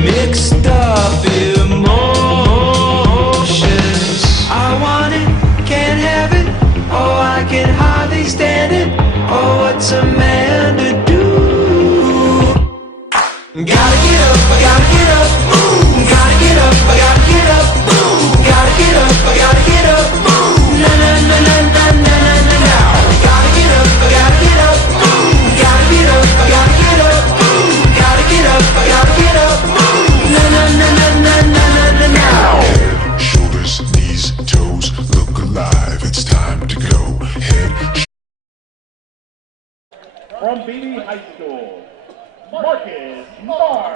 mixed up emotions. I want it, can't have it. Oh, I can hardly stand it. Oh, what's a man to do? Gotta get up, I gotta get up. Gotta get up, I gotta get up. Gotta get up, I gotta get up. Na na na na na na na na. Gotta get up, I gotta get up. Gotta get up, I gotta get up. Gotta get up, I gotta get up. Na na na na na na na na. Head, shoulders, knees, toes, look alive. It's time to go. Head. From Beebe High School, Marcus Marr.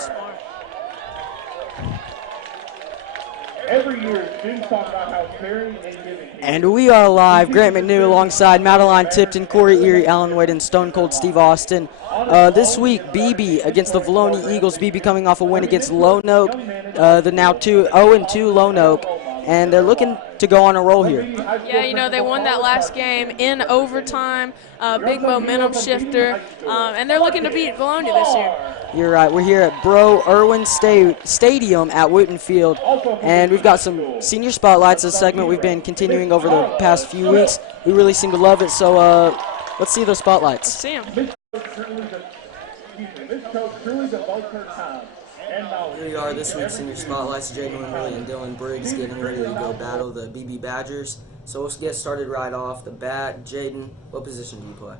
Every year, students talk about how caring and giving. And we are live. Grant McNew alongside Madeline Tipton, Corey Erie, Alan Wade, and Stone Cold Steve Austin. This week, Beebe against the Vilonia Eagles. Beebe coming off a win against Lone Oak, the now 0-2 Lone Oak, and they're looking to go on a roll here. Yeah, you know, they won that last game in overtime, big momentum shifter, and they're looking to beat Vilonia this year. You're right. We're here at Bro Irwin Stadium at Wooten Field, and we've got some senior spotlights, a segment we've been continuing over the past few weeks. We really seem to love it, so let's see those spotlights. Let's see them. This coach truly devotes her time and knowledge. Here we are, this week's senior spotlights. Jaden Wimberly and Dylan Briggs getting ready to go battle the Beebe Badgers. So let's get started right off the bat. Jaden, what position do you play?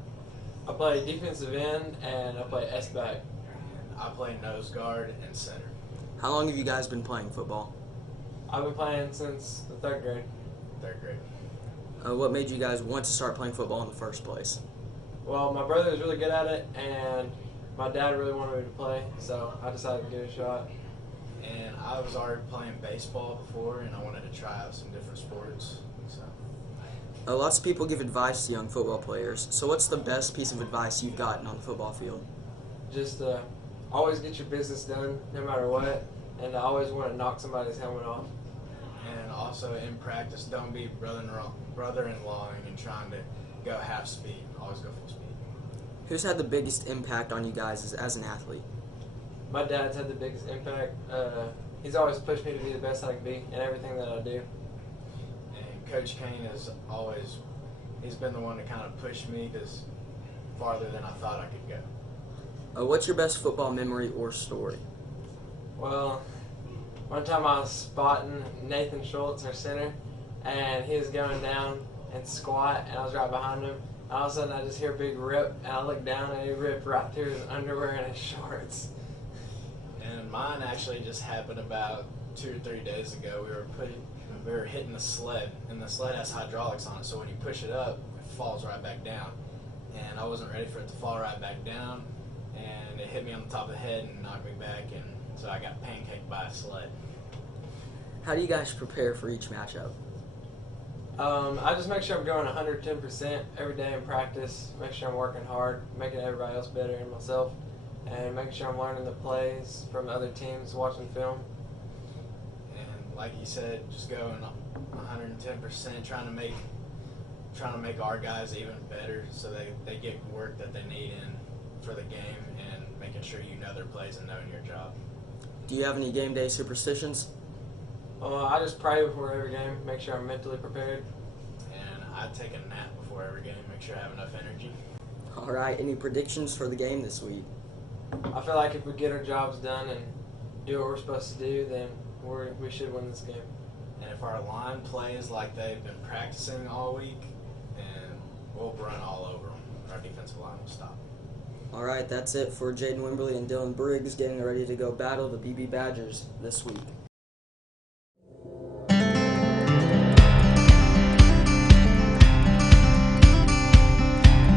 I play defensive end and I play S-back. I play nose guard and center. How long have you guys been playing football? I've been playing since the third grade. Third grade. What made you guys want to start playing football in the first place? Well, my brother was really good at it and my dad really wanted me to play, so I decided to give it a shot. And I was already playing baseball before, and I wanted to try out some different sports. So. Lots of people give advice to young football players. So what's the best piece of advice you've gotten on the football field? Just always get your business done, no matter what, and I always want to knock somebody's helmet off. And also in practice, don't be brother-in-lawing and trying to go half speed. Always go full speed. Who's had the biggest impact on you guys as an athlete? My dad's had the biggest impact. He's always pushed me to be the best I can be in everything that I do. And Coach Kane he's been the one to kind of push me farther than I thought I could go. What's your best football memory or story? Well, one time I was spotting Nathan Schultz, our center, and he was going down and squat, and I was right behind him. All of a sudden, I just hear a big rip, and I look down, and he ripped right through his underwear and his shorts. And mine actually just happened about 2 or 3 days ago. We were hitting the sled, and the sled has hydraulics on it, so when you push it up, it falls right back down. And I wasn't ready for it to fall right back down, and it hit me on the top of the head and knocked me back, and so I got pancaked by a sled. How do you guys prepare for each matchup? I just make sure I'm going 110% every day in practice, make sure I'm working hard, making everybody else better and myself, and making sure I'm learning the plays from other teams, watching film. And like you said, just going 110%, trying to make our guys even better so they get work that they need in for the game and making sure you know their plays and knowing your job. Do you have any game day superstitions? I just pray before every game, make sure I'm mentally prepared. And I take a nap before every game, make sure I have enough energy. All right, any predictions for the game this week? I feel like if we get our jobs done and do what we're supposed to do, then we should win this game. And if our line plays like they've been practicing all week, then we'll run all over them. Our defensive line will stop. All right, that's it for Jaden Wimberly and Dylan Briggs getting ready to go battle the Beebe Badgers this week.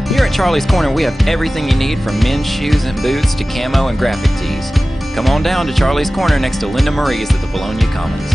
Here at Charlie's Corner, we have everything you need from men's shoes and boots to camo and graphic tees. Come on down to Charlie's Corner next to Linda Marie's at the Vilonia Commons.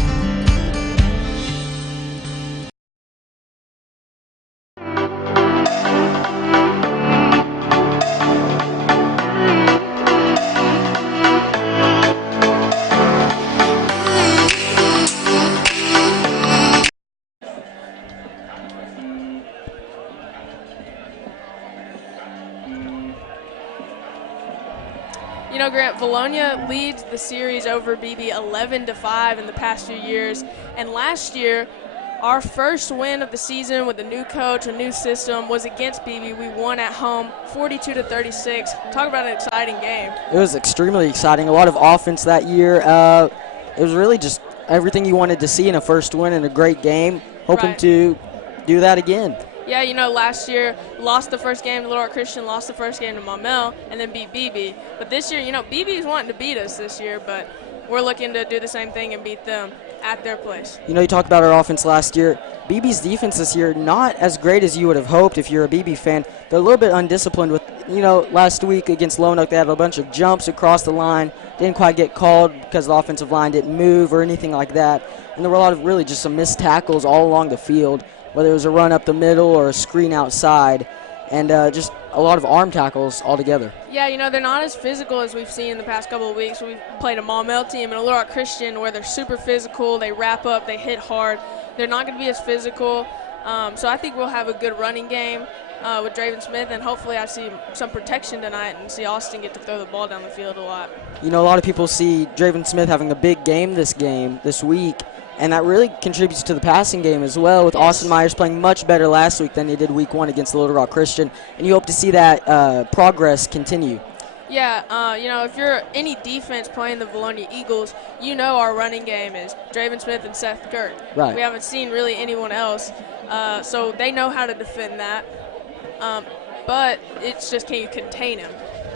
Grant, Vilonia leads the series over Beebe 11-5 in the past few years. And last year, our first win of the season with a new coach, a new system, was against Beebe. We won at home 42-36. Talk about an exciting game. It was extremely exciting. A lot of offense that year. It was really just everything you wanted to see in a first win and a great game. Hoping Right. to do that again. Yeah, last year, lost the first game to Little Rock Christian, lost the first game to Maumelle, and then beat Beebe. But this year, Beebe's wanting to beat us this year, but we're looking to do the same thing and beat them at their place. You talked about our offense last year. Beebe's defense this year, not as great as you would have hoped if you're a Beebe fan. They're a little bit undisciplined with, last week against Lone Oak, they had a bunch of jumps across the line. Didn't quite get called because the offensive line didn't move or anything like that. And there were a lot of really just some missed tackles all along the field, whether it was a run up the middle or a screen outside, and just a lot of arm tackles altogether. Yeah, they're not as physical as we've seen in the past couple of weeks. We've played a Maumelle team and a Little Rock Christian where they're super physical, they wrap up, they hit hard. They're not going to be as physical, so I think we'll have a good running game with Draven Smith, and hopefully I see some protection tonight and see Austin get to throw the ball down the field a lot. A lot of people see Draven Smith having a big game this week, and that really contributes to the passing game as well, with Austin Myers playing much better last week than he did week 1 against the Little Rock Christian, and you hope to see that progress continue. Yeah, if you're any defense playing the Vilonia Eagles, our running game is Draven Smith and Seth Kirk. Right. We haven't seen really anyone else, so they know how to defend that. But it's just, can you contain him?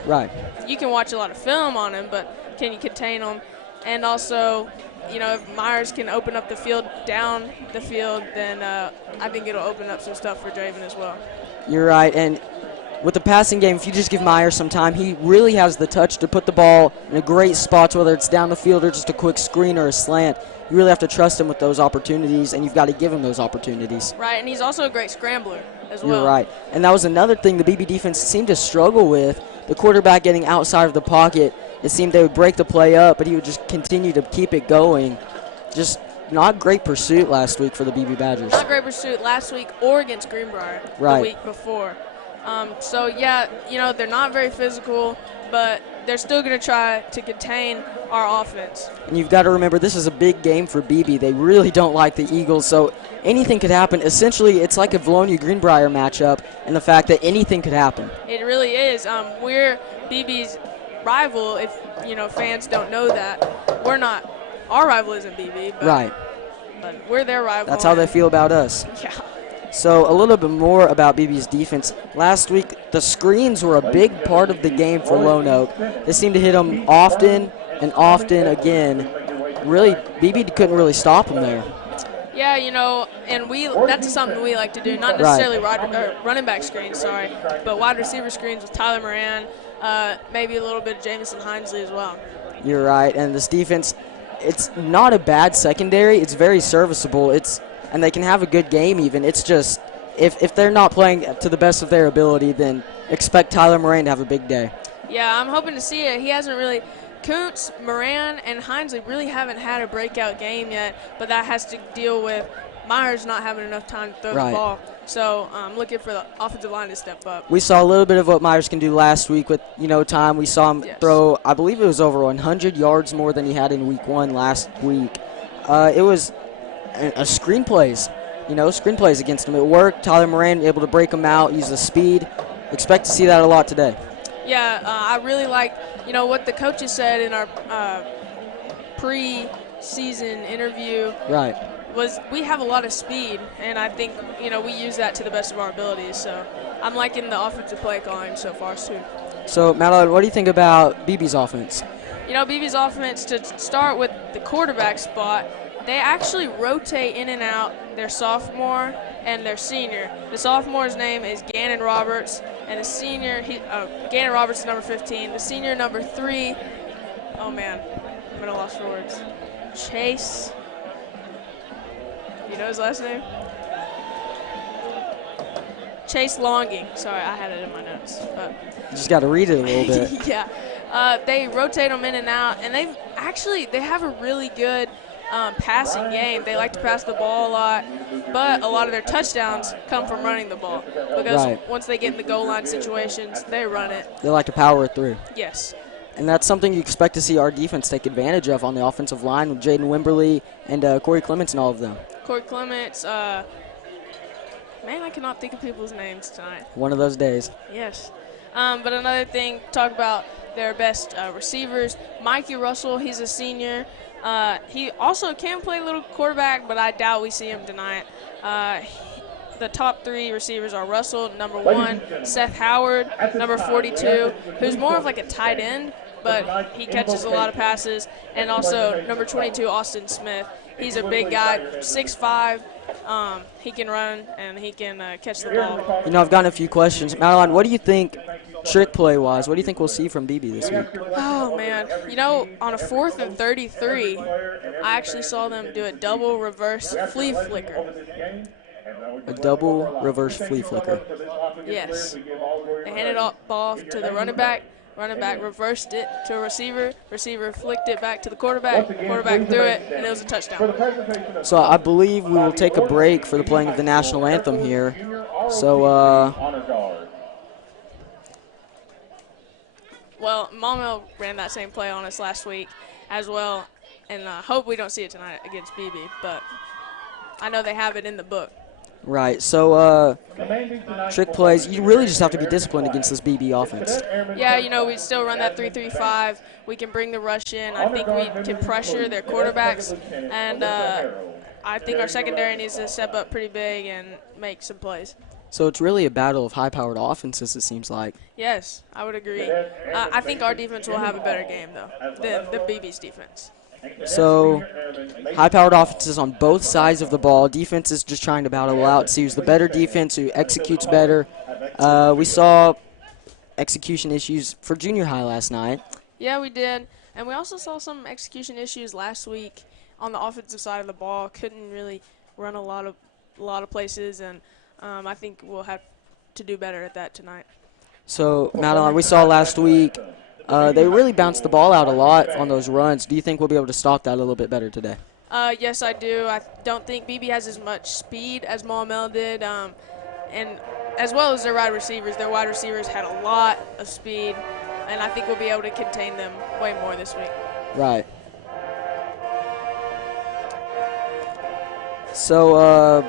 Right. You can watch a lot of film on him, but can you contain him? And also, if Myers can open up the field down the field, then I think it'll open up some stuff for Draven as well. You're right, and with the passing game, if you just give Myers some time, he really has the touch to put the ball in a great spot, whether it's down the field or just a quick screen or a slant. You really have to trust him with those opportunities, and you've got to give him those opportunities. Right, and he's also a great scrambler as well. You're right. And that was another thing the BB defense seemed to struggle with, the quarterback getting outside of the pocket. It seemed they would break the play up, but he would just continue to keep it going. Just not great pursuit last week for the BB Badgers. Not great pursuit last week or against Greenbrier Right. the week before. So, yeah, they're not very physical, but they're still going to try to contain our offense. And you've got to remember, this is a big game for BB. They really don't like the Eagles, so anything could happen. Essentially, it's like a Vilonia-Greenbrier matchup, and the fact that anything could happen. It really is. We're BB's rival, if, fans don't know that. We're not. Our rival isn't BB, but, Right. but we're their rival. That's how they feel about us. Yeah. So a little bit more about BB's defense. Last week, the screens were a big part of the game for Lone Oak. They seemed to hit them often and often again. Really, BB couldn't really stop them there. Yeah, and that's something we like to do, not necessarily running back screens, but wide receiver screens with Tyler Moran, maybe a little bit of Jamison Hinesley as well. You're right, and this defense, it's not a bad secondary. It's very serviceable. And they can have a good game even. It's just, if they're not playing to the best of their ability, then expect Tyler Moran to have a big day. Yeah, I'm hoping to see it. He hasn't really – Kuntz, Moran, and Hinesley really haven't had a breakout game yet, but that has to deal with Myers not having enough time to throw the ball. So I'm looking for the offensive line to step up. We saw a little bit of what Myers can do last week with, time. We saw him throw, I believe it was over 100 yards more than he had in week 1 last week. It was a screenplays against him. It worked. Tyler Moran able to break him out, use the speed. Expect to see that a lot today. Yeah, I really like, what the coaches said in our pre-season interview. Right. Was we have a lot of speed, and I think, we use that to the best of our abilities. So I'm liking the offensive play calling so far, too. So, Madeline, what do you think about BB's offense? BB's offense, to start with the quarterback spot, they actually rotate in and out their sophomore and their senior. The sophomore's name is Gannon Roberts, and the senior, Gannon Roberts is number 15. The senior, number 3, oh man, I'm at a loss for words. Chase, you know his last name? Chase Longing. Sorry, I had it in my notes. But You just got to read it a little bit. yeah. They rotate them in and out, and they have a really good passing game. They like to pass the ball a lot, but a lot of their touchdowns come from running the ball because once they get in the goal line situations, they run it. They like to power it through. Yes. And that's something you expect to see our defense take advantage of on the offensive line with Jaden Wimberly and Corey Clements and all of them. Corey Clements, man, I cannot think of people's names tonight. One of those days. Yes. But another thing, talk about their best receivers. Mikey Russell, he's a senior. He also can play a little quarterback, but I doubt we see him tonight. The top 3 receivers are Russell, number 1, Seth Howard, number 42, who's more of like a tight end, but he catches a lot of passes, and also number 22, Austin Smith. He's a big guy, 6'5". He can run and he can catch the ball. You know, I've gotten a few questions. Madeline, what do you think trick play-wise? What do you think we'll see from Beebe this week? Oh, man. You know, on a 4th and 33, I actually saw them do a double reverse flea flicker. A double reverse flea flicker. Yes. They handed the ball to the running back. Running back reversed it to a receiver. Receiver flicked it back to the quarterback. Quarterback threw it, and it was a touchdown. So I believe we will take a break for the playing of the national anthem here. So, well, Maumelle ran that same play on us last week as well, and I hope we don't see it tonight against Beebe, but I know they have it in the book. right. So, trick plays, you really just have to be disciplined against this Beebe offense. Yeah, you know, we still run that 3-3-5. We can bring the rush in. I think we can pressure their quarterbacks, and I think our secondary needs to step up pretty big and make some plays. So it's really a battle of high-powered offenses, it seems like. Yes, I would agree. I think our defense will have a better game, though, than the Beebe's defense. So high-powered offenses on both sides of the ball. Defense is just trying to battle out, see who's the better defense, who executes better. We saw execution issues for junior high last night. Yeah, we did. And we also saw some execution issues last week on the offensive side of the ball. Couldn't really run a lot of places, and I think we'll have to do better at that tonight. So, Madeline, we saw last week they really bounced the ball out a lot on those runs. Do you think we'll be able to stop that a little bit better today? Yes, I do. I don't think Beebe has as much speed as Maumelle did, and as well as their wide receivers. Their wide receivers had a lot of speed, and I think we'll be able to contain them way more this week. Right. So,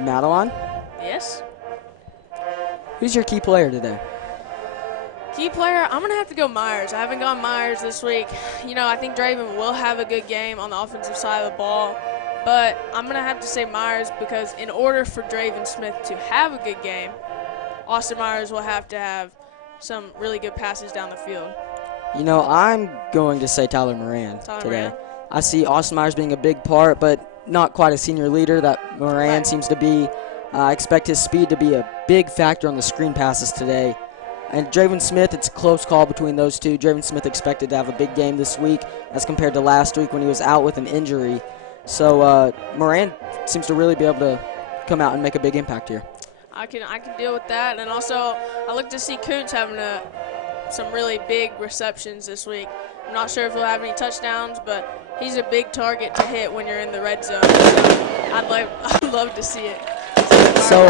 Madeline, Yes? who's your key player today? Key player, I'm going to have to go Myers. I haven't gone Myers this week. You know, I think Draven will have a good game on the offensive side of the ball, but I'm going to have to say Myers because in order for Draven Smith to have a good game, Austin Myers will have to have some really good passes down the field. You know, I'm going to say Tyler Moran Tyler today. Moran? I see Austin Myers being a big part, but not quite a senior leader that Moran Right. seems to be. I expect his speed to be a big factor on the screen passes today. And Draven Smith, it's a close call between those two. Draven Smith expected to have a big game this week as compared to last week when he was out with an injury. So Moran seems to really be able to come out and make a big impact here. I can deal with that. And also, I look to see Kuntz having some really big receptions this week. I'm not sure if he'll have any touchdowns, but he's a big target to hit when you're in the red zone. So I'd love to see it. So,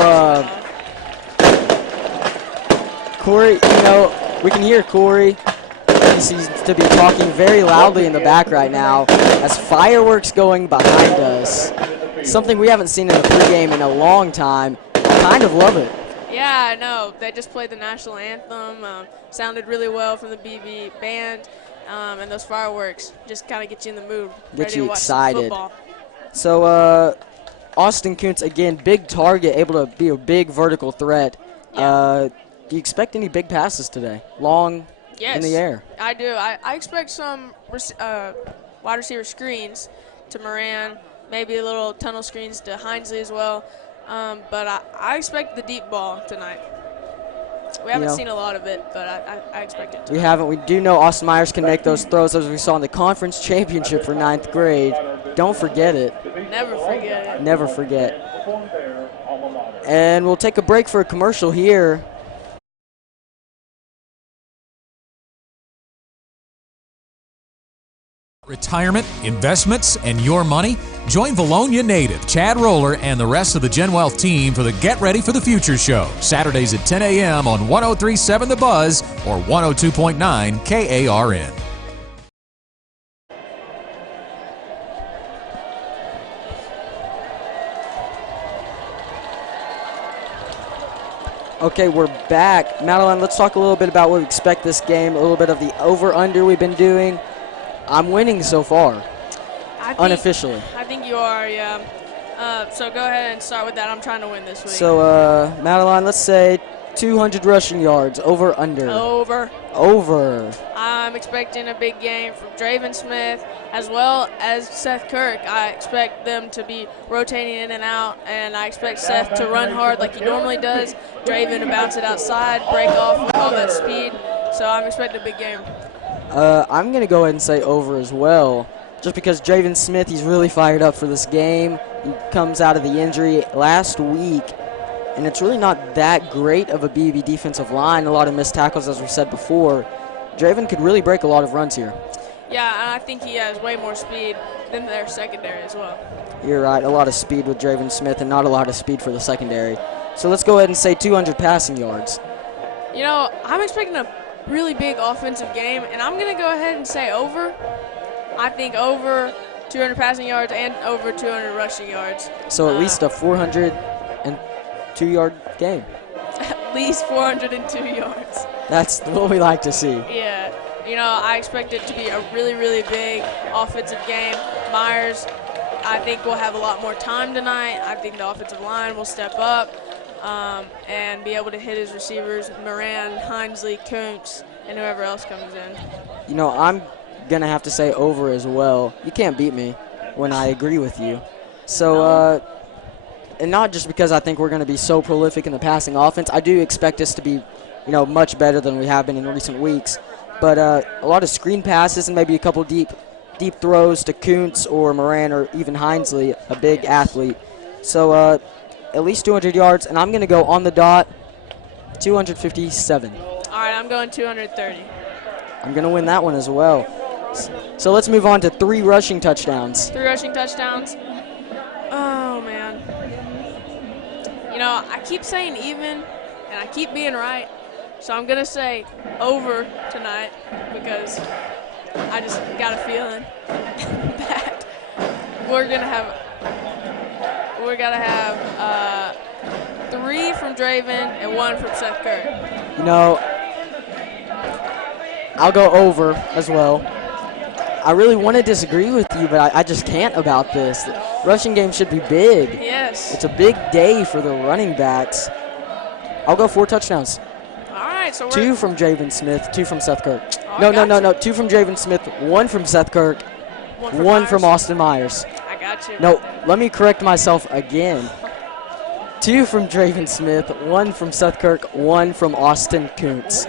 Corey, you know, we can hear Corey. He seems to be talking very loudly in the back right now as fireworks going behind us. Something we haven't seen in the pregame in a long time. Kind of love it. Yeah, I know. They just played the national anthem. Sounded really well from the BB band. And those fireworks just kind of get you in the mood. Get ready you to watch some excited. football. So, Austin Kuntz, again, big target, able to be a big vertical threat. Yeah. Do you expect any big passes today? Long Yes, in the air? I do. I expect some wide receiver screens to Moran, maybe a little tunnel screens to Hinesley as well. But I expect the deep ball tonight. We haven't seen a lot of it, but I expect it to. We haven't. We do know Austin Myers can make those throws as we saw in the conference championship for 9th grade. Don't forget it. Never forget it. Never forget. And we'll take a break for a commercial here. Retirement, investments, and your money? Join Vilonia native Chad Roller and the rest of the Gen Wealth team for the Get Ready for the Future show, Saturdays at 10 a.m. on 103.7 The Buzz or 102.9 KARN. Okay, we're back. Madeline, let's talk a little bit about what we expect this game, a little bit of the over-under we've been doing. I'm winning so far, unofficially. I think you are, yeah. So go ahead and start with that. I'm trying to win this week. So, Madeline, let's say 200 rushing yards, over-under. Over. Over. I'm expecting a big game from Draven Smith as well as Seth Kirk. I expect them to be rotating in and out, and I expect Seth to run hard like he normally does, Draven to bounce it outside, break off with all that speed. So I'm expecting a big game. I'm going to go ahead and say over as well, just because Draven Smith, he's really fired up for this game. He comes out of the injury last week, and it's really not that great of a Beebe defensive line. A lot of missed tackles, as we said before. Draven could really break a lot of runs here. Yeah, and I think he has way more speed than their secondary as well. You're right, a lot of speed with Draven Smith and not a lot of speed for the secondary. So let's go ahead and say 200 passing yards. You know, I'm expecting a really big offensive game, and I'm going to go ahead and say over. I think over 200 passing yards and over 200 rushing yards. So at least a 402-yard game. At least 402 yards. That's what we like to see. Yeah. You know, I expect it to be a really, really big offensive game. Myers, I think, will have a lot more time tonight. I think the offensive line will step up and be able to hit his receivers, Moran, Hinesley, Kuntz, and whoever else comes in. You know, I'm going to have to say over as well. You can't beat me when I agree with you. So, and not just because I think we're going to be so prolific in the passing offense. I do expect us to be, you know, much better than we have been in recent weeks. But a lot of screen passes and maybe a couple deep throws to Kuntz or Moran or even Hinesley, a big athlete. So at least 200 yards, and I'm going to go on the dot, 257. All right, I'm going 230. I'm going to win that one as well. So let's move on to 3 rushing touchdowns. 3 rushing touchdowns. Oh, man. You know, I keep saying even, and I keep being right. So I'm going to say over tonight because I just got a feeling that we're going to have 3 from Draven and 1 from Seth Kirk. You know, I'll go over as well. I really want to disagree with you, but I just can't about this. The rushing game should be big. Yes. It's a big day for the running backs. I'll go 4 touchdowns. So 2 from Draven Smith, 2 from Seth Kirk. No. 2 from Draven Smith, 1 from Seth Kirk, 1 from Austin Myers. I got you. No, let me correct myself again. 2 from Draven Smith, 1 from Seth Kirk, 1 from Austin Kuntz.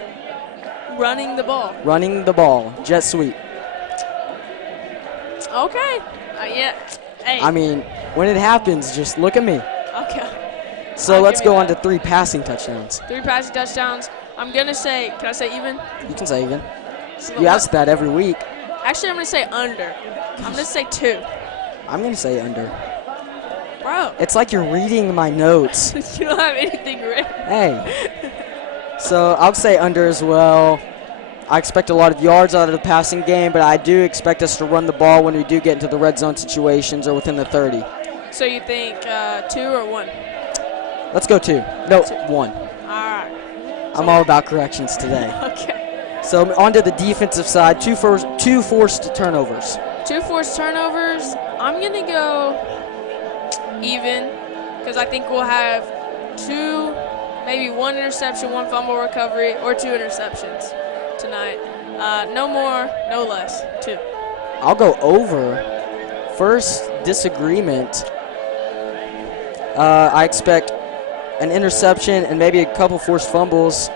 Running the ball. Running the ball. Jet sweep. Okay. Yeah. Hey. I mean, when it happens, just look at me. Okay. So let's go on to 3 passing touchdowns. 3 passing touchdowns. I'm going to say, can I say even? You can say even. So You ask that every week. Actually, I'm going to say under. I'm going to say 2. I'm going to say under. Bro. It's like you're reading my notes. You don't have anything written. Hey. So I'll say under as well. I expect a lot of yards out of the passing game, but I do expect us to run the ball when we do get into the red zone situations or within the 30. So you think 2 or 1? Let's go 2. No, 1. All right. I'm all about corrections today. Okay. So on to the defensive side, 2 forced turnovers. 2 forced turnovers. I'm going to go even because I think we'll have 2, maybe 1 interception, 1 fumble recovery, or 2 interceptions tonight. No more, no less. 2. I'll go over. First disagreement. I expect an interception and maybe a couple forced fumbles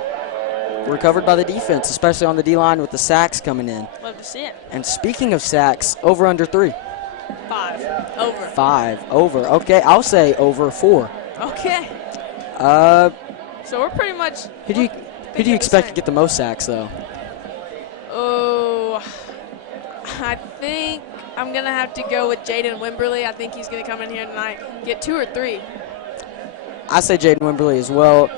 recovered by the defense, especially on the D-line with the sacks coming in. Love to see it. And speaking of sacks, over under 3. 5. Over. 5. Over. Okay, I'll say over 4. Okay. So we're pretty much. Who do you expect to get the most sacks though? Oh, I think I'm going to have to go with Jaden Wimberly. I think he's going to come in here tonight, get 2 or 3. I say Jaden Wimberly as well.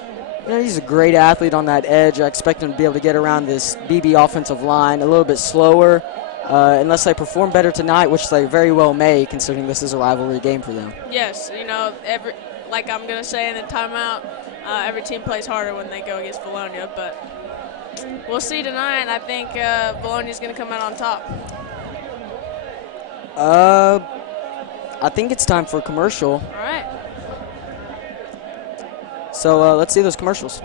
You know, he's a great athlete on that edge. I expect him to be able to get around this Beebe offensive line a little bit slower, unless they perform better tonight, which they very well may, considering this is a rivalry game for them. Yes, you know, like I'm going to say in the timeout, every team plays harder when they go against Vilonia, but we'll see tonight. I think Vilonia's going to come out on top. I think it's time for a commercial. All right. So let's see those commercials.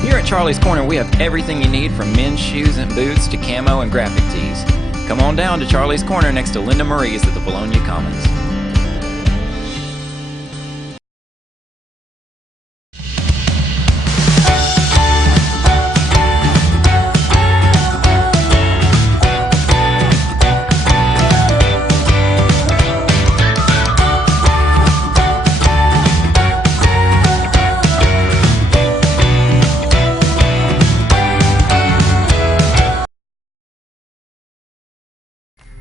Here at Charlie's Corner, we have everything you need from men's shoes and boots to camo and graphic tees. Come on down to Charlie's Corner next to Linda Marie's at the Vilonia Commons.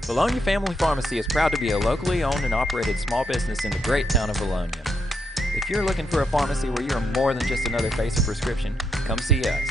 Vilonia Family Pharmacy is proud to be a locally owned and operated small business in the great town of Vilonia. If you're looking for a pharmacy where you're more than just another face of prescription, come see us.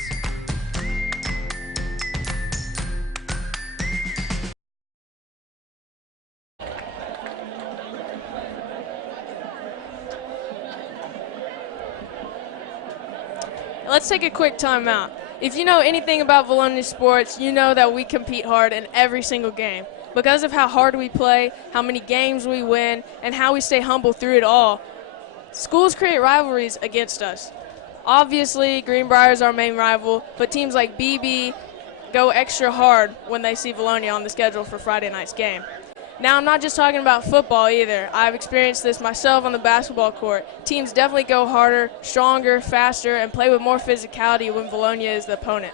Let's take a quick timeout. If you know anything about Vilonia sports, you know that we compete hard in every single game. Because of how hard we play, how many games we win, and how we stay humble through it all, schools create rivalries against us. Obviously, Greenbrier is our main rival, but teams like Beebe go extra hard when they see Vilonia on the schedule for Friday night's game. Now, I'm not just talking about football either. I've experienced this myself on the basketball court. Teams definitely go harder, stronger, faster, and play with more physicality when Vilonia is the opponent.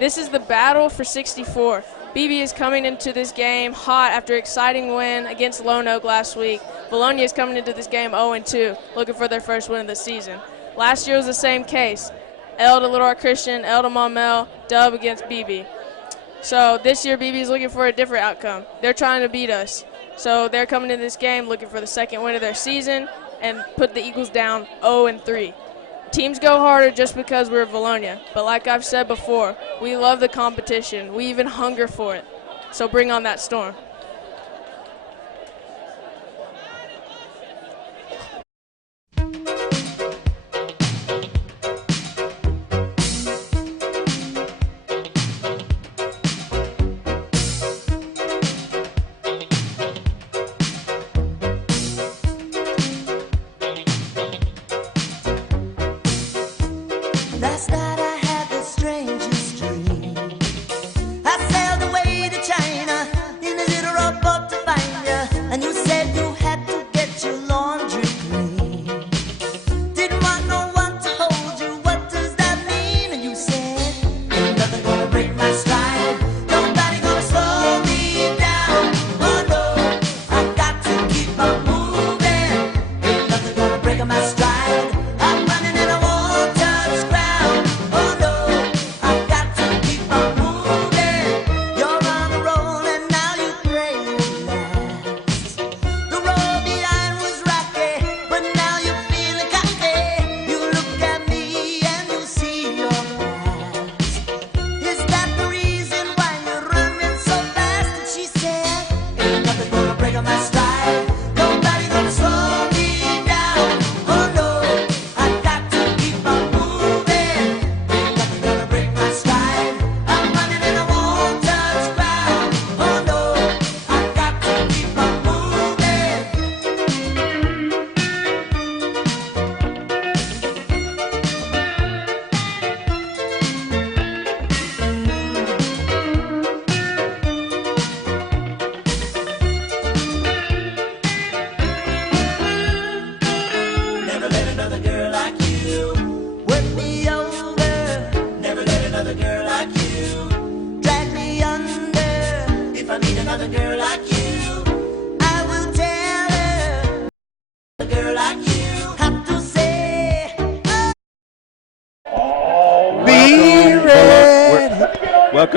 This is the battle for 64. Beebe is coming into this game hot after an exciting win against Lone Oak last week. Vilonia is coming into this game 0-2, looking for their first win of the season. Last year was the same case. L to Little Rock Christian, L to Maumelle, dub against Beebe. So this year Beebe is looking for a different outcome. They're trying to beat us. So they're coming into this game looking for the second win of their season and put the Eagles down 0-3. Teams go harder just because we're Vilonia, but like I've said before, we love the competition. We even hunger for it. So bring on that storm. Last night I had the strangest dream. I sailed away to China in a little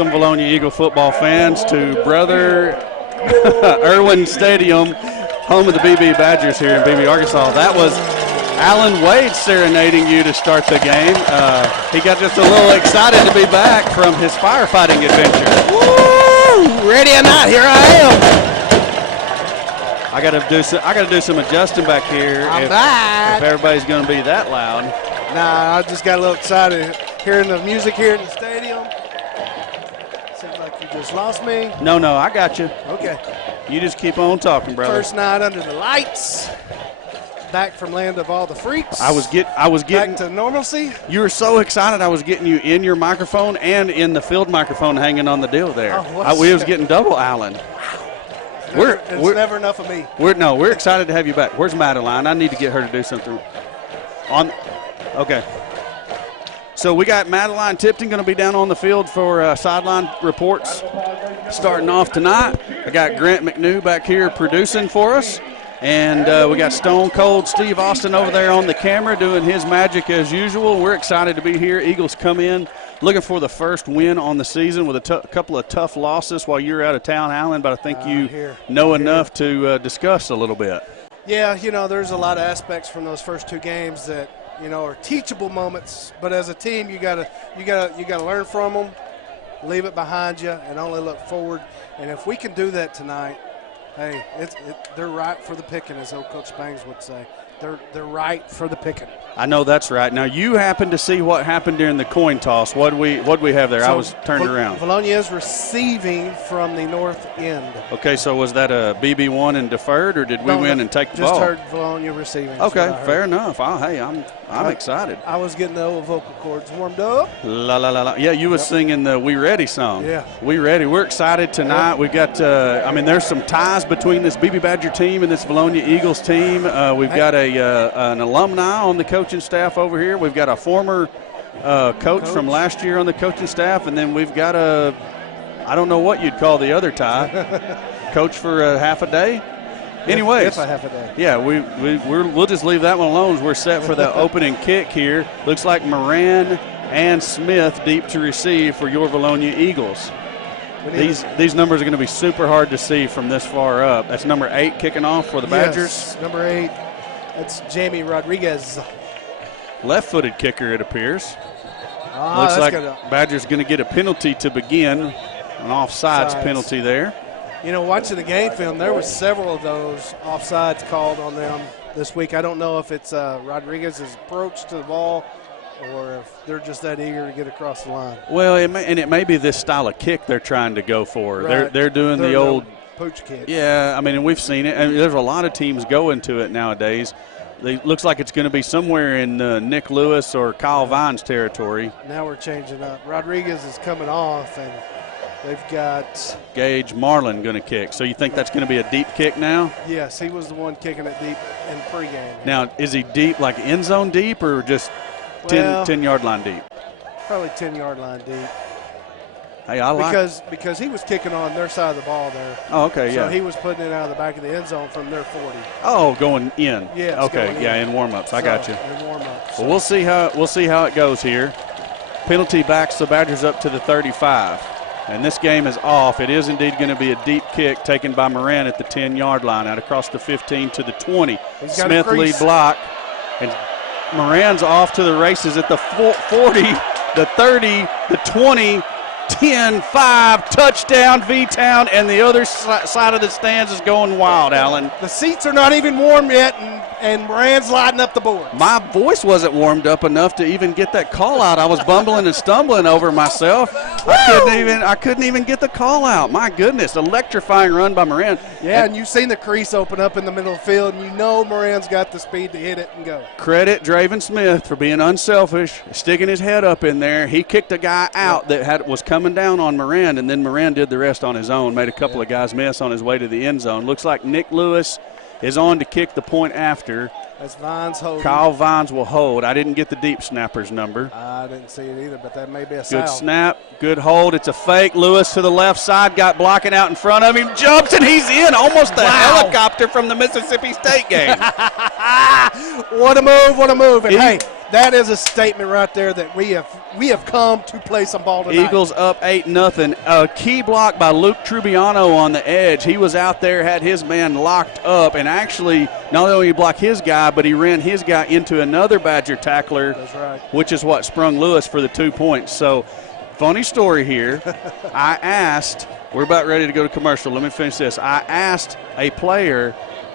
welcome Vilonia Eagle football fans to Brother Irwin Stadium, home of the Beebe Badgers here in Beebe, Arkansas. That was Alan Wade serenading you to start the game. He got just a little excited to be back from his firefighting adventure. Woo! Ready or not, here I am. I got to do some adjusting back here. I'm back. If everybody's going to be that loud. Nah, I just got a little excited hearing the music here in the stadium. Seems like you just lost me. No, I got you. Okay. You just keep on talking, brother. First night under the lights. Back from land of all the freaks. I was getting back to normalcy. You were so excited. I was getting you in your microphone and in the field microphone hanging on the deal there. Oh, we was getting double Allen. It's never enough of me. We're excited to have you back. Where's Madeline? I need to get her to do something. Okay. So we got Madeline Tipton going to be down on the field for sideline reports starting off tonight. I got Grant McNew back here producing for us. And we got Stone Cold Steve Austin over there on the camera doing his magic as usual. We're excited to be here. Eagles come in looking for the first win on the season with a couple of tough losses while you're out of town, Alan, but I think you know enough to discuss a little bit. Yeah, there's a lot of aspects from those first two games that, are teachable moments, but as a team you gotta learn from them, leave it behind you, and only look forward. And if we can do that tonight, hey, they're right for the picking, as old Coach Bangs would say. They're right for the picking. I know that's right. Now, you happened to see what happened during the coin toss. What'd we have there? I was turned around. Vilonia is receiving from the north end. Okay, so was that a BB1 and deferred, or did we win and take the ball? Just heard Vilonia receiving. Okay, fair enough. I'm excited. I was getting the old vocal cords warmed up. La la la la. Yeah, you was singing the "We Ready" song. Yeah, we ready. We're excited tonight. We've got. There's some ties between this Beebe Badger team and this Vilonia Eagles team. We've got an alumni on the coaching staff over here. We've got a former coach from last year on the coaching staff, and then we've got I don't know what you'd call the other tie, coach for half a day. Anyways, if a half a day. Yeah, we'll just leave that one alone. We're set for the opening kick here. Looks like Moran and Smith deep to receive for your Vilonia Eagles. These numbers are going to be super hard to see from this far up. That's number 8 kicking off for the Badgers. Yes, number 8. That's Jamie Rodriguez. Left-footed kicker, it appears. Looks like Badgers going to get a penalty to begin, an offsides penalty there. Watching the game film, there was several of those offsides called on them this week. I don't know if it's Rodriguez's approach to the ball or if they're just that eager to get across the line. Well, it may be this style of kick they're trying to go for. Right. They're doing the old pooch kick. Yeah, and we've seen it. And there's a lot of teams going to it nowadays. It looks like it's going to be somewhere in Nick Lewis or Kyle Vine's territory. Now we're changing up. Rodriguez is coming off, and they've got Gage Marlin going to kick. So you think that's going to be a deep kick now? Yes, he was the one kicking it deep in pregame. Now, is he deep, like end zone deep, or just 10-yard line deep? Probably 10-yard line deep. Hey, I like because he was kicking on their side of the ball there. Oh, okay, yeah. So he was putting it out of the back of the end zone from their 40. Oh, going in. Yeah. Okay, yeah, in warm-ups. I got you. In warm-ups. Well, we'll see how it goes here. Penalty backs the Badgers up to the 35. And this game is off. It is indeed going to be a deep kick taken by Moran at the 10-yard line out across the 15 to the 20. Smith lead block. And Moran's off to the races at the 40, the 30, the 20, 10, 5, touchdown, V-Town, and the other side of the stands is going wild, Alan. The seats are not even warm yet, and Moran's lighting up the board. My voice wasn't warmed up enough to even get that call out. I was bumbling and stumbling over myself. I couldn't even get the call out. My goodness, electrifying run by Moran. Yeah, and you've seen the crease open up in the middle of the field, and you know Moran's got the speed to hit it and go. Credit Draven Smith for being unselfish, sticking his head up in there. He kicked a guy out that was coming down on Moran, and then Moran did the rest on his own, made a couple of guys miss on his way to the end zone. Looks like Nick Lewis is on to kick the point after. That's Vines holding. Kyle Vines will hold. I didn't get the deep snapper's number. I didn't see it either, but that may be a foul. Good snap, good hold. It's a fake. Lewis to the left side, got blocking out in front of him, jumps, and he's in. Almost the helicopter from the Mississippi State game. What a move, what a move. And hey, that is a statement right there that we have come to play some ball tonight. Eagles up 8-0. A key block by Luke Trubiano on the edge. He was out there, had his man locked up, and actually not only did he block his guy, but he ran his guy into another Badger tackler, That's right. which is what sprung Lewis for the 2 points. So, funny story here. I asked, we're about ready to go to commercial. Let me finish this. I asked a player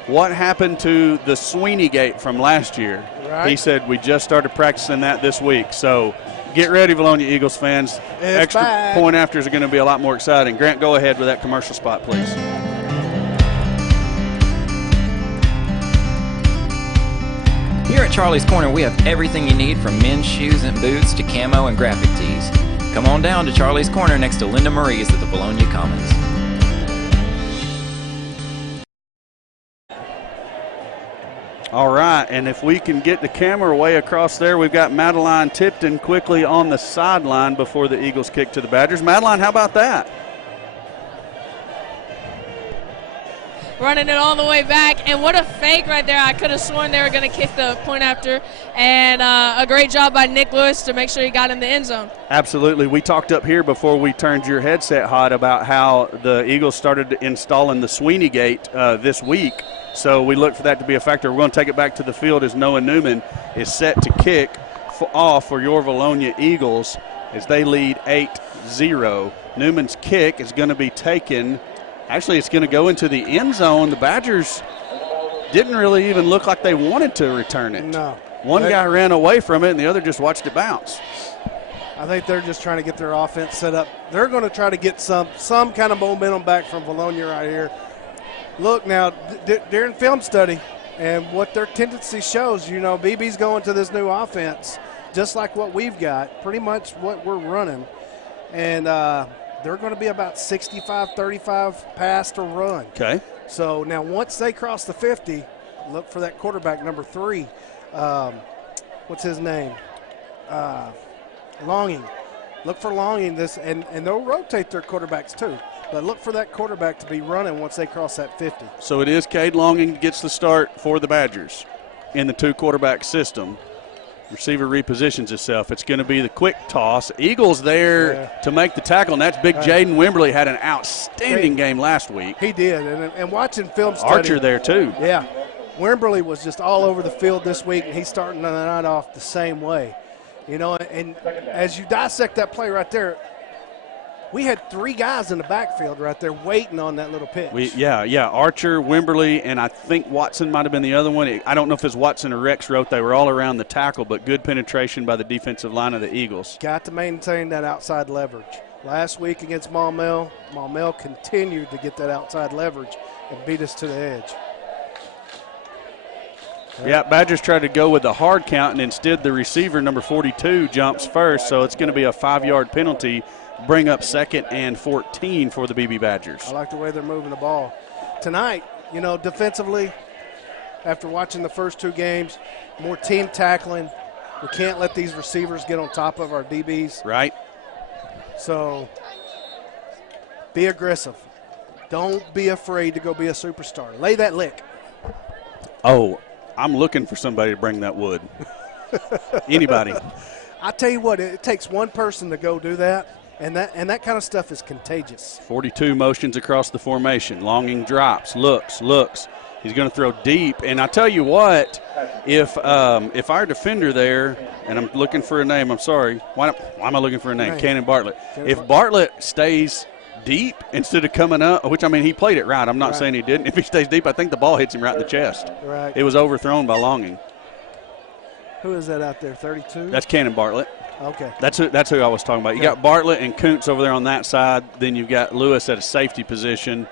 what happened to the Sweeney gate from last year. Right. He said, we just started practicing that this week. So get ready, Vilonia Eagles fans. Extra back. point afters are going to be a lot more exciting. Grant, go ahead with that commercial spot, please. Here at Charlie's Corner, we have everything you need from men's shoes and boots to camo and graphic tees. Come on down to Charlie's Corner next to Linda Marie's at the Vilonia Commons. All right, and if we can get the camera way across there, we've got Madeline Tipton quickly on the sideline before the Eagles kick to the Badgers. Madeline, how about that? Running it all the way back, and what a fake right there. I could have sworn they were going to kick the point after, and a great job by Nick Lewis to make sure he got in the end zone. Absolutely. We talked up here before we turned your headset hot about how the Eagles started installing the Sweeney gate this week, so we look for that to be a factor. We're going to take it back to the field as Noah Newman is set to kick off for your Vilonia Eagles as they lead 8-0. Newman's kick is going to be taken. Actually, it's going to go into the end zone. The Badgers didn't really even look like they wanted to return it. No. One guy ran away from it, and the other just watched it bounce. I think they're just trying to get their offense set up. They're going to try to get some kind of momentum back from Vilonia right here. Look now, during film study and what their tendency shows, you know, Beebe's going to this new offense just like what we've got, pretty much what we're running. And they're going to be about 65-35 pass to run. Okay. So now once they cross the 50, look for that quarterback, number 3. What's his name? Longing. Look for Longing, and they'll rotate their quarterbacks too. But look for that quarterback to be running once they cross that 50. So it is Cade Longing gets the start for the Badgers in the 2-quarterback system. Receiver repositions himself. It's going to be the quick toss. Eagles there to make the tackle, and that's big Jaden Wimberly. Had an outstanding game last week. He did, and watching film study. Archer there too. Yeah. Wimberly was just all over the field this week, and he's starting the night off the same way. You know, and as you dissect that play right there, we had 3 guys in the backfield right there waiting on that little pitch. Archer, Wimberly, and I think Watson might have been the other one. I don't know if it's Watson or Rex wrote. They were all around the tackle, but good penetration by the defensive line of the Eagles. Got to maintain that outside leverage. Last week against Maumelle continued to get that outside leverage and beat us to the edge. Yeah, Badgers tried to go with the hard count, and instead the receiver, number 42, jumps first, so it's going to be a 5-yard penalty. Bring up 2nd and 14 for the Beebe Badgers. I like the way they're moving the ball. Tonight, you know, defensively, after watching the first 2 games, more team tackling. We can't let these receivers get on top of our DBs. Right. So be aggressive. Don't be afraid to go be a superstar. Lay that lick. Oh, I'm looking for somebody to bring that wood. Anybody. I tell you what, it takes one person to go do that. And that kind of stuff is contagious. 42 motions across the formation. Longing drops, looks. He's going to throw deep. And I tell you what, if our defender there, and I'm looking for a name, I'm sorry. Why am I looking for a name? Cannon Bartlett. If Bartlett stays deep instead of coming up, which, I mean, he played it right. I'm not saying he didn't. If he stays deep, I think the ball hits him right in the chest. Right. It was overthrown by Longing. Who is that out there, 32? That's Cannon Bartlett. Okay. That's who I was talking about. You got Bartlett and Kuntz over there on that side. Then you've got Lewis at a safety position.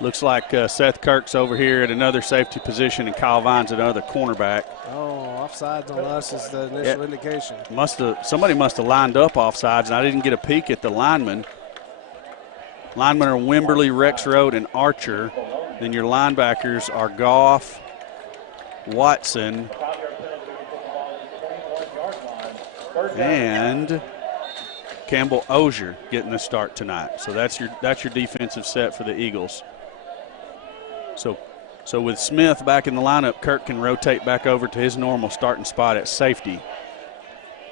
Looks like Seth Kirk's over here at another safety position, and Kyle Vines at another cornerback. Oh, offsides on us is the initial indication. Somebody must have lined up offsides, and I didn't get a peek at the linemen. Linemen are Wimberly, Rex Road, and Archer. Then your linebackers are Goff, Watson, and Campbell Ozier getting the start tonight. So that's your defensive set for the Eagles. So So with Smith back in the lineup, Kirk can rotate back over to his normal starting spot at safety.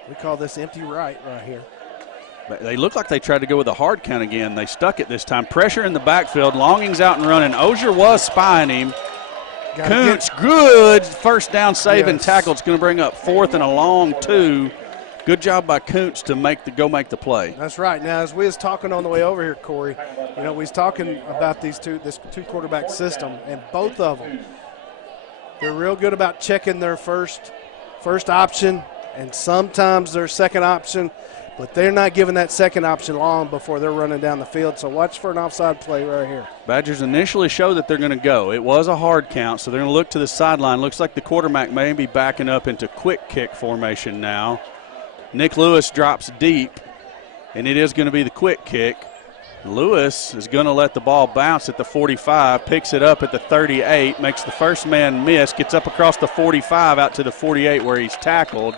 We call this empty right here. They look like they tried to go with a hard count again. They stuck it this time. Pressure in the backfield. Longing's out and running. Ozier was spying him. Koontz, good first down save and tackle. It's going to bring up 4th and a long 2. Good job by Koontz to make the play. That's right. Now, as we was talking on the way over here, Corey, we was talking about this two quarterback system, and both of them, they're real good about checking their first option and sometimes their second option, but they're not giving that second option long before they're running down the field. So watch for an offside play right here. Badgers initially show that they're going to go. It was a hard count, so they're going to look to the sideline. Looks like the quarterback may be backing up into quick kick formation now. Nick Lewis drops deep, and it is going to be the quick kick. Lewis is going to let the ball bounce at the 45, picks it up at the 38, makes the first man miss, gets up across the 45 out to the 48 where he's tackled.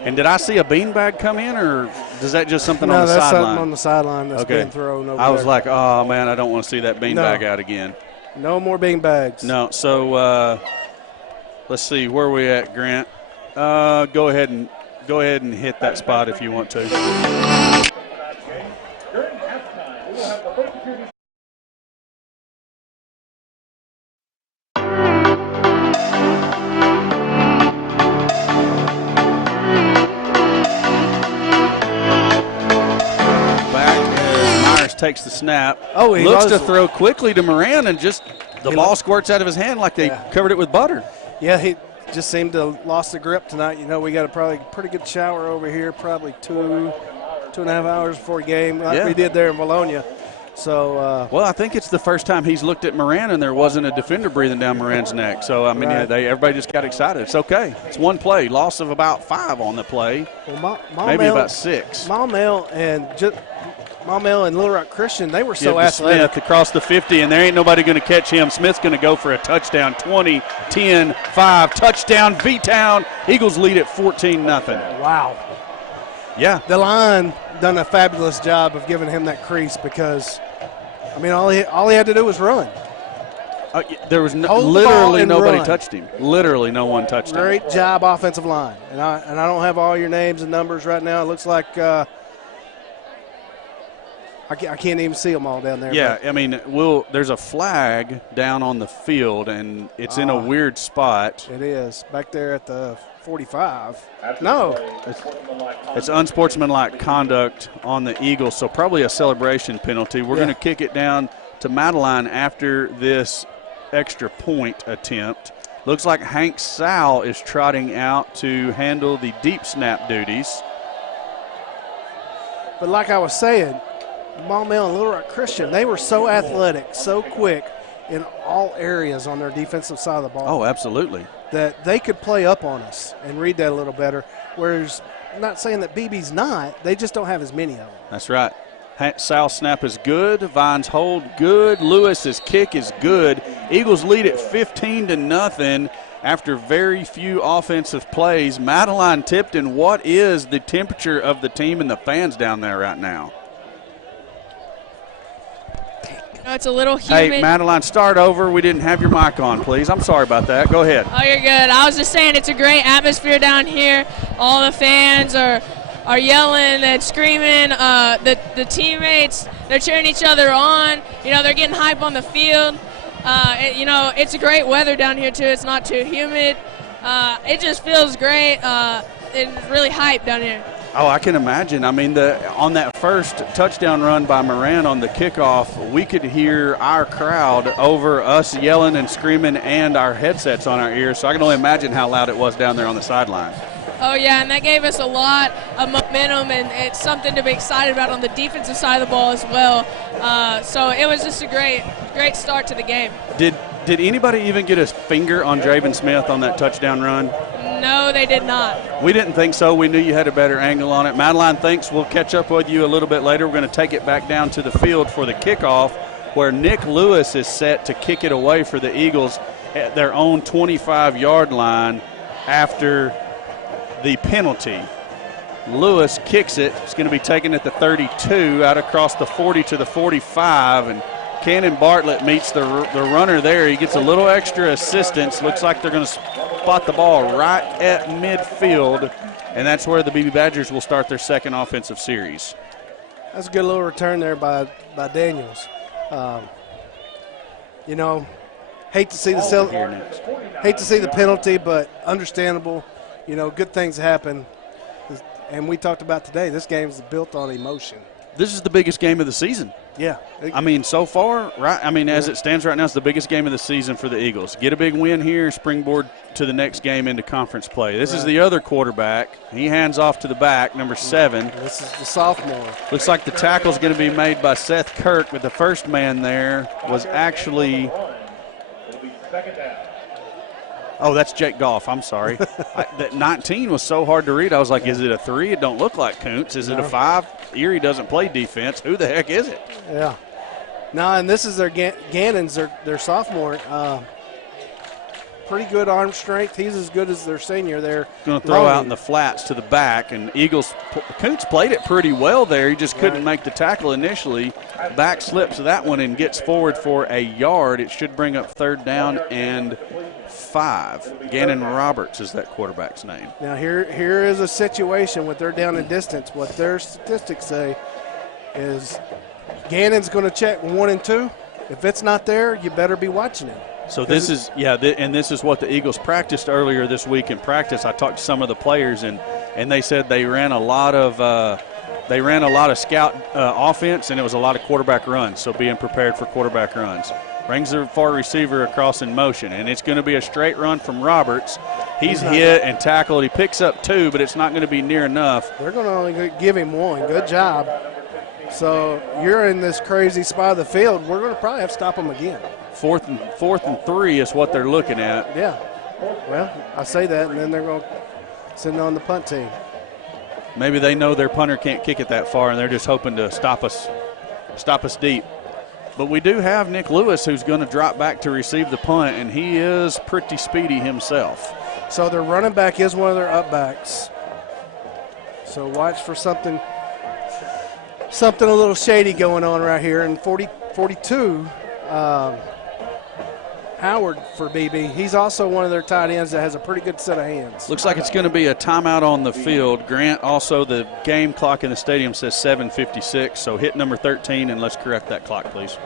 And did I see a beanbag come in, or is that just something on the sideline? No, that's something on the sideline that's being thrown over I was there. like, oh, man, I don't want to see that beanbag out again. No more beanbags. No, so let's see, where are we at, Grant? Go ahead and hit that spot if you want to. Takes the snap. Oh, he looks to throw quickly to Moran, and just the ball squirts out of his hand like they covered it with butter. Yeah, he just seemed to have lost the grip tonight. You know, we got a probably pretty good shower over here, probably 2.5 hours before game, like we did there in Vilonia. So, well, I think it's the first time he's looked at Moran and there wasn't a defender breathing down Moran's neck. So, I mean, everybody just got excited. It's okay. It's one play. Loss of about 5 on the play. Well, maybe about 6. Maumelle and Little Rock Christian, they were so athletic. Smith across the 50, and there ain't nobody going to catch him. Smith's going to go for a touchdown. 20, 10, 5, touchdown, V-Town. Eagles lead at 14-0. Wow. Yeah. The line done a fabulous job of giving him that crease because, I mean, all he had to do was run. There was literally nobody touched him. Literally no one touched him. Great job, offensive line. And I don't have all your names and numbers right now. It looks like I can't even see them all down there. Yeah, I mean, there's a flag down on the field, and it's in a weird spot. It is. Back there at the 45. It's unsportsmanlike conduct on the Eagles, so probably a celebration penalty. We're going to kick it down to Madeline after this extra point attempt. Looks like Hank Sowell is trotting out to handle the deep snap duties. But like I was saying, Maumelle and Little Rock Christian, they were so athletic, so quick in all areas on their defensive side of the ball. Oh, absolutely. That they could play up on us and read that a little better. Whereas, I'm not saying that Beebe's not, they just don't have as many of them. That's right. Sal's snap is good. Vine's hold good. Lewis's kick is good. Eagles lead at 15-0 after very few offensive plays. Madeline Tipton, what is the temperature of the team and the fans down there right now? It's a little humid. Hey, Madeline, start over. We didn't have your mic on, please. I'm sorry about that. Go ahead. Oh, you're good. I was just saying it's a great atmosphere down here. All the fans are yelling and screaming. The teammates, they're cheering each other on. You know, they're getting hype on the field. It's a great weather down here, too. It's not too humid. It just feels great. It's really hype down here. Oh, I can imagine. I mean, on that first touchdown run by Moran on the kickoff, we could hear our crowd over us yelling and screaming and our headsets on our ears. So I can only imagine how loud it was down there on the sideline. Oh, yeah, and that gave us a lot of momentum, and it's something to be excited about on the defensive side of the ball as well. So it was just a great start to the game. Did anybody even get a finger on Draven Smith on that touchdown run? No, they did not. We didn't think so. We knew you had a better angle on it. Madeline thinks we'll catch up with you a little bit later. We're going to take it back down to the field for the kickoff, where Nick Lewis is set to kick it away for the Eagles at their own 25-yard line after the penalty. Lewis kicks it. It's going to be taken at the 32, out across the 40 to the 45, and Cannon Bartlett meets the runner there. He gets a little extra assistance. Looks like they're going to spot the ball right at midfield, and that's where the Beebe Badgers will start their second offensive series. That's a good little return there by Daniels. You know, hate to see the penalty, but understandable. You know, good things happen. And we talked about today, this game is built on emotion. This is the biggest game of the season. Yeah. I mean, so far, right? I mean, as it stands right now, it's the biggest game of the season for the Eagles. Get a big win here, springboard to the next game into conference play. This is the other quarterback. He hands off to the back, number 7. This is the sophomore. Looks like the tackle's going to be made by Seth Kirk, but the first man there was actually – oh, that's Jake Goff. I'm sorry. That 19 was so hard to read. I was like, is it a 3? It don't look like Kuntz. Is it a 5? Erie doesn't play defense. Who the heck is it? Yeah. No, and this is their Gannon's, their sophomore. Pretty good arm strength. He's as good as their senior there. Going to throw out in the flats to the back, and Eagles – Kuntz played it pretty well there. He just couldn't make the tackle initially. Back slips that one and gets forward for a yard. It should bring up 3rd down and 5. Gannon Roberts is that quarterback's name. Now here is a situation with their down and distance. What their statistics say is Gannon's going to check 1 and 2. If it's not there, you better be watching it. So this is and this is what the Eagles practiced earlier this week in practice. I talked to some of the players and they said they ran a lot of scout offense, and it was a lot of quarterback runs. So being prepared for quarterback runs. Brings the far receiver across in motion, and it's going to be a straight run from Roberts. He's hit and tackled. He picks up 2, but it's not going to be near enough. They're going to only give him 1. Good job. So you're in this crazy spot of the field. We're going to probably have to stop them again. Fourth and 3 is what they're looking at. Yeah. Well, I say that, and then they're going to send on the punt team. Maybe they know their punter can't kick it that far, and they're just hoping to stop us deep. But we do have Nick Lewis, who's going to drop back to receive the punt, and he is pretty speedy himself. So their running back is one of their upbacks. So watch for something a little shady going on right here. And 42, Howard for Beebe. He's also one of their tight ends that has a pretty good set of hands. Looks like it's going to be a timeout on the field. Grant, also the game clock in the stadium says 7:56, so hit number 13 and let's correct that clock, please. So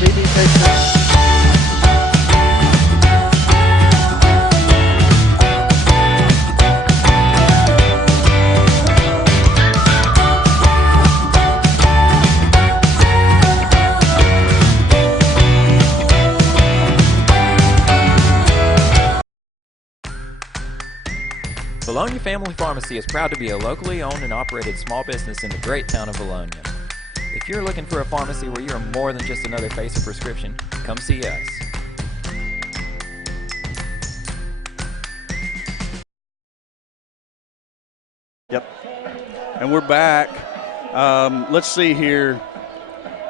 Beebe takes Vilonia Family Pharmacy is proud to be a locally owned and operated small business in the great town of Vilonia. If you're looking for a pharmacy where you're more than just another face of prescription, come see us. Yep. And we're back. Let's see here.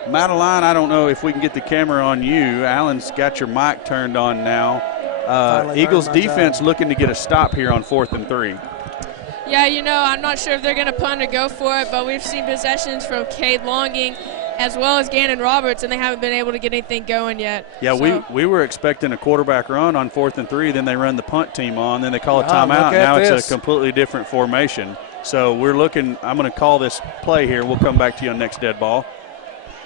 Madeline, I don't know if we can get the camera on you. Alan's got your mic turned on now. Eagles defense looking to get a stop here on 4th and 3. Yeah, you know, I'm not sure if they're going to punt or go for it, but we've seen possessions from Cade Longing as well as Gannon Roberts, and they haven't been able to get anything going yet. Yeah, so we were expecting a quarterback run on 4th and 3, then they run the punt team on, then they call a timeout. Now it's a completely different formation. So we're looking, I'm going to call this play here. We'll come back to you on next dead ball.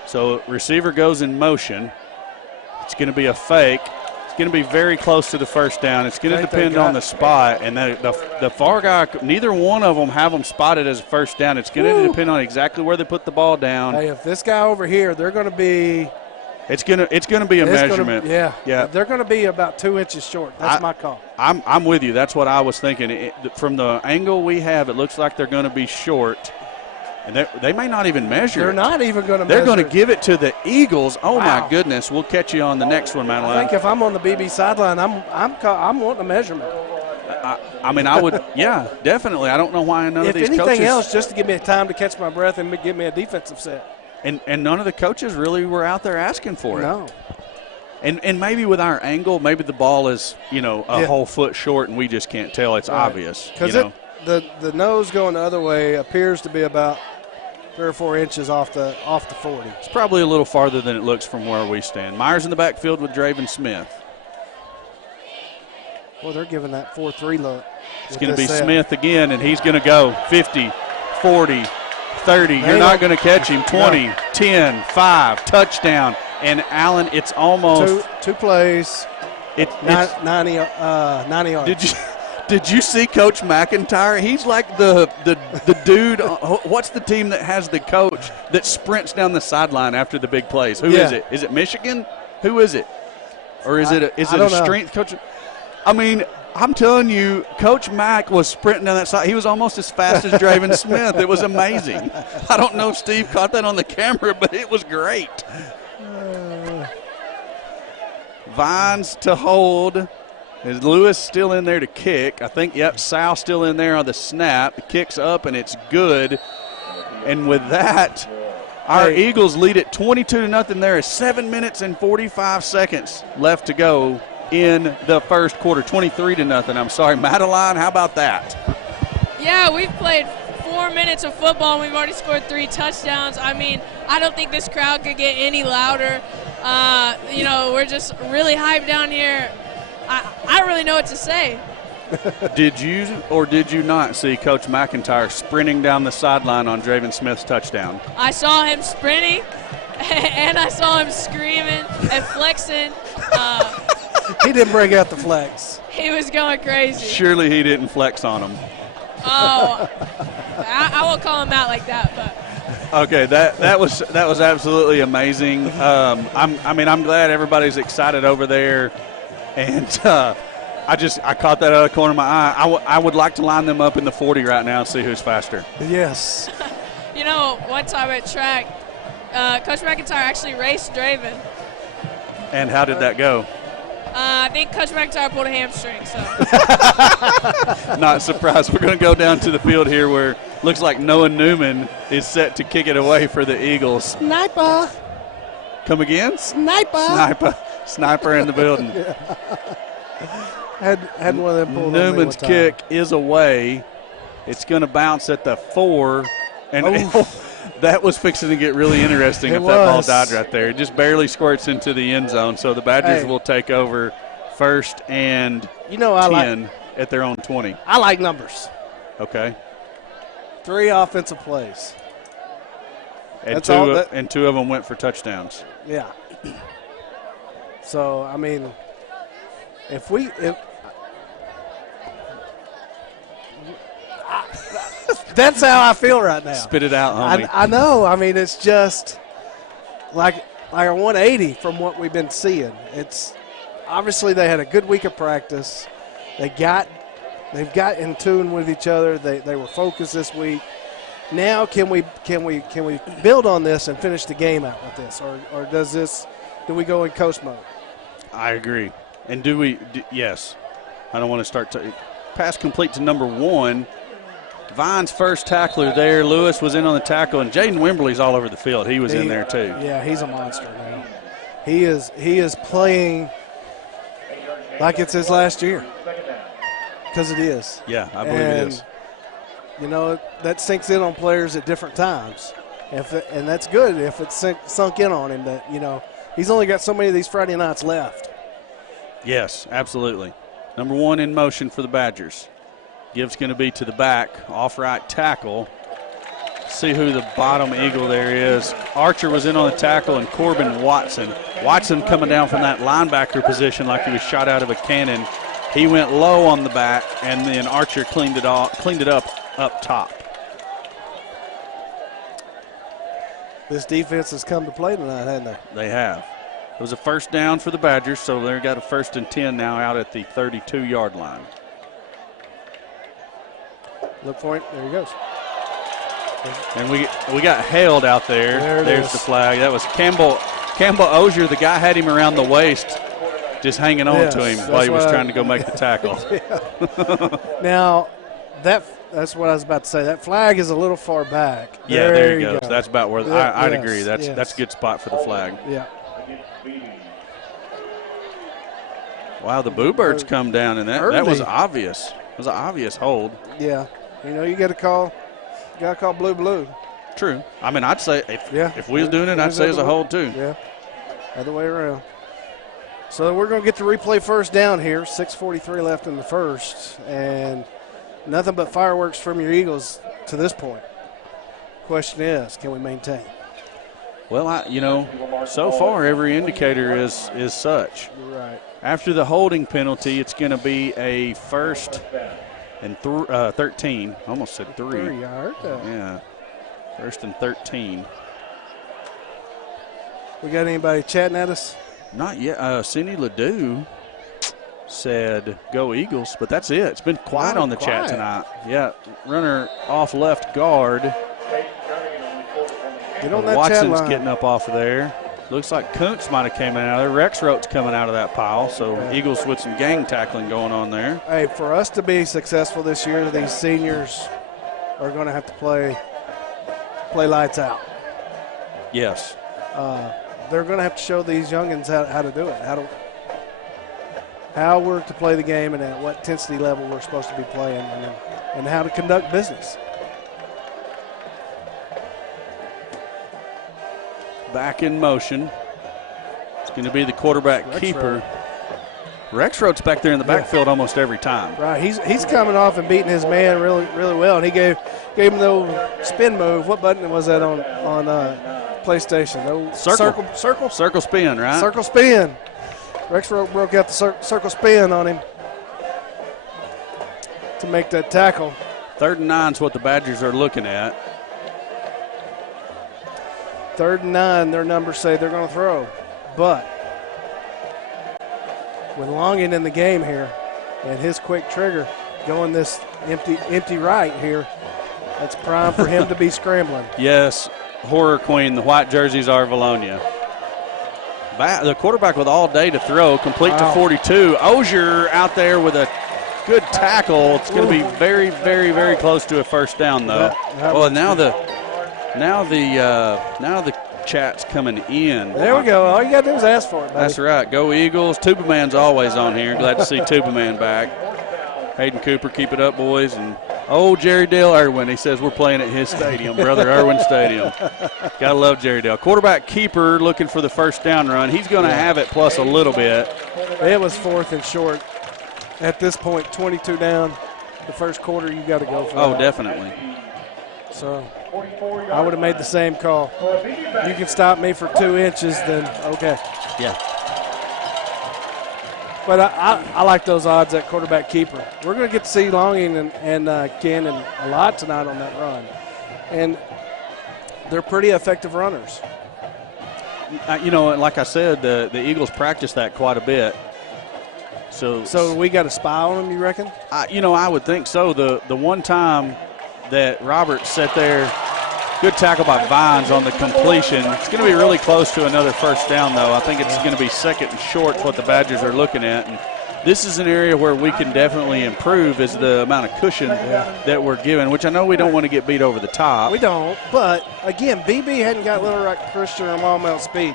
So receiver goes in motion. It's going to be a fake. It's going to be very close to the first down. It's going to depend on the spot. And the far guy, neither one of them have them spotted as a first down. It's going to depend on exactly where they put the ball down. Hey, if this guy over here, they're going to be – It's going to be a measurement. Yeah. They're going to be about 2 inches short. That's my call. I'm with you. That's what I was thinking. From the angle we have, it looks like they're going to be short. And they may not even measure They're it. not even going to measure They're going to it. give it to the Eagles. Oh, Wow. my goodness. We'll catch you on the next one, Madeline. I think if I'm on the BB sideline, I'm wanting a measurement. I mean, I would, yeah, definitely. I don't know why none of these coaches. If anything else, just to give me time to catch my breath and give me a defensive set. And none of the coaches really were out there asking for it. No. And maybe with our angle, maybe the ball is, a whole foot short and we just can't tell. It's obvious. Because the nose going the other way appears to be about 3 or 4 inches off the 40. It's probably a little farther than it looks from where we stand. Myers in the backfield with Draven Smith. Well, they're giving that 4-3 look. It's going to be Smith again, and he's going to go 50, 40, 30. You're not going to catch him. 20, 10, 5, touchdown. And Allen, it's almost two plays. 90 yards. Did you see Coach McIntyre? He's like the dude. What's the team that has the coach that sprints down the sideline after the big plays? Who is it? Is it Michigan? Who is it? Or is it a strength coach? I mean, I'm telling you, Coach Mack was sprinting down that side. He was almost as fast as Draven Smith. It was amazing. I don't know if Steve caught that on the camera, but it was great. Vines to hold. Is Lewis still in there to kick? I think, yep, Sal still in there on the snap. The kick's up, and it's good. And with that, our Eagles lead it 22-0. There is 7 minutes and 45 seconds left to go in the first quarter. 23-0. I'm sorry. Madeline, how about that? Yeah, we've played 4 minutes of football, and we've already scored 3 touchdowns. I mean, I don't think this crowd could get any louder. We're just really hyped down here. I don't really know what to say. Did you or did you not see Coach McIntyre sprinting down the sideline on Draven Smith's touchdown? I saw him sprinting, and I saw him screaming and flexing. He didn't bring out the flex. He was going crazy. Surely he didn't flex on him. Oh, I won't call him out like that, but. Okay, that was absolutely amazing. I'm glad everybody's excited over there, and I caught that out of the corner of my eye. I would like to line them up in the 40 right now and see who's faster. Yes. One time at track, Coach McIntyre actually raced Draven. And how did that go? I think Coach McIntyre pulled a hamstring, so. Not surprised. We're going to go down to the field here where looks like Noah Newman is set to kick it away for the Eagles. Sniper. Come again? Sniper in the building. Had one of them pulled Newman's kick is away. It's going to bounce at the 4. And that was fixing to get really interesting if that ball died right there. It just barely squirts into the end zone. So the Badgers will take over first and 10 at their own 20. I like numbers. Okay. 3 offensive plays. And two of them went for touchdowns. Yeah. So, I mean, that's how I feel right now. Spit it out, homie. I know. I mean, it's just like a 180 from what we've been seeing. It's obviously they had a good week of practice. They've got in tune with each other. They were focused this week. Now can we build on this and finish the game out with this, or do we go in coast mode? I agree. And yes. I don't want to start pass complete to number 1. Vine's first tackler there. Lewis was in on the tackle, and Jaden Wimberly's all over the field. He was in there too. Yeah, he's a monster now. He is playing like it's his last year, because it is. Yeah, I believe it is. That sinks in on players at different times, and that's good if it's sunk in on him that he's only got so many of these Friday nights left. Yes, absolutely. Number 1 in motion for the Badgers. Give's going to be to the back, off right tackle. See who the bottom Eagle there is. Archer was in on the tackle, and Corbin Watson. Watson coming down from that linebacker position like he was shot out of a cannon. He went low on the back, and then Archer cleaned it up top. This defense has come to play tonight, hasn't they? They have. It was a first down for the Badgers, so they've got a 1st and 10 now out at the 32-yard line. Look for it. There he goes. And we got hailed out there. There's the flag. That was Campbell Ozier. The guy had him around the waist, just hanging on to him while he was trying to go make the tackle. Now, that's what I was about to say. That flag is a little far back. Yeah, there he goes. That's about where I'd agree. That's a good spot for the flag. Yeah. Wow, the Boo Birds come down, and that was obvious. It was an obvious hold. Yeah. You got to call blue. true. I mean, I'd say if we was doing it, I'd say as a hold too. Yeah, other way around. So we're going to get to replay first down here. 6:43 left in the first, and nothing but fireworks from your Eagles to this point. Question is, can we maintain? Well, so far every indicator is such. Right. After the holding penalty, it's going to be a first and 13. Almost said 3. 3 yard. Yeah, first and 13. We got anybody chatting at us? Not yet. Cindy Ledoux said go Eagles, but that's it. It's been quiet on the chat tonight. Yeah, runner off left guard. Get on that Watson's chat line. getting up off of there. Looks like Kuntz might have came out of there. Rex Rote's coming out of that pile, so Eagles with some gang tackling going on there. Hey, for us to be successful this year, these seniors are going to have to play lights out. Yes. They're going to have to show these youngins how to do it, how we're to play the game and at what intensity level we're supposed to be playing and how to conduct business. Back in motion. It's going to be the quarterback keeper. Rex Rote's back there in the backfield almost every time. Right, he's coming off and beating his man really well, and he gave him the old spin move. What button was that on PlayStation? The old circle spin, right? Circle spin. Rex Rote broke out the circle spin on him to make that tackle. 3rd and 9 is what the Badgers are looking at. 3rd and 9, their numbers say they're going to throw. But with Longin in the game here and his quick trigger going this empty right here, that's prime for him to be scrambling. Yes, Horror Queen, the white jerseys are Vilonia. The quarterback with all day to throw, complete to 42. Ozier out there with a good tackle. It's going to be very, very, very close to a first down, though. Now the chat's coming in. There we go. All you got to do is ask for it, buddy. That's right. Go Eagles. Tuba Man's always on here. Glad to see Tuba Man back. Hayden Cooper, keep it up, boys. And Jerry Dale Irwin, he says we're playing at his stadium, Brother Irwin Stadium. Gotta love Jerry Dale. Quarterback keeper looking for the first down run. He's going to have it plus a little bit. It was 4th and short. At this point, 22 down. The first quarter, you got to go for that. Definitely. So I would have made the same call. You can stop me for 2 inches, then okay. Yeah. But I like those odds at quarterback keeper. We're going to get to see Longing and Cannon a lot tonight on that run. And they're pretty effective runners. Like I said, the Eagles practice that quite a bit. So we got a spy on them, you reckon? I would think so. The one time that Roberts sat there, good tackle by Vines on the completion. It's going to be really close to another first down, though. I think it's going to be 2nd and short is what the Badgers are looking at. And this is an area where we can definitely improve is the amount of cushion that we're given, which I know we don't want to get beat over the top. We don't. But, again, Beebe hadn't got Little Rock Christian or Maumelle speed.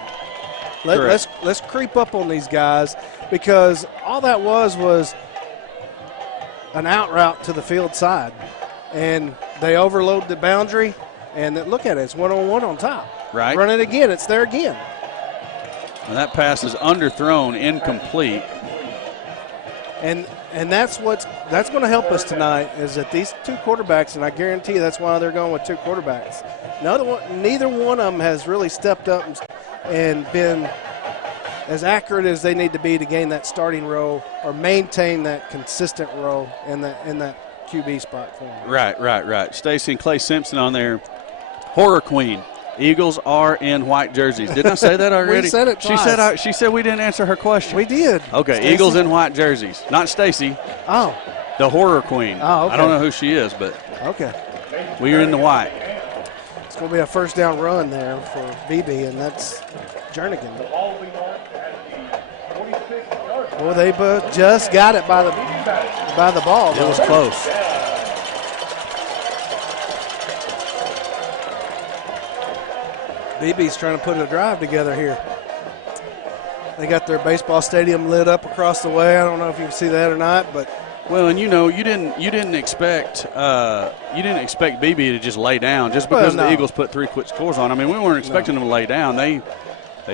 Let's creep up on these guys because all that was an out route to the field side. And they overload the boundary. And look at it, it's one-on-one on top. Right. Run it again, it's there again. And that pass is underthrown, incomplete. And that's going to help us tonight is that these 2 quarterbacks, and I guarantee you that's why they're going with 2 quarterbacks. Neither one of them has really stepped up and been as accurate as they need to be to gain that starting role or maintain that consistent role in that QB spot for them. Right. Stacy and Clay Simpson on there. Horror Queen. Eagles are in white jerseys. Didn't I say that already? We said it twice. She said we didn't answer her question. We did. Okay, Stacey? Eagles in white jerseys. Not Stacy. Oh. The Horror Queen. Oh, okay. I don't know who she is, but okay. We are in the white. It's going to be a first down run there for Beebe, and that's Jernigan. Well, they just got it by the ball. It was close. Beebe's trying to put a drive together here. They got their baseball stadium lit up across the way. I don't know if you can see that or not, but Well, and you didn't expect Beebe to just lay down just because the Eagles put 3 quick scores on. I mean, we weren't expecting them to lay down. They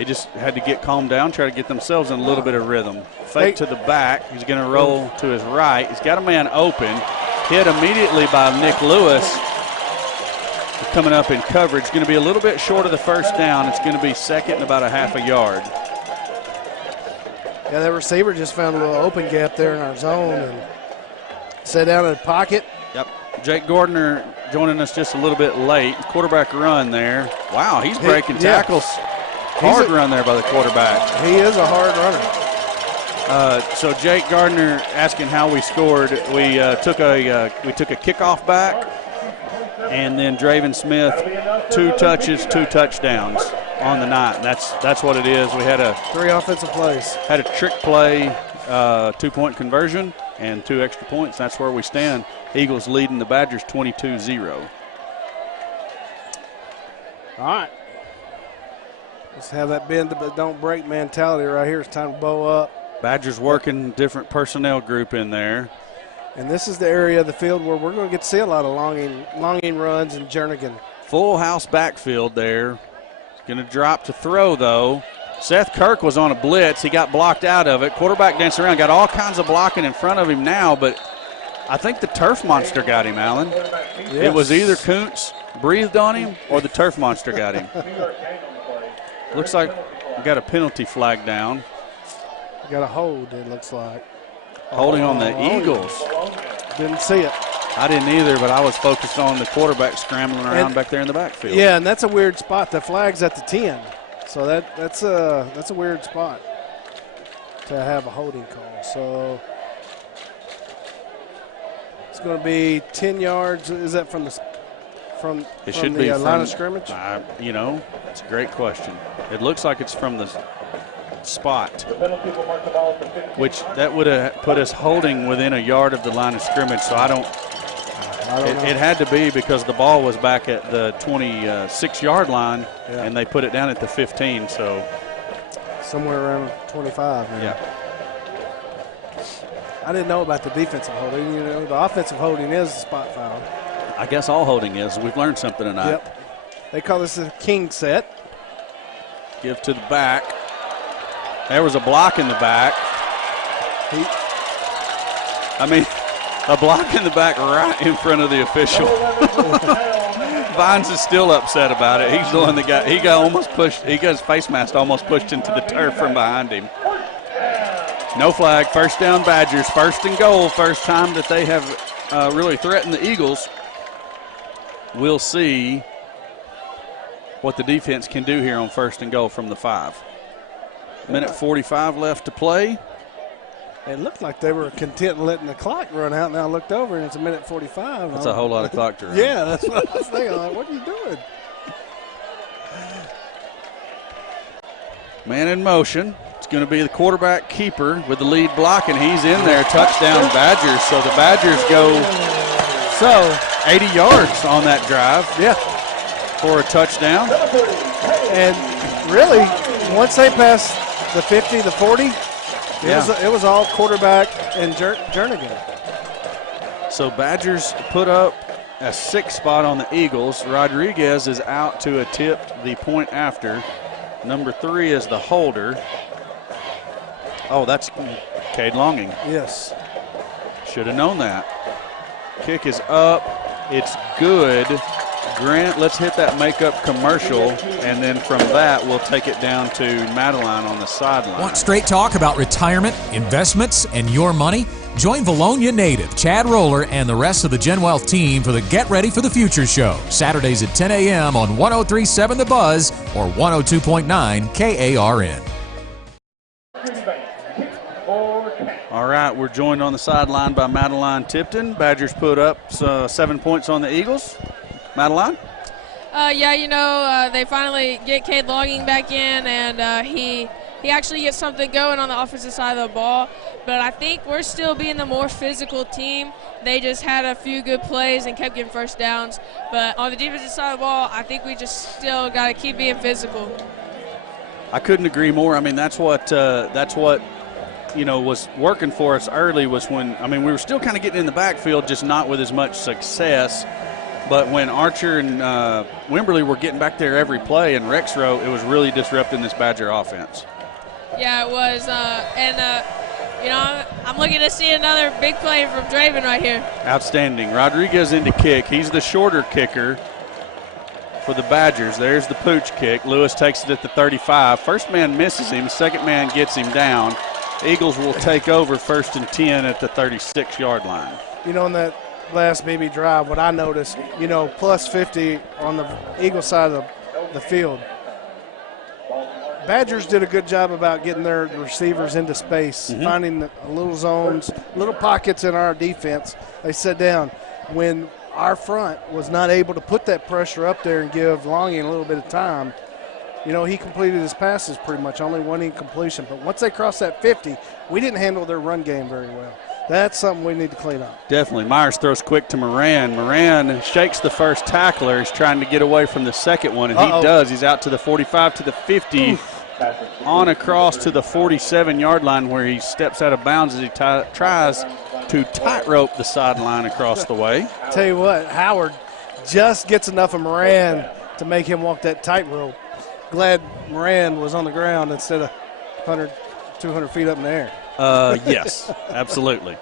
just had to get calmed down, try to get themselves in a little bit of rhythm. Fake to the back. He's going to roll to his right. He's got a man open. Hit immediately by Nick Lewis. Coming up in coverage. Going to be a little bit short of the first down. It's going to be second and about a half a yard. Yeah, that receiver just found a little open gap there in our zone and sat down in the pocket. Yep. Jake Gardner joining us just a little bit late. Quarterback run there. Wow, he's breaking tackles. Hard run there by the quarterback. He is a hard runner. So Jake Gardner asking how we scored. We took a kickoff back, and then Draven Smith 2 touches, 2 touchdowns on the night. That's what it is. We had 3 offensive plays. Had a trick play, 2-point conversion, and 2 extra points. That's where we stand. Eagles leading the Badgers 22-0. All right. Let's have that bend but don't break mentality right here. It's time to bow up. Badgers working different personnel group in there. And this is the area of the field where we're going to get to see a lot of longing runs and Jernigan. Full house backfield there. Going to drop to throw, though. Seth Kirk was on a blitz. He got blocked out of it. Quarterback dancing around. Got all kinds of blocking in front of him now, but I think the turf monster got him, Alan. Yes. It was either Kuntz breathed on him or the turf monster got him. Looks like we got a penalty flag down. We got a hold, it looks like. Holding on the Eagles. Didn't see it. I didn't either, but I was focused on the quarterback scrambling around back there in the backfield. Yeah, and that's a weird spot. The flag's at the 10. So that's a weird spot to have a holding call. So it's going to be 10 yards. Is that from the line of scrimmage? It's a great question. It looks like it's from the spot, which that would have put us holding within a yard of the line of scrimmage. So I don't know. It had to be because the ball was back at the 26-yard line, and they put it down at the 15. So somewhere around 25. Man. Yeah. I didn't know about the defensive holding. The offensive holding is the spot foul. I guess all holding is. We've learned something tonight. Yep. They call this a king set. Give to the back. There was a block in the back. A block in the back right in front of the official. Vines is still upset about it. He's the one that got almost pushed. He got his face mask almost pushed into the turf from behind him. No flag. First down Badgers. First and goal. First time that they have really threatened the Eagles. We'll see what the defense can do here on first and goal from the 5. Minute 45 left to play. It looked like they were content letting the clock run out. Now I looked over and it's a minute 45. That's a whole lot of clock to run. Yeah, that's what I was thinking. Like, what are you doing? Man in motion. It's going to be the quarterback keeper with the lead block, and he's in there. Touchdown Badgers. So the Badgers go 80 yards on that drive. Yeah. For a touchdown. And really, once they passed the 50, the 40, it was all quarterback and Jernigan. So Badgers put up a 6 spot on the Eagles. Rodriguez is out to attempt the point after. Number 3 is the holder. Oh, that's Cade Longing. Yes. Should have known that. Kick is up. It's good. Grant, let's hit that makeup commercial, and then from that, we'll take it down to Madeline on the sideline. Want straight talk about retirement, investments, and your money? Join Vilonia native Chad Roller and the rest of the Gen Wealth team for the Get Ready for the Future show, Saturdays at 10 a.m. on 103.7 The Buzz or 102.9 KARN. All right, we're joined on the sideline by Madeline Tipton. Badgers put up 7 points on the Eagles. Madeline? They finally get Cade Logging back in, and he actually gets something going on the offensive side of the ball. But I think we're still being the more physical team. They just had a few good plays and kept getting first downs. But on the defensive side of the ball, I think we just still got to keep being physical. I couldn't agree more. I mean, that's what was working for us early was when, we were still kind of getting in the backfield, just not with as much success. But when Archer and Wimberley were getting back there every play and Rexrow, it was really disrupting this Badger offense. Yeah, it was. I'm looking to see another big play from Draven right here. Outstanding. Rodriguez into kick. He's the shorter kicker for the Badgers. There's the pooch kick. Lewis takes it at the 35. First man misses him. Second man gets him down. Eagles will take over 1st and 10 at the 36-yard line. On that last Beebe drive, what I noticed, plus 50 on the Eagle side of the field. Badgers did a good job about getting their receivers into space, finding the little zones, little pockets in our defense. They sat down. When our front was not able to put that pressure up there and give Longy a little bit of time, he completed his passes pretty much, only one incompletion. But once they crossed that 50, we didn't handle their run game very well. That's something we need to clean up. Definitely. Myers throws quick to Moran. Moran shakes the first tackler. He's trying to get away from the second one, and he does. He's out to the 45, to the 50, on across to the 47-yard line where he steps out of bounds as he tries to tightrope the sideline across the way. Tell you what, Howard just gets enough of Moran to make him walk that tightrope. Glad Moran was on the ground instead of 100, 200 feet up in the air. Yes, absolutely.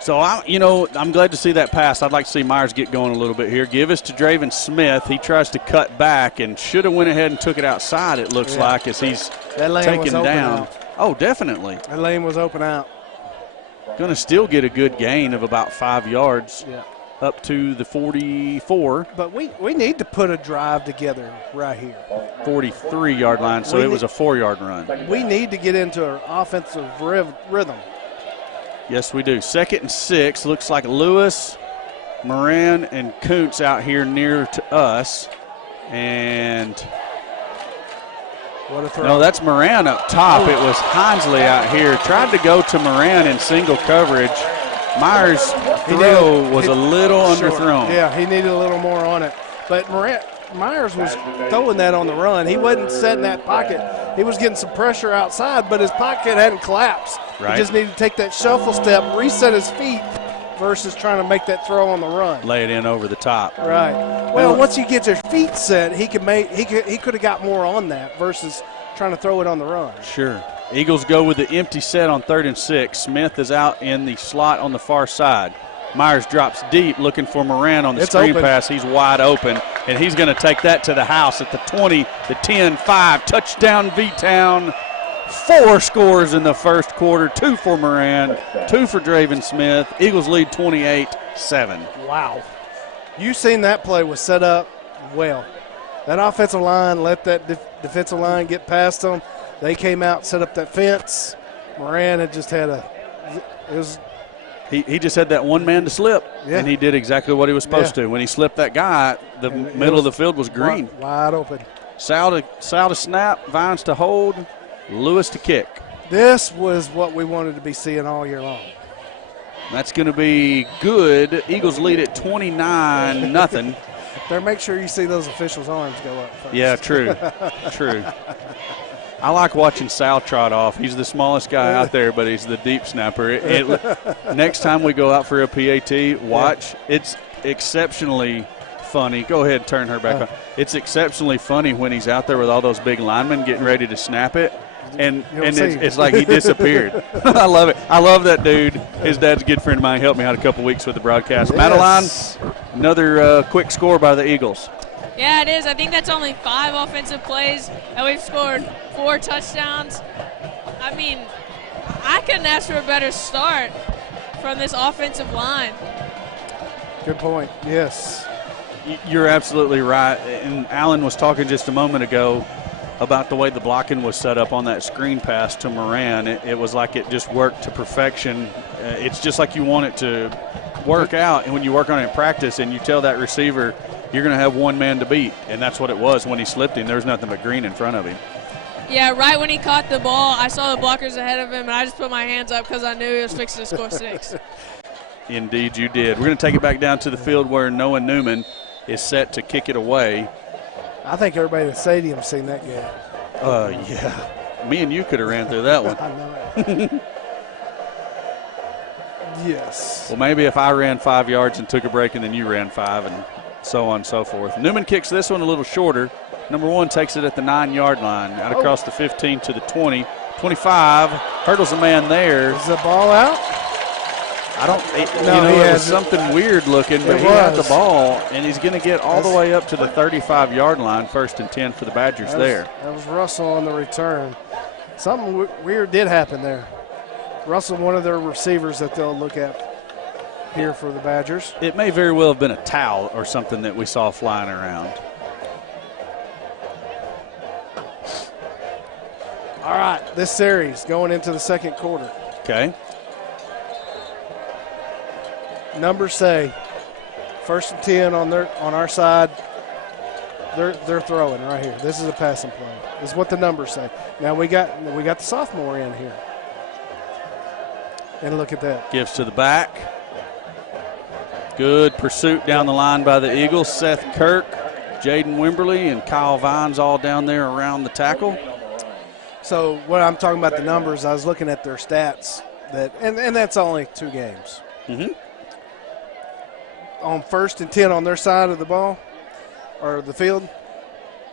So, I'm glad to see that pass. I'd like to see Myers get going a little bit here. Give us to Draven Smith. He tries to cut back and should have went ahead and took it outside, it looks like, as he's taken down. Out. Oh, definitely. That lane was open out. Going to still get a good gain of about 5 yards up to the 44. But we need to put a drive together right here. 43-yard line, so it was a 4-yard run. We need to get into an offensive rhythm. Yes, we do. 2nd and 6. Looks like Lewis, Moran, and Kuntz out here near to us. And what a throw. No, that's Moran up top. It was Hinsley out here. Tried to go to Moran in single coverage. Myers' throw was a little underthrown. Yeah, he needed a little more on it. But Myers was throwing that on the run. He wasn't setting that pocket. He was getting some pressure outside, but his pocket hadn't collapsed. Right. He just needed to take that shuffle step, reset his feet, versus trying to make that throw on the run. Lay it in over the top. Right. Well, once he gets his feet set, he could have got more on that versus trying to throw it on the run. Sure. Eagles go with the empty set on 3rd and 6. Smith is out in the slot on the far side. Myers drops deep looking for Moran on the screen pass. He's wide open, and he's going to take that to the house at the 20, the 10, 5. Touchdown, V-Town. 4 scores in the first quarter, 2 for Moran, 2 for Draven Smith. Eagles lead 28-7. Wow. You seen that play was set up well. That offensive line let that defensive line get past them. They came out, set up that fence. Moran had just had He just had that one man to slip, and he did exactly what he was supposed to. When he slipped that guy, the middle of the field was green. Wide open. Sal to snap, Vines to hold, Lewis to kick. This was what we wanted to be seeing all year long. That's going to be good. Eagles lead at 29-0. Better make sure you see those officials' arms go up first. Yeah, true. True. I like watching Sal trot off. He's the smallest guy out there, but he's the deep snapper. Next time we go out for a PAT, watch. It's exceptionally funny. Go ahead and turn her back on. It's exceptionally funny when he's out there with all those big linemen getting ready to snap it. And it's like he disappeared. I love it. I love that dude. His dad's a good friend of mine. He helped me out a couple weeks with the broadcast. Yes. Madeline, another quick score by the Eagles. Yeah, it is. I think that's only 5 offensive plays, and we've scored 4 touchdowns. I mean, I couldn't ask for a better start from this offensive line. Good point. Yes. You're absolutely right. And Alan was talking just a moment ago about the way the blocking was set up on that screen pass to Moran. It was like it just worked to perfection. It's just like you want it to work out, and when you work on it in practice and you tell that receiver you're going to have one man to beat, and that's what it was. When he slipped him, there was nothing but green in front of him. Yeah, right when he caught the ball, I saw the blockers ahead of him, and I just put my hands up because I knew he was fixing to score 6. Indeed you did. We're going to take it back down to the field where Noah Newman is set to kick it away. I think everybody in the stadium's seen that game. Yeah. Me and you could have ran through that one. I know. Yes. Well, maybe if I ran 5 yards and took a break and then you ran 5 and so on and so forth. Newman kicks this one a little shorter. Number 1 takes it at the 9-yard line, out across the 15 to the 20. 25, hurdles a man there. Is the ball out? I don't, it was something weird looking, but he had the ball, and he's going to get all the way up to the 35-yard line, 1st and 10 for the Badgers there. That was Russell on the return. Something weird did happen there. Russell, one of their receivers that they'll look at here for the Badgers. It may very well have been a towel or something that we saw flying around. All right, this series going into the second quarter. Okay. Numbers say 1st and 10 on our side. They're throwing right here. This is a passing play. This is what the numbers say. Now we got the sophomore in here. And look at that. Gives to the back. Good pursuit down the line by the Eagles. Seth Kirk, Jaden Wimberly, and Kyle Vines all down there around the tackle. So what I'm talking about the numbers, I was looking at their stats, and that's only 2 games. Mm-hmm. On 1st and 10 on their side of the ball or the field,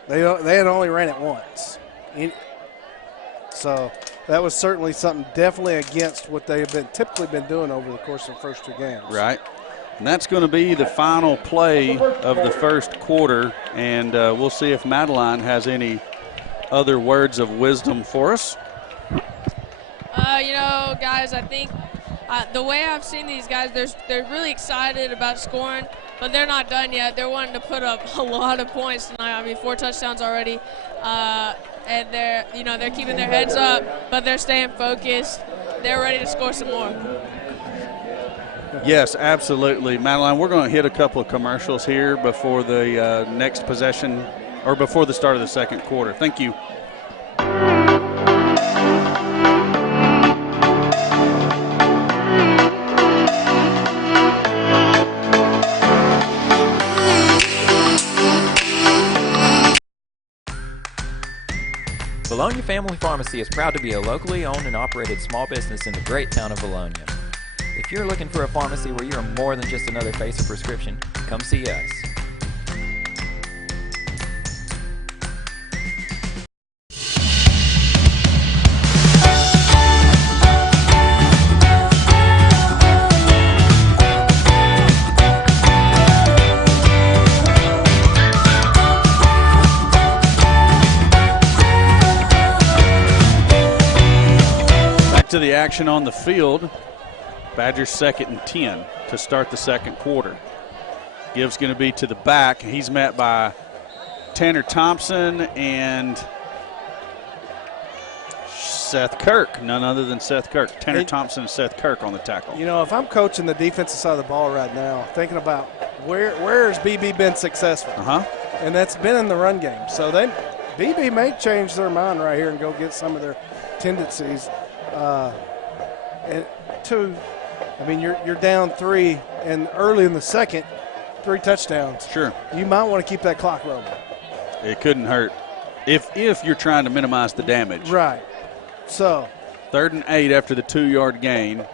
they had only ran it once. So that was certainly something definitely against what they have typically been doing over the course of the first 2 games. Right. And that's going to be the final play of the first quarter, and we'll see if Madeline has any other words of wisdom for us. Guys, I think the way I've seen these guys, they're really excited about scoring, but they're not done yet. They're wanting to put up a lot of points tonight. I mean, 4 touchdowns already, and they're keeping their heads up, but they're staying focused. They're ready to score some more. Yes, absolutely. Madeline, we're going to hit a couple of commercials here before the next possession or before the start of the second quarter. Thank you. Vilonia Family Pharmacy is proud to be a locally owned and operated small business in the great town of Vilonia. If you're looking for a pharmacy where you're more than just another face of prescription, come see us. To the action on the field. Badgers 2nd and 10 to start the second quarter. Give's going to be to the back. He's met by Tanner Thompson and Seth Kirk, none other than Seth Kirk. Tanner Thompson and Seth Kirk on the tackle. If I'm coaching the defensive side of the ball right now, thinking about where has Beebe been successful? And that's been in the run game. So Beebe may change their mind right here and go get some of their tendencies. And 2, I mean, you're down 3, and early in the second, 3 touchdowns. Sure. You might want to keep that clock rolling. It couldn't hurt if you're trying to minimize the damage. Right. So 3rd and 8 after the 2-yard gain.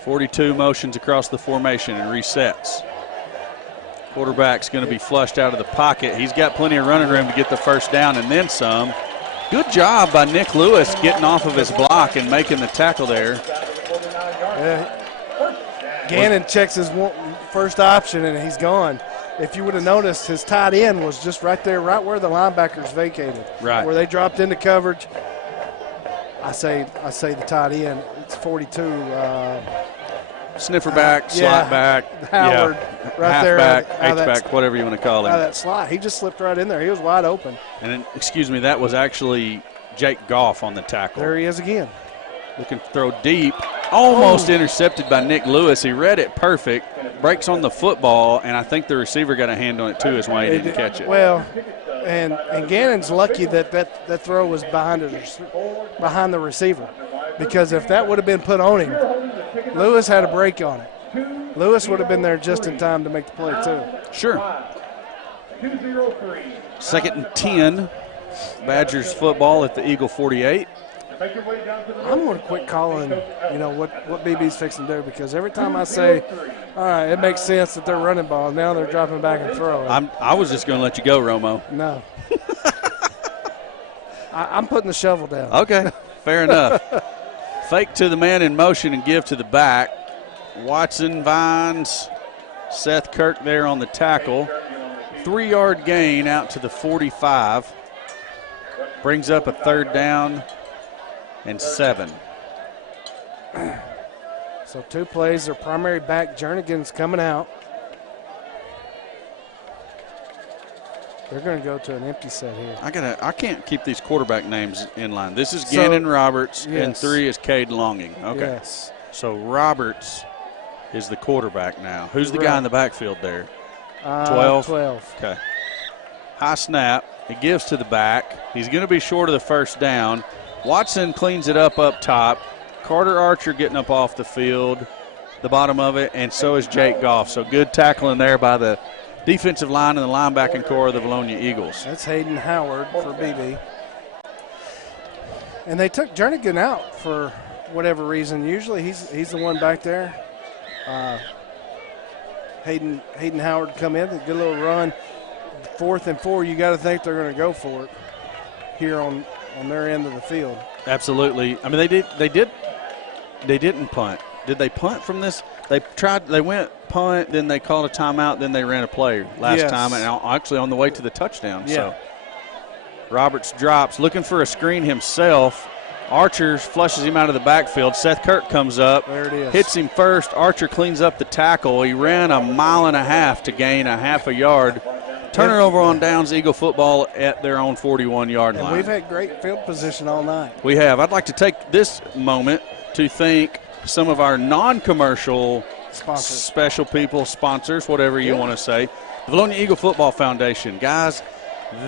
42 motions across the formation and resets. Quarterback's going to be flushed out of the pocket. He's got plenty of running room to get the first down and then some. Good job by Nick Lewis getting off of his block and making the tackle there. Gannon checks his first option, and he's gone. If you would have noticed, his tight end was just right there, right where the linebackers vacated. Right. Where they dropped into coverage. I say the tight end. It's 42. Sniffer back, slot back. Howard, right there. Halfback, H-back, whatever you want to call him. That slot, he just slipped right in there. He was wide open. And then, excuse me, that was actually Jake Goff on the tackle. There he is again. Looking to throw deep. Almost intercepted by Nick Lewis. He read it perfect. Breaks on the football, and I think the receiver got a hand on it too, is why he didn't catch it. Well, and Gannon's lucky that throw was behind the receiver, because if that would have been put on him, Lewis had a break on it. Lewis would have been there just in time to make the play too. Sure. 2-0-3. 2nd and 10 Badgers football at the Eagle 48. I'm going to quit calling, what BB's fixing to do, because every time I say, all right, it makes sense that they're running ball, now they're dropping back and throwing. I was just going to let you go, Romo. No. I'm putting the shovel down. Okay, fair enough. Fake to the man in motion and give to the back. Watson, Vines, Seth Kirk there on the tackle. 3-yard gain out to the 45. Brings up a 3rd down and 7. So 2 plays, their primary back, Jernigan's coming out. They're going to go to an empty set here. I can't keep these quarterback names in line. This is Gannon Roberts, yes. and 3 is Cade Longing. Okay. Yes. So Roberts is the quarterback now. Who's the guy in the backfield there? 12? 12. Okay. High snap. He gives to the back. He's going to be short of the 1st down. Watson cleans it up top. Carter Archer getting up off the field, the bottom of it, and so is Jake Goff. So good tackling there by the defensive line and the linebacking core of the Vilonia Eagles. That's Hayden Howard for BB. And they took Jernigan out for whatever reason. Usually he's the one back there. Hayden Howard come in, a good little run. 4th and 4, you got to think they're going to go for it here on their end of the field. Absolutely. I mean, they didn't punt. Did they punt from this? They went punt, then they called a timeout, then they ran a play last time, and actually on the way to the touchdown. Yeah. So Roberts drops, looking for a screen himself. Archer flushes him out of the backfield. Seth Kirk comes up, there it is. Hits him first. Archer cleans up the tackle. He ran 1.5 miles to gain a half a yard. Turnover on downs, Eagle football at their own 41-yard line. We've had great field position all night. We have. I'd like to take this moment to thank some of our non-commercial sponsors, special people, sponsors, whatever you want to say. The Vilonia Eagle Football Foundation. Guys,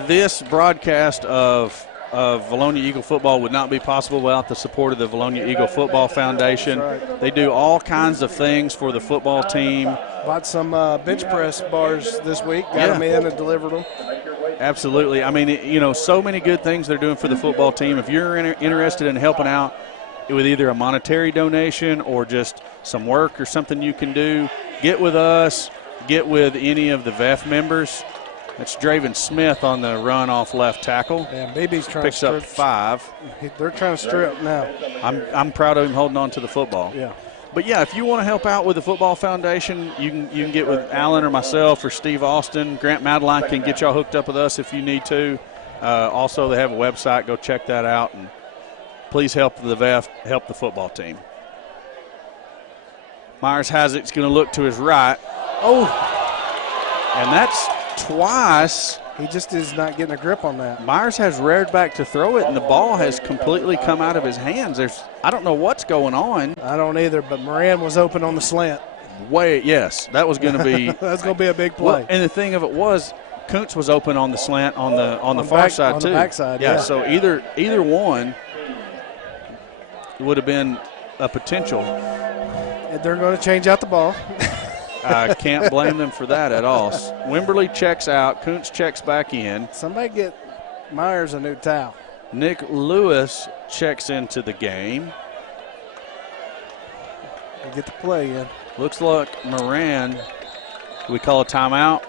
this broadcast of Vilonia Eagle football would not be possible without the support of the Vilonia Eagle Football Foundation. Right. They do all kinds of things for the football team. Bought some bench press bars this week, got them in and delivered them. Absolutely. I mean, so many good things they're doing for the football team. If you're interested in helping out with either a monetary donation or just some work or something you can do, get with us, get with any of the VEF members. That's Draven Smith on the run off left tackle. And Beebe's trying Picks to up 5. They're trying to strip now. I'm proud of him holding on to the football. Yeah. But, yeah, if you want to help out with the Football Foundation, you can get with Alan or myself or Steve Austin. Grant Madeline can get y'all hooked up with us if you need to. Also, they have a website. Go check that out. And please help the VEF, help the football team. Myers has it. It's going to look to his right. Oh. And that's twice. He just is not getting a grip on that. Myers has reared back to throw it, and the ball has completely come out of his hands. I don't know what's going on. I don't either, but Moran was open on the slant. Yes, that was going to be. That's going to be a big play. Well, and the thing of it was, Kuntz was open on the slant on the far side too. On the backside, yeah. So either one would have been a potential. And they're going to change out the ball. I can't blame them for that at all. Wimberly checks out. Kuntz checks back in. Somebody get Myers a new towel. Nick Lewis checks into the game. They get the play in. Looks like Moran. Do we call a timeout?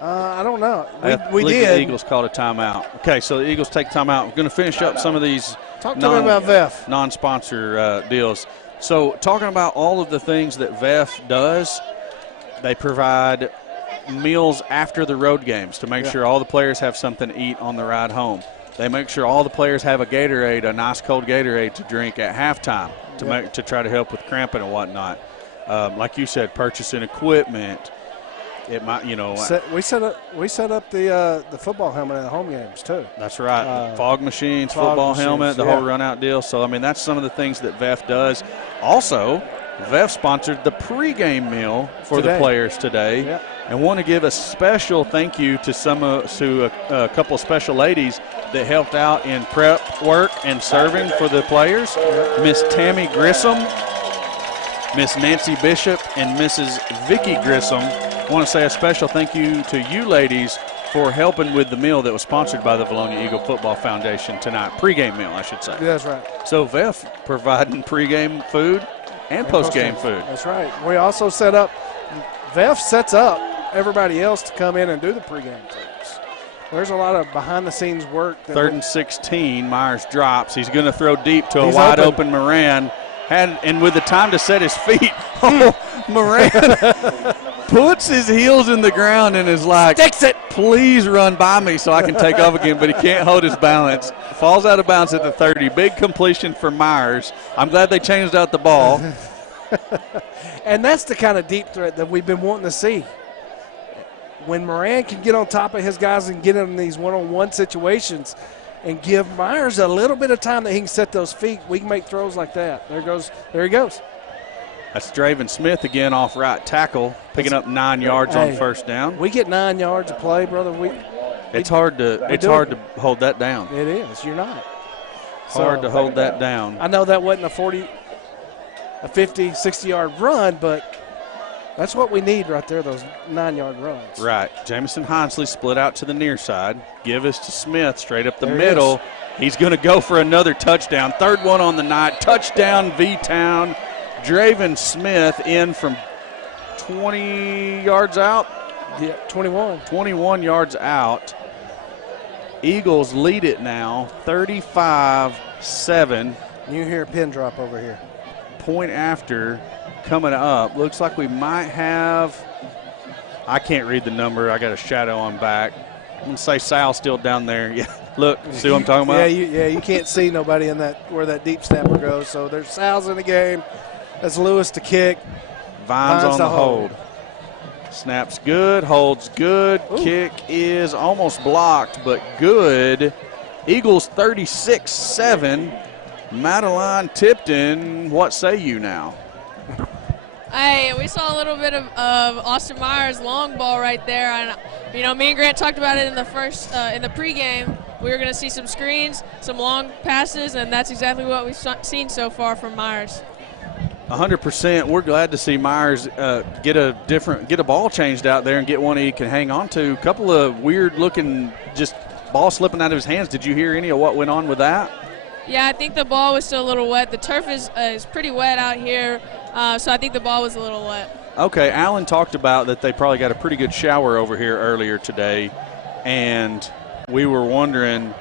I don't know. We did. The Eagles called a timeout. Okay, so the Eagles take timeout. We're going to finish up some of these Talk to me about VEF. Non-sponsor deals. So talking about all of the things that VEF does, they provide meals after the road games to make sure all the players have something to eat on the ride home. They make sure all the players have a Gatorade, a nice cold Gatorade to drink at halftime to try to help with cramping and whatnot. Like you said, purchasing equipment. It might, we set up the football helmet at the home games too. That's right. Fog machines, football helmet, the whole run out deal. So that's some of the things that VEF does. Also, VEF sponsored the pregame meal for the players today, and want to give a special thank you to a couple of special ladies that helped out in prep work and serving for the players. Miss Tammy Grissom, Miss Nancy Bishop, and Mrs. Vicky Grissom. I want to say a special thank you to you ladies for helping with the meal that was sponsored by the Vilonia Eagle Football Foundation tonight. Pregame meal, I should say. Yeah, that's right. So VEF providing pregame food and postgame food. That's right. We also VEF sets up everybody else to come in and do the pregame things. There's a lot of behind-the-scenes work. 3rd and 16, Myers drops. He's going to throw deep to a wide-open Moran. And with the time to set his feet, Moran puts his heels in the ground and is like, sticks it. Please run by me so I can take off again, but he can't hold his balance. Falls out of bounds at the 30. Big completion for Myers. I'm glad they changed out the ball. And that's the kind of deep threat that we've been wanting to see. When Moran can get on top of his guys and get in these one-on-one situations and give Myers a little bit of time that he can set those feet, we can make throws like that. There he goes. That's Draven Smith again off right tackle, picking up 9 yards on first down. We get 9 yards of play, brother. It's hard to hold that down. It is. You're not. Hard to hold that down. I know that wasn't a 50, 60-yard run, but that's what we need right there, those 9-yard runs. Right. Jamison Hinesley split out to the near side. Give us to Smith straight up the middle. He's going to go for another touchdown. 3rd one on the night. Touchdown, V-Town. Draven Smith in from 20 yards out. Yeah, 21. 21 yards out. Eagles lead it now, 35-7. You hear a pin drop over here. Point after coming up. Looks like we might have, I can't read the number. I got a shadow on back. I'm going to say Sal's still down there. Yeah, look, see what I'm talking about? You can't see nobody in that where that deep snapper goes. So there's Sal's in the game. That's Lewis to kick. Vines on the hold. Snaps good, holds good. Ooh. Kick is almost blocked, but good. Eagles 36-7. Madeline Tipton, what say you now? Hey, we saw a little bit of Austin Myers' long ball right there, and me and Grant talked about it in the in the pregame. We were going to see some screens, some long passes, and that's exactly what we've seen so far from Myers. 100%. We're glad to see Myers get a ball changed out there and get one he can hang on to. A couple of weird-looking just ball slipping out of his hands. Did you hear any of what went on with that? Yeah, I think the ball was still a little wet. The turf is pretty wet out here, so I think the ball was a little wet. Okay, Alan talked about that they probably got a pretty good shower over here earlier today, and we were wondering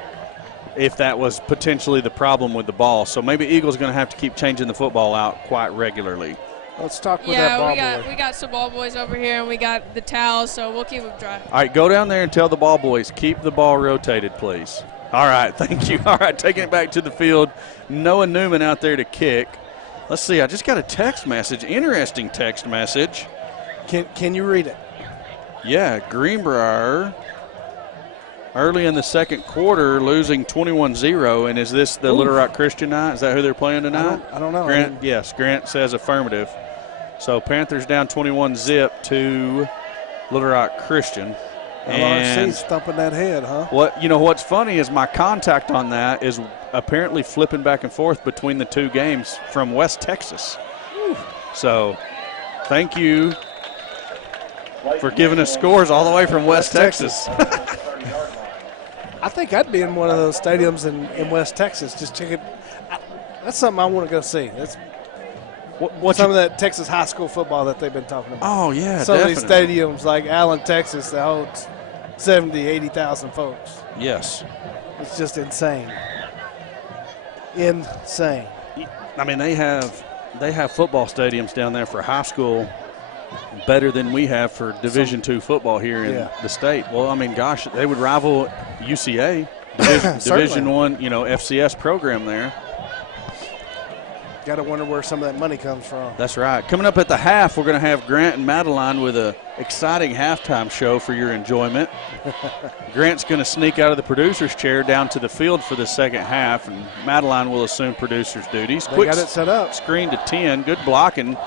if that was potentially the problem with the ball. So maybe Eagles going to have to keep changing the football out quite regularly. Let's talk with that ball boy. We got some ball boys over here, and we got the towels, so we'll keep them dry. All right, go down there and tell the ball boys, keep the ball rotated, please. All right, thank you. All right, taking it back to the field. Noah Newman out there to kick. Let's see, I just got a text message, interesting text message. Can you read it? Yeah, Greenbrier early in the second quarter losing 21-0, and is this the Little Rock Christian night? Is that who they're playing tonight? I don't know. Grant, yes, Grant says affirmative. So Panthers down 21-0 to Little Rock Christian. And stumping that head, huh? What's funny is my contact on that is apparently flipping back and forth between the two games from West Texas. Whew. So thank you for giving us scores all the way from West Texas. I think I'd be in one of those stadiums in West Texas. Just check it. That's something I want to go see. That's some of that Texas high school football that they've been talking about. Oh, yeah, some definitely. of these stadiums like Allen, Texas, that holds 70,000, 80,000 folks. Yes. It's just insane. Insane. I mean, they have football stadiums down there for high school better than we have for Division II football here in the state. Well, I mean, gosh, they would rival UCA, Division I, FCS program there. Got to wonder where some of that money comes from. That's right. Coming up at the half, we're going to have Grant and Madeline with an exciting halftime show for your enjoyment. Grant's going to sneak out of the producer's chair down to the field for the second half, and Madeline will assume producer's duties. They got it set up. Screen to 10. Good blocking.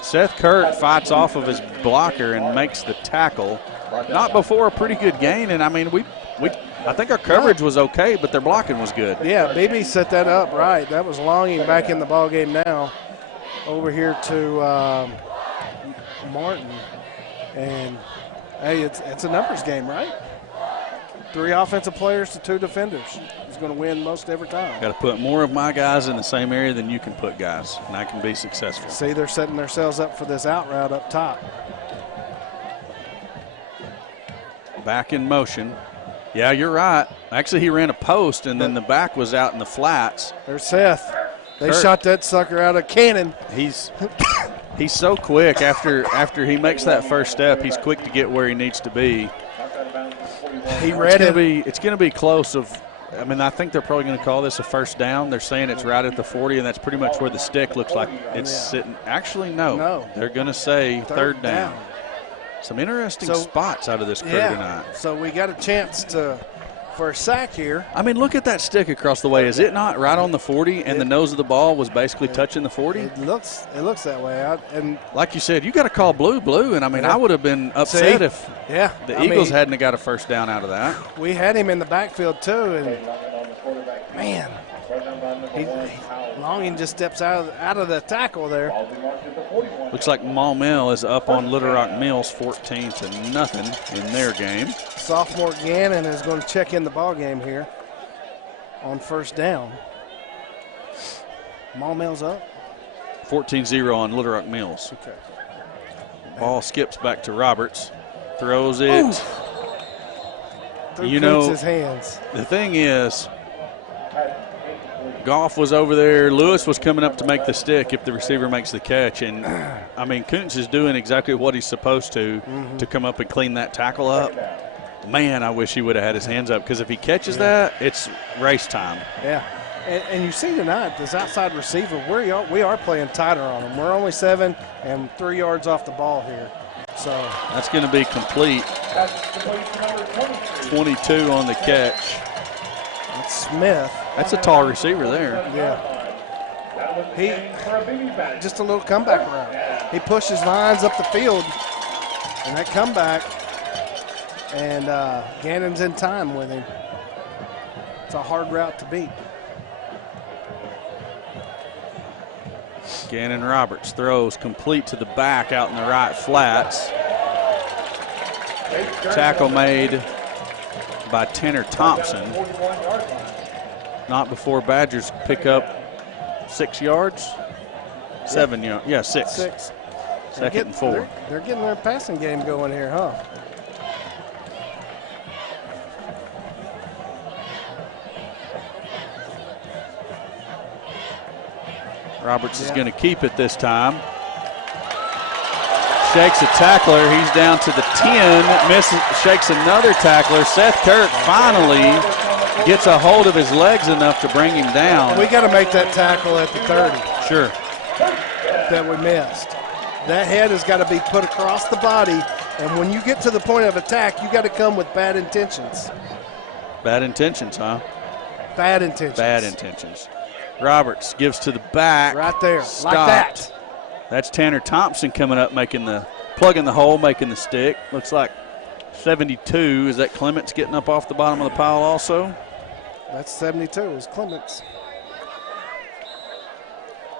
Seth Kurt fights off of his blocker and makes the tackle. Not before a pretty good gain, and I mean, I think our coverage was okay, but their blocking was good. Yeah, Beebe set that up right. That was Longing back in the ball game now. Over here to Martin, and hey, it's a numbers game, right? 3 offensive players to 2 defenders. He's going to win most every time. Got to put more of my guys in the same area than you can put guys, and I can be successful. See, they're setting themselves up for this out route up top. Back in motion. Yeah, you're right. Actually, he ran a post, and then the back was out in the flats. There's Seth. They Kurt. shot that sucker out of cannon. He's so quick after he makes that first step. He's quick to get where he needs to be. He read it. It's going to be close. I think they're probably going to call this a first down. They're saying it's right at the 40, and that's pretty much where the stick looks like it's sitting. Actually, no. They're going to say third down. Some interesting spots out of this crew tonight. So we got a chance for a sack here. I mean, look at that stick across the way. Is it not right on the 40, and the nose of the ball was basically touching the 40? It looks that way. And like you said, you got to call blue, and I would have been upset if the Eagles hadn't got a first down out of that. We had him in the backfield too, and man, Longing just steps out of the tackle there. Looks like Maumelle is up on Little Rock Mills 14-0 in their game. Sophomore Gannon is going to check in the ball game here on first down. Maumelle's up. 14-0 on Little Rock Mills. Okay. Ball skips back to Roberts. Throws it. Through his hands. The thing is, Goff was over there. Lewis was coming up to make the stick if the receiver makes the catch. And, Kuntz is doing exactly what he's supposed to come up and clean that tackle up. Man, I wish he would have had his hands up, because if he catches that, it's race time. Yeah. And you see tonight, this outside receiver, we are playing tighter on him. We're only 7 and 3 yards off the ball here. So that's going to be complete. 22 on the catch. That's Smith. That's a tall receiver there. Yeah. He just a little comeback around. He pushes lines up the field, and that comeback, and Gannon's in time with him. It's a hard route to beat. Gannon Roberts throws complete to the back out in the right flats. Tackle made by Tanner Thompson. Not before Badgers pick up 6 yards. 7 yards. Yeah, 6. 6. Second and 4. They're getting their passing game going here, huh? Roberts is going to keep it this time. Shakes a tackler. He's down to the 10. Shakes another tackler. Seth Kirk finally gets a hold of his legs enough to bring him down. We got to make that tackle at the 30. Sure. That we missed. That head has got to be put across the body, and when you get to the point of attack, you got to come with bad intentions. Bad intentions, huh? Bad intentions. Bad intentions. Roberts gives to the back. Right there, Stopped. like that. That's Tanner Thompson coming up, plugging the hole, making the stick. Looks like 72. Is that Clements getting up off the bottom of the pile also? That's 72 is Clements.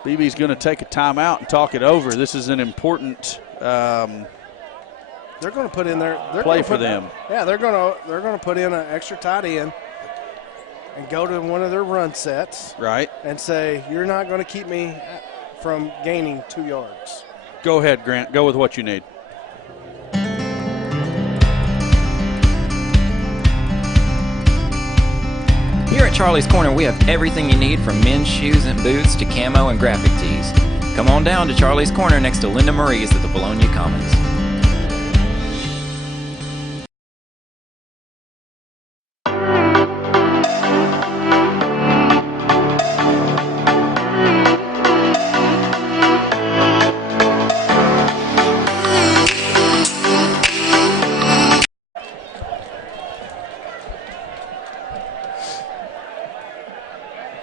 Beebe's going to take a timeout and talk it over. This is an important they're going to put in their play for them. Yeah, they're going to put in an extra tight end and go to one of their run sets. Right. And say, you're not going to keep me from gaining 2 yards. Go ahead, Grant. Go with what you need. Here at Charlie's Corner, we have everything you need from men's shoes and boots to camo and graphic tees. Come on down to Charlie's Corner next to Linda Marie's at the Vilonia Commons.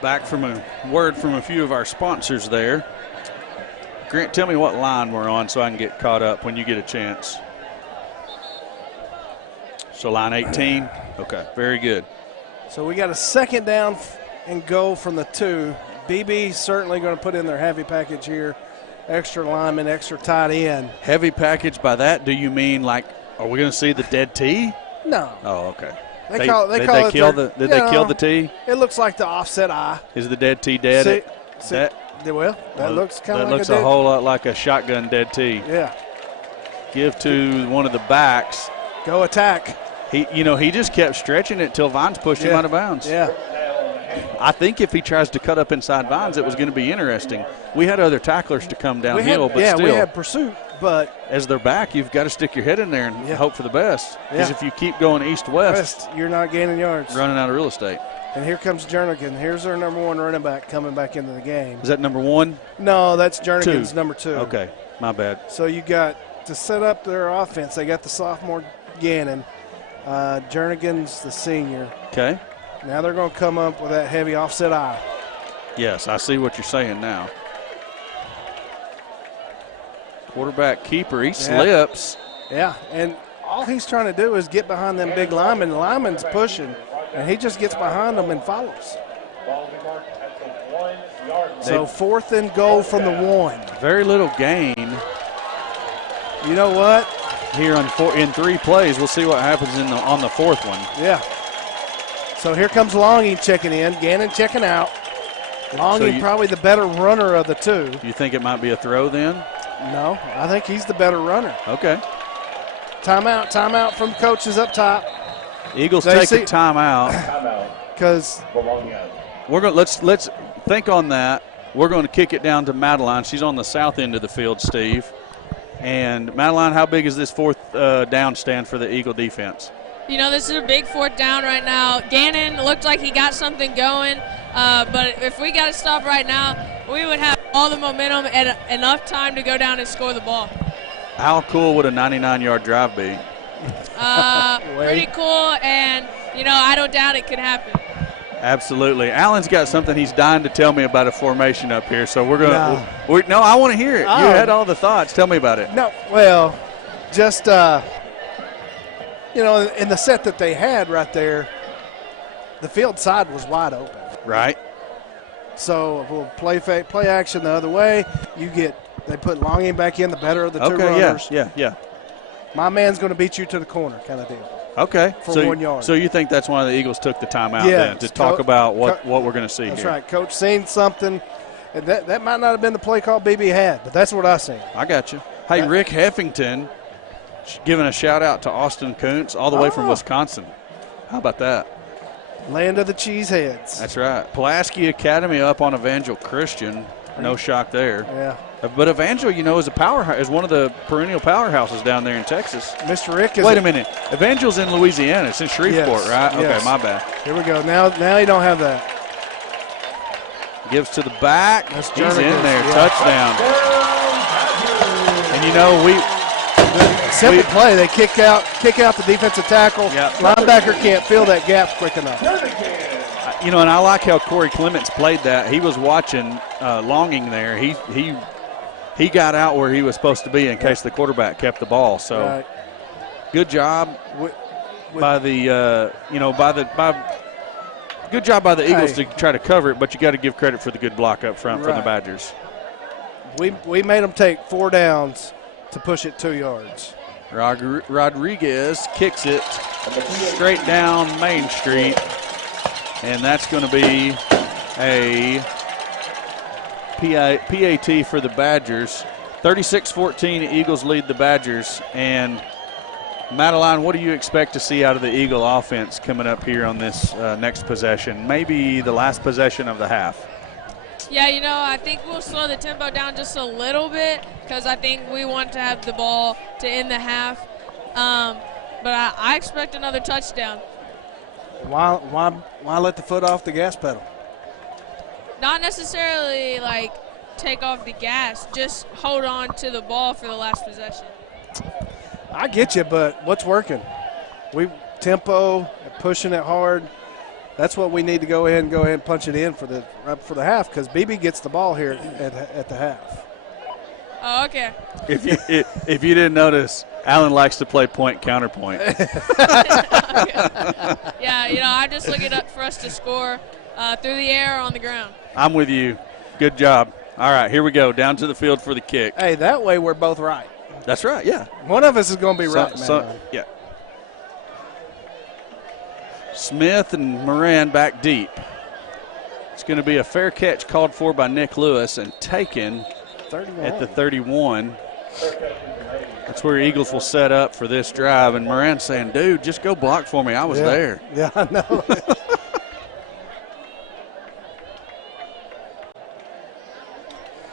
Back from a word from a few of our sponsors there. Grant, tell me what line we're on so I can get caught up when you get a chance. So line 18? Okay, very good. So we got a second down and go from the 2. Beebe certainly going to put in their heavy package here. Extra lineman, extra tight end. Heavy package, by that, do you mean like, are we going to see the dead tee? No. Oh, okay. They call it kill their- the. Did they kill the tee? It looks like the offset eye. Is the dead tee dead? That looks kind of like looks a whole lot like a shotgun dead tee. Yeah. Give to one of the backs. Go attack. He just kept stretching it till Vines pushed him out of bounds. Yeah. I think if he tries to cut up inside Vines, it was going to be interesting. We had other tacklers to come downhill, but still. we had pursuit, but as they're back, you've got to stick your head in there and hope for the best. Because if you keep going east-west, you're not gaining yards. Running out of real estate. And here comes Jernigan. Here's our number 1 running back coming back into the game. Is that number 1? No, that's Jernigan's number 2. Okay, my bad. So you got to set up their offense. They got the sophomore Gannon. Jernigan's the senior. Okay. Now they're going to come up with that heavy offset eye. Yes, I see what you're saying now. Quarterback keeper, he slips. Yeah, and all he's trying to do is get behind them big linemen. The lineman's pushing, and he just gets behind them and follows. So 4th and goal from the 1. Very little gain. You know what? Here in 3 plays, we'll see what happens on the 4th one. Yeah. So here comes Longing checking in, Gannon checking out. Longing probably the better runner of the 2. You think it might be a throw then? No, I think he's the better runner. Okay. Timeout from coaches up top. Eagles take a timeout. Because we're going. Let's think on that. We're going to kick it down to Madeline. She's on the south end of the field, Steve. And Madeline, how big is this 4th down stand for the Eagle defense? This is a big 4th down right now. Gannon looked like he got something going, but if we got to stop right now, we would have all the momentum and enough time to go down and score the ball. How cool would a 99-yard drive be? Pretty cool, and, I don't doubt it could happen. Absolutely. Alan's got something he's dying to tell me about a formation up here, so we're going to – No, I want to hear it. You had all the thoughts. Tell me about it. No, well, just in the set that they had right there, the field side was wide open. Right. So we'll play action the other way. They put Longing back in, the better of the 2 runners. Yeah. My man's going to beat you to the corner kind of deal. Okay. For 1 yard. So you think that's why the Eagles took the timeout then to talk about what we're going to see that's here. That's right. Coach seen something. And that might not have been the play call Beebe had, but that's what I seen. I got you. Hey, Rick Heffington giving a shout-out to Austin Kuntz all the way from Wisconsin. How about that? Land of the Cheeseheads. That's right. Pulaski Academy up on Evangel Christian. No shock there. Yeah. But Evangel, is a powerhouse, is one of the perennial powerhouses down there in Texas. Mr. Rick is. Wait a minute. Evangel's in Louisiana. It's in Shreveport, right? Yes. Okay, my bad. Here we go. Now you don't have that. Gives to the back. That's He's Jernigan. in there. Yeah. Touchdown. And simple play. They kick out the defensive tackle. Yep. Linebacker can't fill that gap quick enough. And I like how Corey Clements played that. He was watching Longing there. He got out where he was supposed to be in case the quarterback kept the ball. So good job by the good job by the Eagles to try to cover it, but you got to give credit for the good block up front from the Badgers. We made them take 4 downs to push it 2 yards. Rodriguez kicks it straight down Main Street, and that's going to be a PAT for the Badgers. 36-14, Eagles lead the Badgers. And Madeline, what do you expect to see out of the Eagle offense coming up here on this next possession? Maybe the last possession of the half. Yeah, I think we'll slow the tempo down just a little bit because I think we want to have the ball to end the half. But I expect another touchdown. Why let the foot off the gas pedal? Not necessarily take off the gas, just hold on to the ball for the last possession. I get you, but what's working? Tempo, pushing it hard. That's what we need to go ahead and punch it in for the half because Beebe gets the ball here at the half. Oh, okay. If you didn't notice, Alan likes to play point counterpoint. Yeah, I'm just looking up for us to score through the air or on the ground. I'm with you. Good job. All right, here we go. Down to the field for the kick. Hey, that way we're both right. That's right, yeah. One of us is going to be right, man. Yeah. Smith and Moran back deep. It's going to be a fair catch called for by Nick Lewis and taken 31. at the 31. That's where Eagles will set up for this drive. And Moran saying, dude, just go block for me. I was there. Yeah, I know.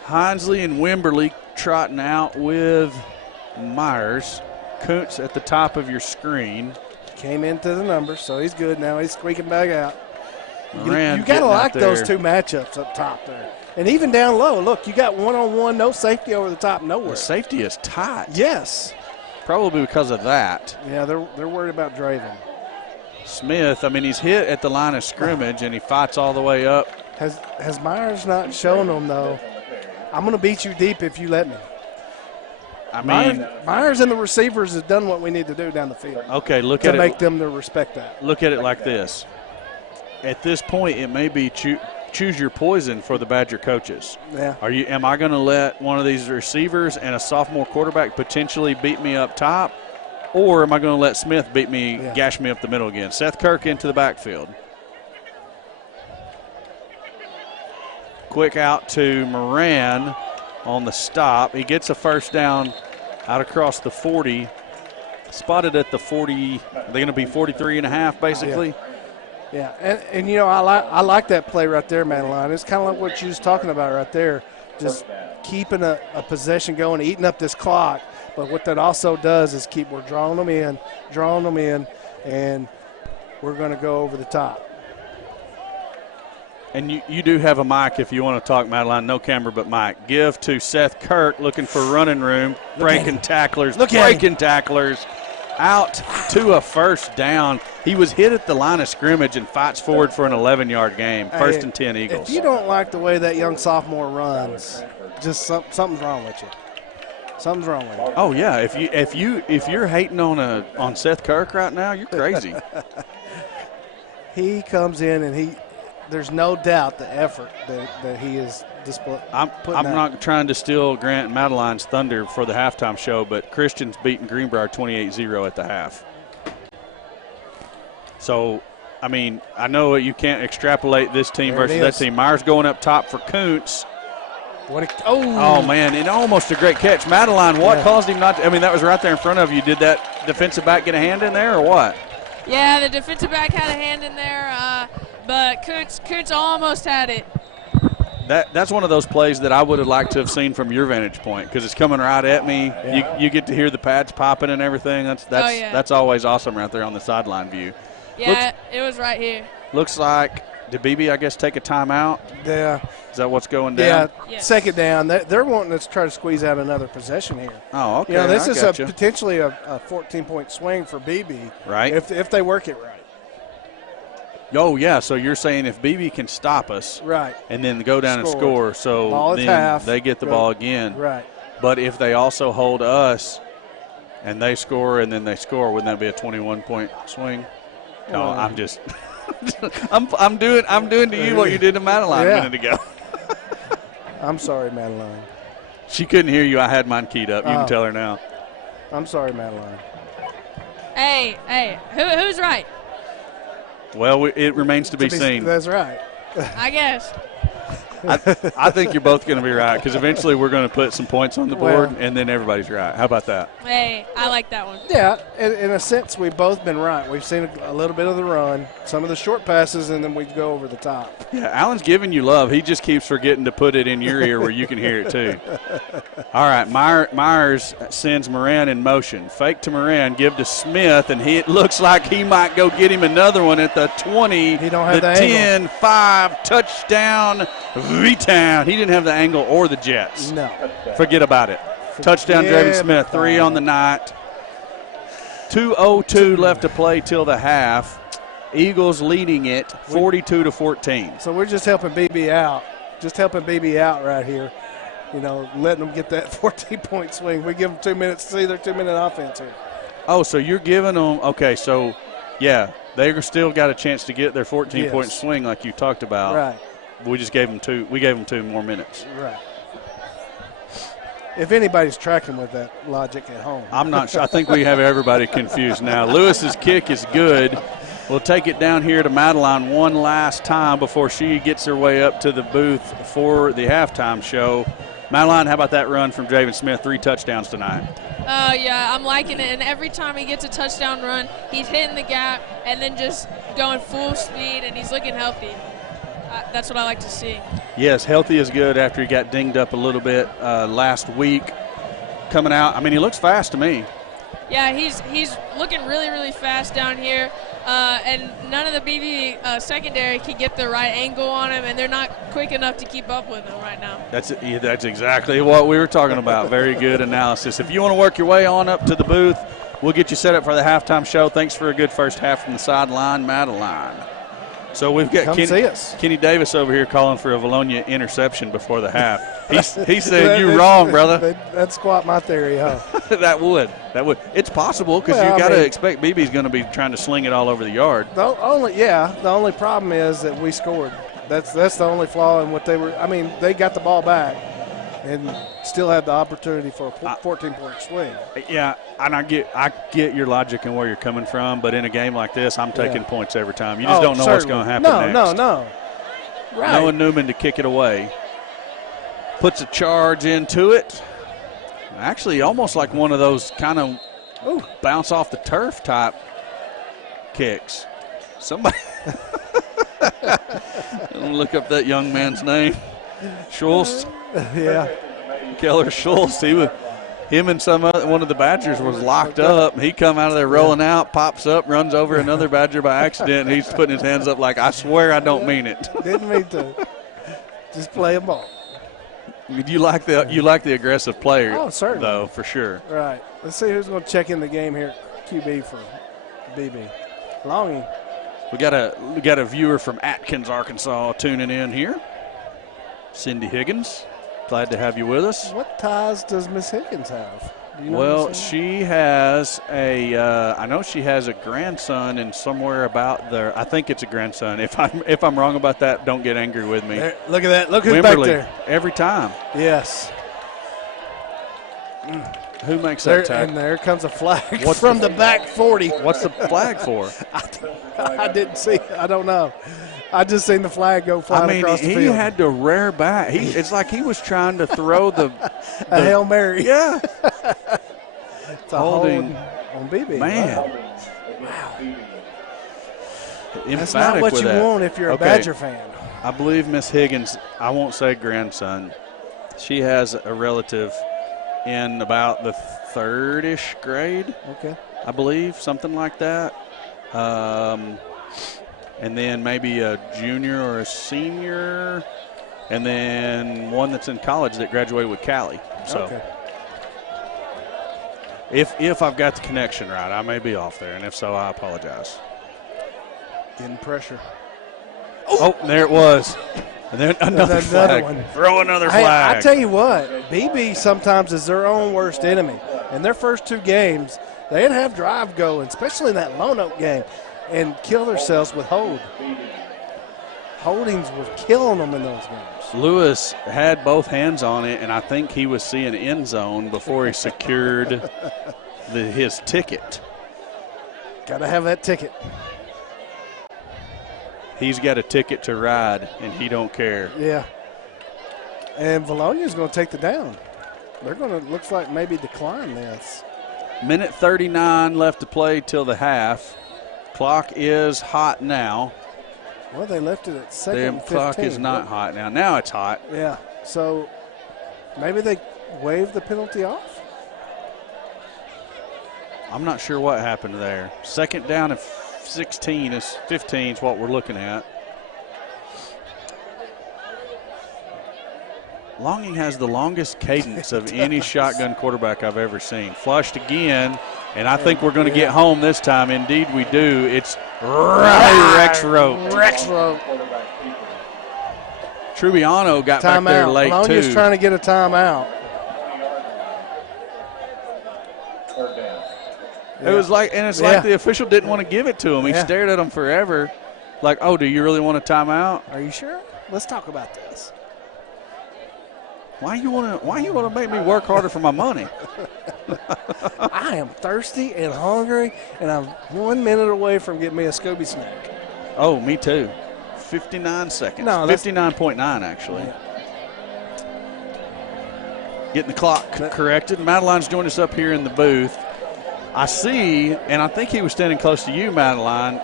Hinesley and Wimberly trotting out with Myers. Kuntz at the top of your screen. Came into the numbers, so he's good now. He's squeaking back out. Moran You got to getting like out those there. two matchups up top there. And even down low, look, you got one-on-one, no safety over the top, nowhere. The safety is tight. Yes. Probably because of that. Yeah, they're worried about Draven. Smith, I mean, he's hit at the line of scrimmage, and he fights all the way up. Has Myers not shown them, though, I'm going to beat you deep if you let me. I mean, Myers and the receivers has done what we need to do down the field. Okay, look to at make it. them to respect that. Look at it like this. At this point, it may be choose your poison for the Badger coaches. Yeah. Am I going to let one of these receivers and a sophomore quarterback potentially beat me up top, or am I going to let Smith beat me, gash me up the middle again? Seth Kirk into the backfield. Quick out to Moran on the stop. He gets a first down out across the 40. Spotted at the 40. They're going to be 43 and a half, basically. Yeah, and you know, I like that play right there, Madeline. It's kind of like what you was talking about right there, just keeping a possession going, eating up this clock. But what that also does is we're drawing them in, and we're going to go over the top. And you do have a mic if you want to talk, Madeline. No camera but mic. Give to Seth Kirk looking for running room, breaking tacklers, out to a first down. He was hit at the line of scrimmage and fights forward for an 11-yard game. First and 10 Eagles. If you don't like the way that young sophomore runs, just something's wrong with you. Something's wrong with you. Oh yeah, if you're hating on Seth Kirk right now, you're crazy. He comes in and there's no doubt the effort that he is displaying. I'm not trying to steal Grant and Madeline's thunder for the halftime show, but Christian's beating Greenbrier 28-0 at the half. So, I mean, I know you can't extrapolate this team versus that team. Myers going up top for Kuntz. Oh, man, and almost a great catch. Madeline, what caused him not to? I mean, that was right there in front of you. Did that defensive back get a hand in there or what? Yeah, the defensive back had a hand in there, but Kuntz almost had it. That's one of those plays that I would have liked to have seen from your vantage point because it's coming right at me. Yeah. You get to hear the pads popping and everything. That's always awesome right there on the sideline view. Yeah, it was right here. Looks like did Beebe, I guess, take a timeout? Yeah. Is that what's going down? Yeah, yes. Second down. They're wanting to try to squeeze out another possession here. Oh, okay. You know, this is potentially a 14-point swing for Beebe. Right. If they work it right. Oh, yeah, so you're saying if Beebe can stop us and then go down and score, so then they get the ball again. Right. But if they also hold us and they score and then they score, wouldn't that be a 21-point swing? No, I'm just I'm doing to you what you did to Madeline a minute ago. I'm sorry, Madeline. She couldn't hear you. I had mine keyed up. You can tell her now. I'm sorry, Madeline. Hey, who's right? Well, it remains to be seen. That's right. I guess. I think you're both going to be right because eventually we're going to put some points on the board and then everybody's right. How about that? Hey, I like that one. Yeah, in a sense, we've both been right. We've seen a little bit of the run, some of the short passes, and then we go over the top. Yeah, Alan's giving you love. He just keeps forgetting to put it in your ear where you can hear it too. All right, Myers sends Moran in motion. Fake to Moran, give to Smith, and it looks like he might go get him another one at the 20, he don't have the 10, 5, touchdown, V-Town. He didn't have the angle or the Jets. No. Forget about it. Touchdown, Draven Smith, 3 on the night. 2:02 left to play till the half. Eagles leading it 42-14. So we're just helping Beebe out. Right here. You know, letting them get that 14-point swing. We give them 2 minutes to see their 2-minute offense here. Oh, so you're giving them – okay, so, yeah, they still got a chance to get their 14-point swing like you talked about. Right. We just gave them 2 – we gave them 2 more minutes. Right. If anybody's tracking with that logic at home. I'm not sure. I think we have everybody confused now. Lewis's kick is good. We'll take it down here to Madeline one last time before she gets her way up to the booth for the halftime show. Madeline, how about that run from Javen Smith? 3 touchdowns tonight. Yeah, I'm liking it. And every time he gets a touchdown run, he's hitting the gap and then just going full speed, and he's looking healthy. That's what I like to see. Yes, healthy is good after he got dinged up a little bit last week. Coming out, I mean, he looks fast to me. Yeah, he's looking really, really fast down here. And none of the Beebe secondary can get the right angle on him, and they're not quick enough to keep up with him right now. That's exactly what we were talking about. Very good analysis. If you want to work your way on up to the booth, we'll get you set up for the halftime show. Thanks for a good first half from the sideline, Madeline. So we've got Kenny Davis over here calling for a Vilonia interception before the half. He's saying you're wrong, brother. That'd squat my theory, huh? That would. It's possible because you got to expect Beebe's going to be trying to sling it all over the yard. The only problem is that we scored. That's the only flaw in what they were. I mean, they got the ball back and still had the opportunity for a 14-point swing. Yeah, and I get your logic and where you're coming from, but in a game like this, I'm taking points every time. You just don't know what's going to happen next. No. Right. Noah Newman to kick it away. Puts a charge into it. Actually, almost like one of those kind of bounce off the turf type kicks. Somebody look up that young man's name. Schultz. Yeah. Keller Schultz. Him and one of the Badgers was locked up. He come out of there rolling out, pops up, runs over another Badger by accident, and he's putting his hands up like, I swear I don't mean it. Didn't mean to. Just play a ball. You like the aggressive player, certainly. though, for sure. Right. Let's see who's going to check in the game here. QB for Beebe. Longing. We got a viewer from Atkins, Arkansas, tuning in here. Cindy Higgins, glad to have you with us. What ties does Miss Higgins have? Do you know? Well, she has I know she has a grandson and somewhere about there. I think it's a grandson. If I'm wrong about that, don't get angry with me. There, look at that. Look who's Wimberly, back there. Every time. Yes. Who makes that tackle? And there comes a flag from the back 40. What's the flag for? I didn't see. I don't know. I just seen the flag go flying across the field. He had to rear back. It's like he was trying to throw the a Hail Mary. Yeah. It's a holding on Beebe. Man. Wow. Emphatic That's not what with you that. want if you're a Badger fan. I believe Miss Higgins, I won't say grandson, she has a relative in about the third-ish grade. Okay. I believe, something like that. And then maybe a junior or a senior, and then one that's in college that graduated with Cali. So okay. if I've got the connection right, I may be off there, and if so, I apologize. Getting pressure. Oh, there it was. And then another flag. One. Throw another Hey, flag. I tell you what, Beebe sometimes is their own worst enemy. In their first 2 games, they'd have drive going, especially in that Lone Oak game, and kill themselves with hold. Holdings were killing them in those games. Lewis had both hands on it, and I think he was seeing end zone before he secured his ticket. Got to have that ticket. He's got a ticket to ride, and he don't care. Yeah. And Vilonia's going to take the down. They're going to, looks like, maybe decline this. Minute 39 left to play till the half. Clock is hot now. Well, they left it at second. The clock is not hot now. Now it's hot. Yeah. So maybe they waved the penalty off. I'm not sure what happened there. Second down and 15 is what we're looking at. Longing has the longest cadence of any shotgun quarterback I've ever seen. Flushed again, and I think we're going to get home this time. Indeed we do. It's Riley Rexroth. Trubiano got back there late, too. Bologna's trying to get a timeout. It was like, and it's like the official didn't want to give it to him. He stared at him forever, like, "Oh, do you really want a timeout?" Are you sure? Let's talk about this. Why you wanna make me work harder for my money? I am thirsty and hungry, and I'm 1 minute away from getting me a Scooby snack. Oh, me too. 59 seconds. No, that's 59.9 actually. Getting the clock corrected. Madeline's joined us up here in the booth. I see, and I think he was standing close to you, Madeline.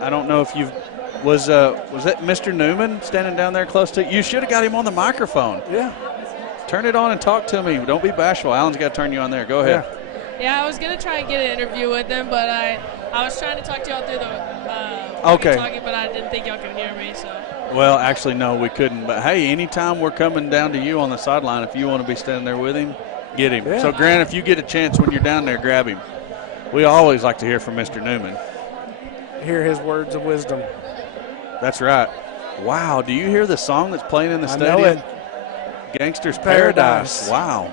I don't know if was that Mr. Newman standing down there close to you? You should have got him on the microphone. Yeah. Turn it on and talk to me. Don't be bashful. Alan's got to turn you on there. Go ahead. Yeah, I was going to try and get an interview with them, but I was trying to talk to y'all through the Okay. talking, but I didn't think y'all could hear me, so. Well, actually, no, we couldn't. But, hey, anytime we're coming down to you on the sideline, if you want to be standing there with him, get him. Yeah. So, Grant, if you get a chance when you're down there, grab him. We always like to hear from Mr. Newman. Hear his words of wisdom. That's right. Wow, do you hear the song that's playing in the I stadium? know it. Gangster's Paradise. Paradise. Wow.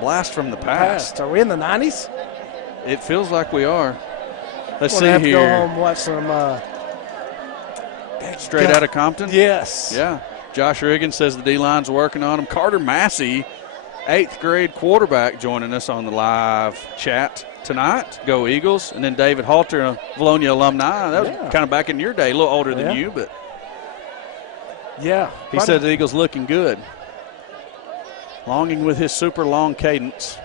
Blast from the past. Are we in the 90s? It feels like we are. Let's We're see gonna have to go here. home and watch some. Straight out of Compton? Yes. Yeah. Josh Riggins says the D-line's working on him. Carter Massey, 8th grade quarterback, joining us on the live chat tonight. Go Eagles. And then David Halter, a Vilonia alumni. That was kind of back in your day, a little older than you, but yeah. he said the Eagles looking good. Longing with his super long cadence.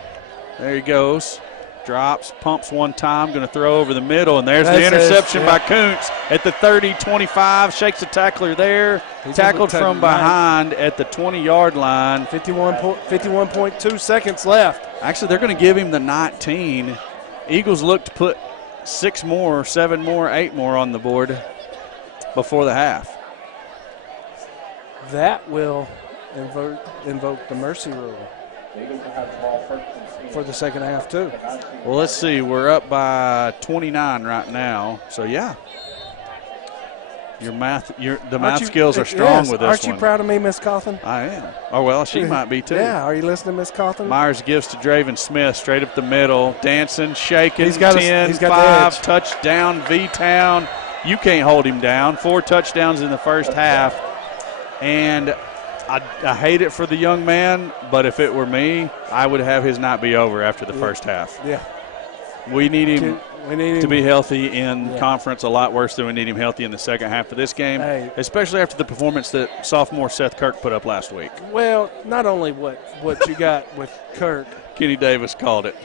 There he goes. Drops, pumps one time, going to throw over the middle, and there's the interception by Kuntz at the 30-25. Shakes the tackler there. Tackled from behind at the 20-yard line. 51.2 seconds left. Actually, they're going to give him the 19. Eagles look to put 6 more, 7 more, 8 more on the board before the half. That will invoke the mercy rule for the second half, too. Well, let's see. We're up by 29 right now. So, yeah. The math skills are strong with this Aren't one. you proud of me, Miss Cawthon? I am. Oh, well, she might be, too. Yeah, are you listening, Miss Cawthon? Myers gives to Draven Smith straight up the middle. Dancing, shaking, He's got 10, he's got 5, the edge. touchdown, V-Town. You can't hold him down. 4 touchdowns in the first half. And I hate it for the young man, but if it were me, I would have his night be over after the first half. Yeah. We need him to be healthy in conference a lot worse than we need him healthy in the second half of this game, especially after the performance that sophomore Seth Kirk put up last week. Well, not only what you got with Kirk. Kenny Davis called it.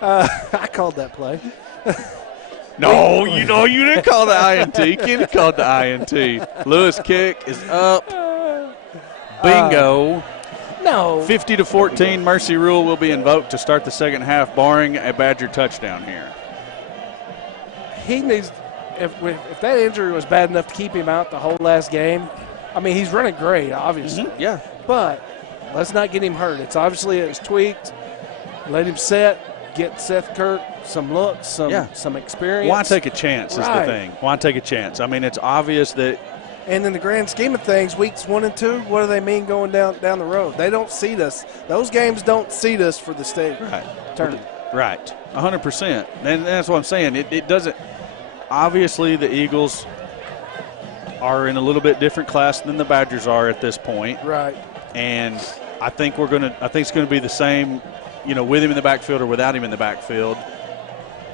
I called that play. No, you didn't call the INT. Kenny called the INT. Lewis kick is up. Bingo. No. 50-14, mercy rule will be invoked to start the second half, barring a Badger touchdown here. He needs, if that injury was bad enough to keep him out the whole last game, I mean, he's running great, obviously. Mm-hmm. Yeah. But let's not get him hurt. It's tweaked. Let him set, get Seth Kirk some looks, some experience. Why take a chance is the thing. Why take a chance? I mean, it's obvious that. And in the grand scheme of things, weeks 1 and 2, what do they mean going down the road? They don't seed us. Those games don't seed us for the state tournament. Right, 100%. And that's what I'm saying. It doesn't. Obviously, the Eagles are in a little bit different class than the Badgers are at this point. Right. And I think it's going to be the same, with him in the backfield or without him in the backfield.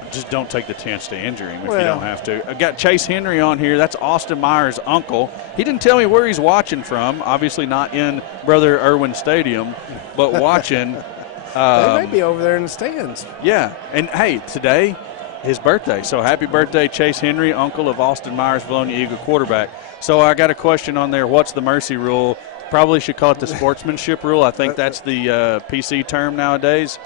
Just don't take the chance to injure him if you don't have to. I got Chase Henry on here. That's Austin Myers' uncle. He didn't tell me where he's watching from. Obviously not in Brother Irwin Stadium, but watching. They may be over there in the stands. Yeah. And, hey, today, his birthday. So happy birthday, Chase Henry, uncle of Austin Myers, Vilonia Eagle quarterback. So I got a question on there. What's the mercy rule? Probably should call it the sportsmanship rule. I think that's the PC term nowadays.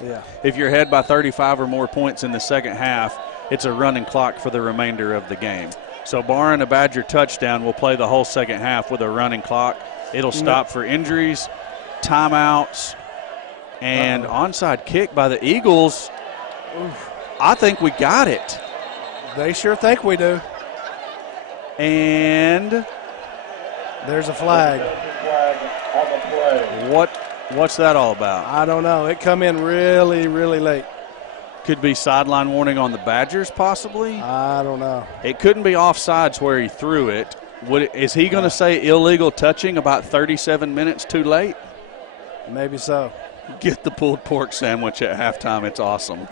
Yeah. If you're ahead by 35 or more points in the second half, it's a running clock for the remainder of the game. So barring a Badger touchdown, we'll play the whole second half with a running clock. It'll stop for injuries, timeouts, and onside kick by the Eagles. Oof. I think we got it. They sure think we do. And there's a flag. What's that all about? I don't know. It come in really, really late. Could be sideline warning on the Badgers, possibly. I don't know. It couldn't be offsides where he threw it. Is he going to say illegal touching about 37 minutes too late? Maybe so. Get the pulled pork sandwich at halftime. It's awesome.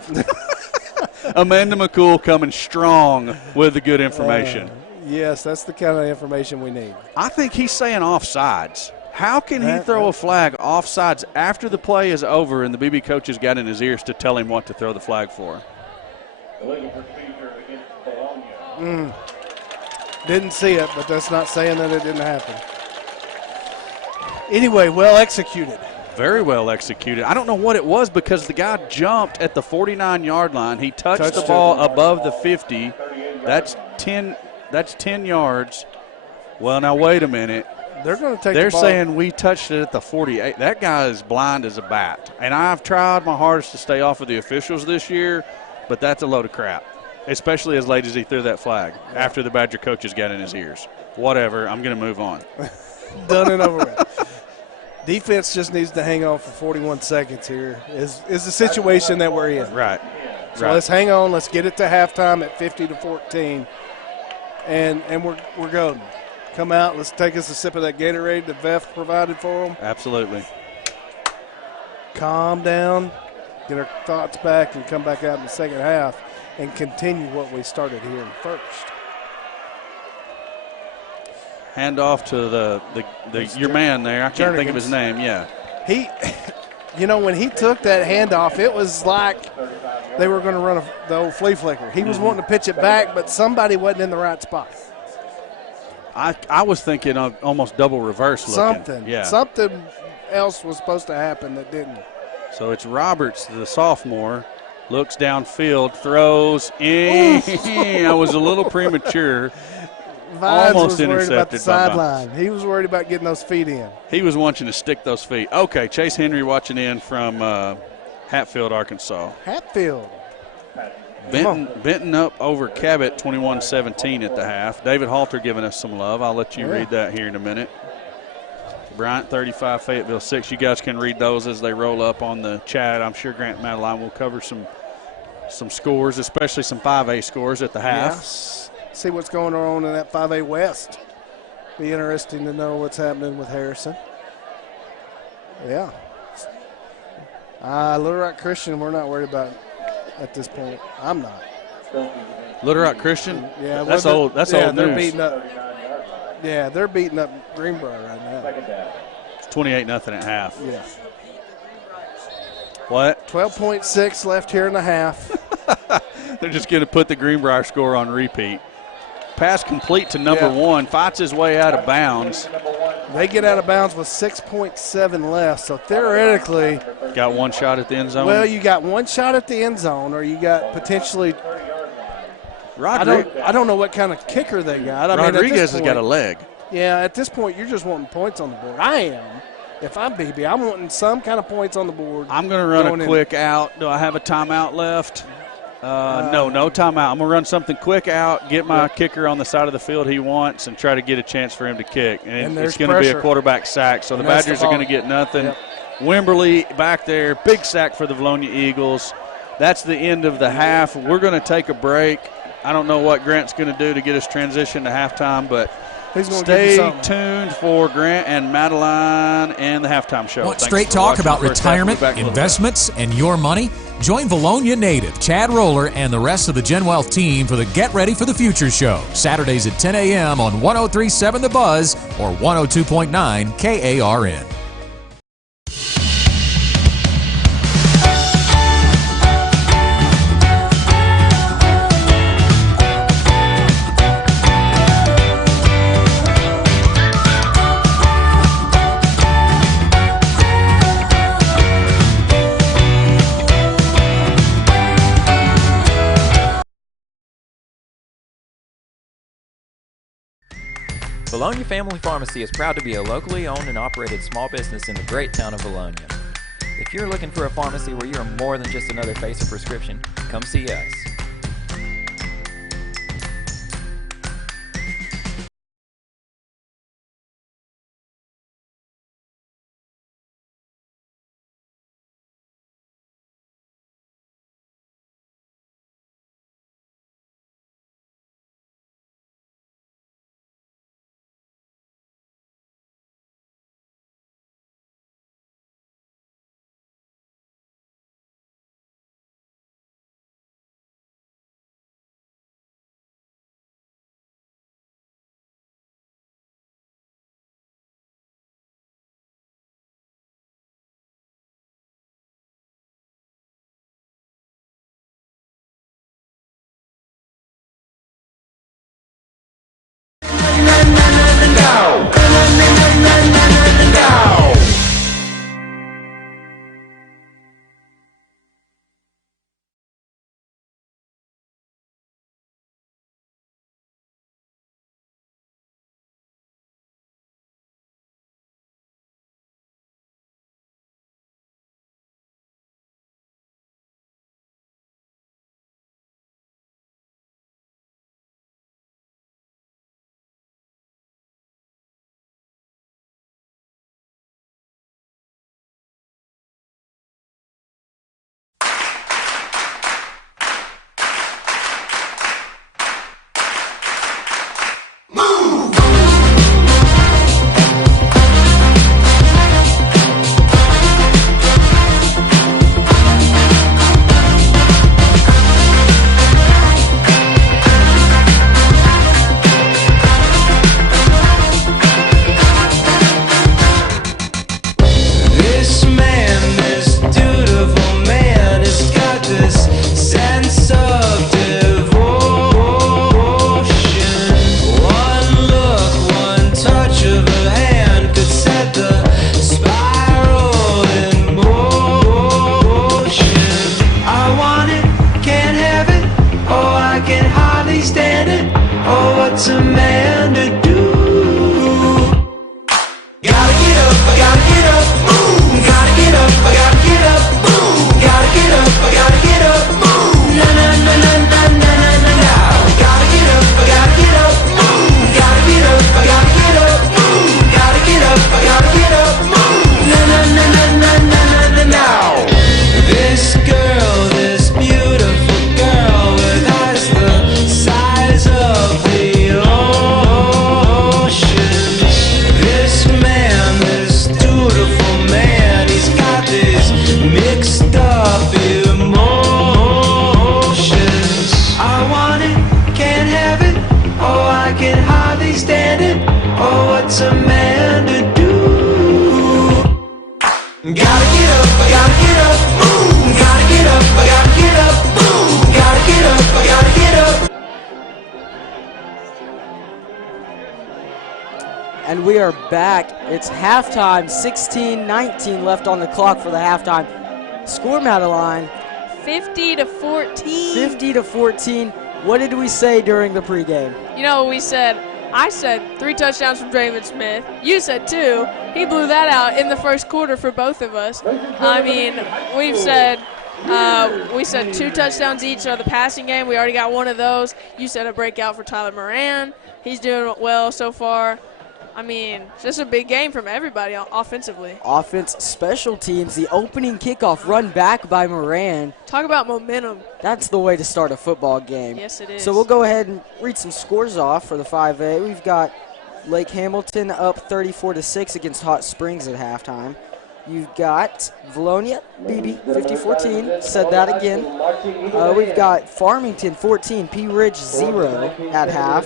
Amanda McCool coming strong with the good information. Yes, that's the kind of information we need. I think he's saying offsides. How can he throw a flag offsides after the play is over and the BB coach has got in his ears to tell him what to throw the flag for? Illegal procedure against Vilonia. Didn't see it, but that's not saying that it didn't happen. Anyway, well executed. Very well executed. I don't know what it was because the guy jumped at the 49-yard line. He touched the ball above the 50. That's 10 yards. Well, now wait a minute. They're going to take They're the ball. saying we touched it at the 48. That guy is blind as a bat. And I've tried my hardest to stay off of the officials this year, but that's a load of crap, especially as late as he threw that flag after the Badger coaches got in his ears. Whatever. I'm going to move on. Done and over with. Defense just needs to hang on for 41 seconds here is the situation that we're in. Right. So let's hang on. Let's get it to halftime at 50-14, and we're golden. Come out. Let's take us a sip of that Gatorade that VEF provided for them. Absolutely. Calm down, get our thoughts back, and come back out in the second half and continue what we started here in first. Hand off to your man there. I can't think of his name. Yeah. He, when he took that handoff, it was like they were going to run the old flea flicker. He was wanting to pitch it back, but somebody wasn't in the right spot. I was thinking of almost double reverse looking. Something else was supposed to happen that didn't. So it's Roberts, the sophomore, looks downfield, throws in. I was a little premature. Vines Almost was worried about the intercepted by sideline. He was worried about getting those feet in. He was wanting to stick those feet. Okay, Chase Henry watching in from Hatfield, Arkansas. Hatfield. Benton up over Cabot 21-17 at the half. David Halter giving us some love. I'll let you read that here in a minute. Bryant 35, Fayetteville 6. You guys can read those as they roll up on the chat. I'm sure Grant Madeline will cover some scores, especially some 5A scores at the half. Yes. See what's going on in that 5A West. Be interesting to know what's happening with Harrison. Yeah. Little Rock Christian, we're not worried about at this point. I'm not. Little Rock Christian? Yeah, that's old. That's old they're news. beating up. Yeah, they're beating up Greenbrier right now. It's 28-0 at half. Yeah. What? 12.6 left here in the half. They're just going to put the Greenbrier score on repeat. Pass complete to number one. Fights his way out of bounds. They get out of bounds with 6.7 left, so theoretically. Got one shot at the end zone? Well, you got one shot at the end zone, or you got potentially. I don't know what kind of kicker they got. Rodriguez has got a leg. Yeah, at this point, you're just wanting points on the board. I am. If I'm Beebe, I'm wanting some kind of points on the board. I'm going to run a quick out. Do I have a timeout left? No timeout. I'm going to run something quick out, get my kicker on the side of the field he wants, and try to get a chance for him to kick. And it's going to be a quarterback sack. So the Badgers are going to get nothing. Yep. Wimberly back there, big sack for the Vilonia Eagles. That's the end of the half. We're going to take a break. I don't know what Grant's going to do to get us transition to halftime, but stay tuned for Grant and Madeline and the halftime show. Want straight talk about retirement, investments, and your money? Join Vilonia native Chad Roller and the rest of the Gen Wealth team for the Get Ready for the Future show, Saturdays at 10 a.m. on 103.7 The Buzz or 102.9 KARN. Vilonia Family Pharmacy is proud to be a locally owned and operated small business in the great town of Vilonia. If you're looking for a pharmacy where you are more than just another face of prescription, come see us. we are back. It's halftime, 16-19 left on the clock for the halftime. Score, Madeline. 50-14. 50-14. What did we say during the pregame? You know what we said? I said 3 touchdowns from Draven Smith. You said 2. He blew that out in the first quarter for both of us. I mean, we said 2 touchdowns each of the passing game. We already got one of those. You said a breakout for Tyler Moran. He's doing well so far. I mean, just a big game from everybody offensively. Offense, special teams, the opening kickoff run back by Moran. Talk about momentum. That's the way to start a football game. Yes, it is. So we'll go ahead and read some scores off for the 5A. We've got Lake Hamilton up 34-6 against Hot Springs at halftime. You've got Vilonia, Beebe, 50-14. Said that again. We've got Farmington 14, Pea Ridge 0 at half.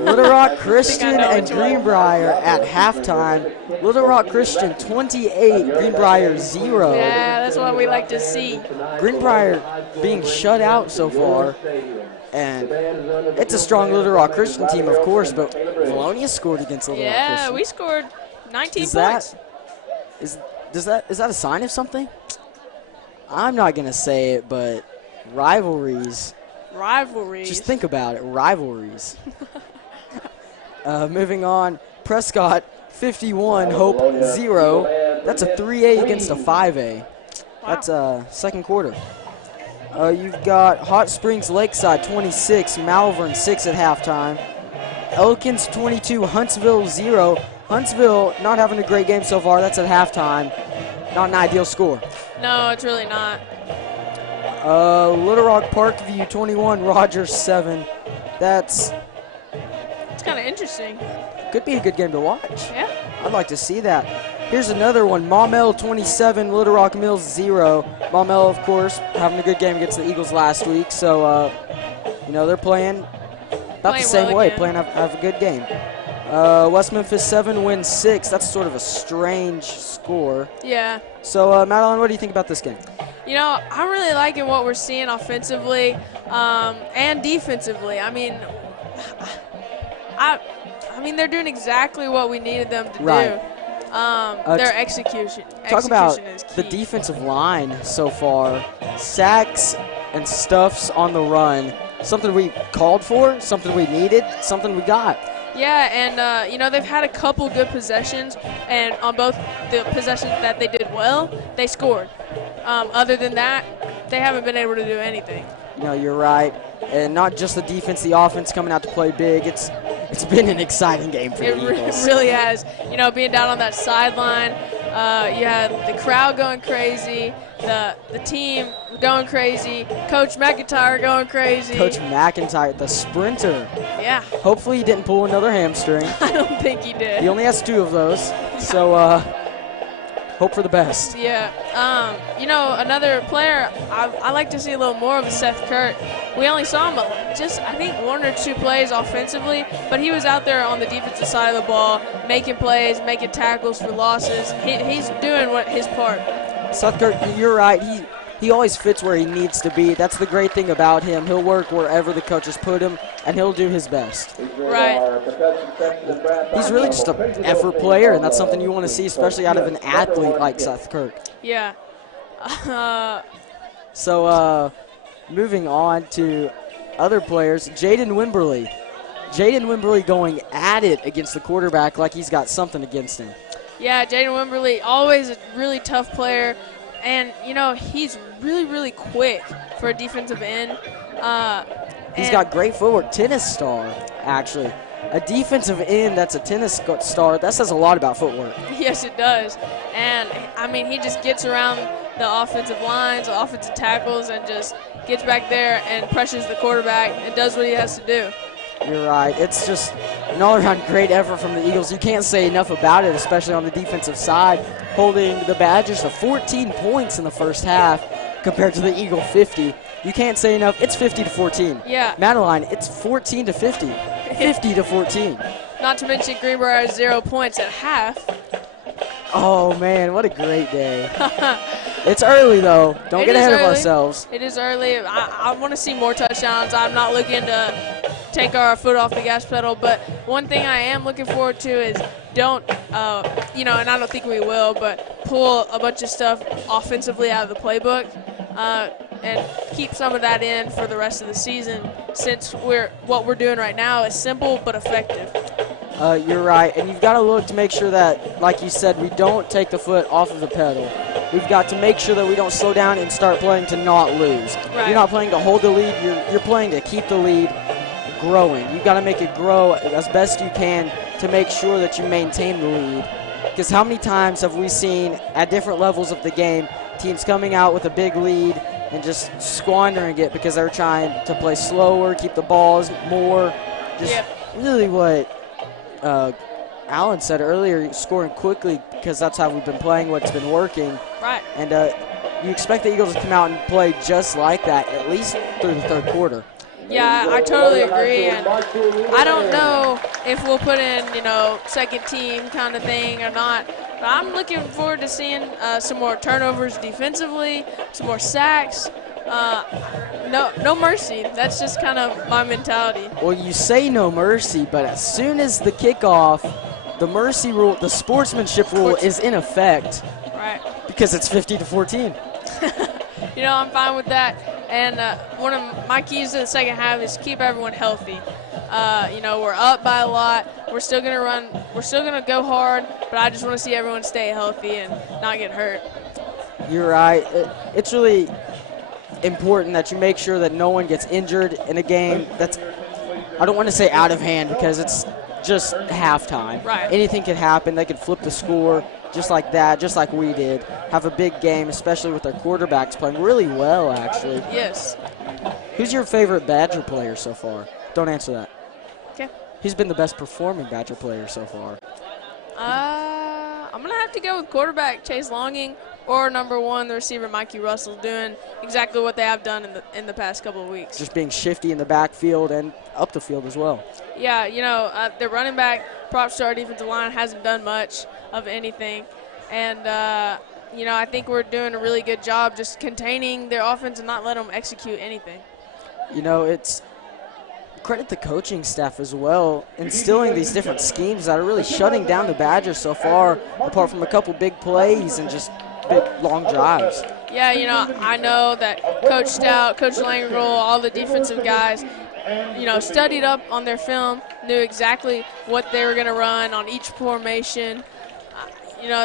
Little Rock Christian and Greenbrier at halftime. Little Rock Christian 28, Greenbrier 0. Yeah, that's what we like to see. Greenbrier being shut out so far. And it's a strong Little Rock Christian team, of course, but Vilonia scored against Little Rock Christian. Yeah, we scored 19 points. Is that a sign of something? I'm not going to say it, but rivalries. Rivalries. Just think about it, rivalries. Moving on, Prescott 51, Hope 0. That's a 3A against a 5A. That's second quarter. You've got Hot Springs Lakeside 26, Malvern 6 at halftime. Elkins 22, Huntsville 0. Huntsville not having a great game so far. That's at halftime. Not an ideal score. No, it's really not. Little Rock Parkview 21, Rogers 7. It's kind of interesting. Could be a good game to watch. Yeah. I'd like to see that. Here's another one. Maumelle 27, Little Rock Mills 0. Maumelle, of course, having a good game against the Eagles last week. So, they're playing about the same way. Playing have a good game. West Memphis 7 wins 6. That's sort of a strange score. Yeah. So, Madeline, what do you think about this game? I'm really liking what we're seeing offensively and defensively. I mean, they're doing exactly what we needed them to do. Their execution. Talk about is key. the defensive line so far. Sacks and stuffs on the run. Something we called for, something we needed, something we got. Yeah, and, they've had a couple good possessions, and on both the possessions that they did well, they scored. Other than that, they haven't been able to do anything. You're right. And not just the defense, the offense coming out to play big. It's been an exciting game for the Eagles. It really has. Being down on that sideline, you had the crowd going crazy, the team going crazy, Coach McIntyre going crazy. Coach McIntyre, the sprinter. Yeah. Hopefully he didn't pull another hamstring. I don't think he did. He only has 2 of those. So hope for the best. Yeah. Another player I like to see a little more of is Seth Kurt. We only saw him just, I think, 1 or 2 plays offensively, but he was out there on the defensive side of the ball, making plays, making tackles for losses. He's doing his part. Seth Kurt, you're right. He always fits where he needs to be. That's the great thing about him. He'll work wherever the coaches put him, and he'll do his best. Right. He's really just an effort player, and that's something you want to see, especially out of an athlete like Seth Kirk. Yeah. So, moving on to other players, Jaden Wimberly. Jaden Wimberly going at it against the quarterback like he's got something against him. Yeah, Jaden Wimberly, always a really tough player. And, he's really, really quick for a defensive end. He's got great footwork. Tennis star, actually. A defensive end that's a tennis star, that says a lot about footwork. Yes, it does. And, he just gets around the offensive lines, the offensive tackles, and just gets back there and pressures the quarterback and does what he has to do. You're right. It's just an all-around great effort from the Eagles. You can't say enough about it, especially on the defensive side, holding the Badgers to 14 points in the first half compared to the Eagle 50. You can't say enough. It's 50-14. Yeah. Madeline, it's 14-50. 50-14. Not to mention Greenbrier has 0 points at half. Oh, man, what a great day. It's early, though. Don't get ahead of ourselves. It is early. I want to see more touchdowns. I'm not looking to take our foot off the gas pedal. But one thing I am looking forward to is don't, and I don't think we will, but pull a bunch of stuff offensively out of the playbook and keep some of that in for the rest of the season, since what we're doing right now is simple but effective. You're right, and you've got to look to make sure that, like you said, we don't take the foot off of the pedal. We've got to make sure that we don't slow down and start playing to not lose. Right. You're not playing to hold the lead, you're playing to keep the lead growing. You've got to make it grow as best you can to make sure that you maintain the lead. Because how many times have we seen at different levels of the game teams coming out with a big lead and just squandering it because they're trying to play slower, keep the balls more, just really what Alan said earlier, scoring quickly, because that's how we've been playing, what's been working. Right. And you expect the Eagles to come out and play just like that, at least through the third quarter. Yeah, I totally agree, and I don't know if we'll put in, second team kind of thing or not, but I'm looking forward to seeing some more turnovers defensively, some more sacks. No mercy. That's just kind of my mentality. Well, you say no mercy, but as soon as the kickoff, the mercy rule, the sportsmanship rule is in effect. Right. Because it's 50-14. I'm fine with that. And one of my keys to the second half is keep everyone healthy. We're up by a lot. We're still going to run. We're still going to go hard, but I just want to see everyone stay healthy and not get hurt. You're right. It's really important that you make sure that no one gets injured in a game that's, I don't want to say out of hand, because it's just halftime. Right. Anything could happen. They could flip the score just like that, just like we did. Have a big game, especially with our quarterbacks playing really well, actually. Yes. Who's your favorite Badger player so far? Don't answer that. Okay. Who's been the best performing Badger player so far? I'm going to have to go with quarterback Chase Longing, or number one, the receiver Mikey Russell, doing exactly what they have done in the past couple of weeks. Just being shifty in the backfield and up the field as well. Yeah, their running back, props to our defensive line, hasn't done much of anything. And, I think we're doing a really good job just containing their offense and not letting them execute anything. It's credit the coaching staff as well, instilling these different schemes that are really shutting down the Badgers so far, apart from a couple big plays and just big, long drives. Yeah, I know that Coach Stout, Coach Langerl, all the defensive guys, studied up on their film, knew exactly what they were going to run on each formation.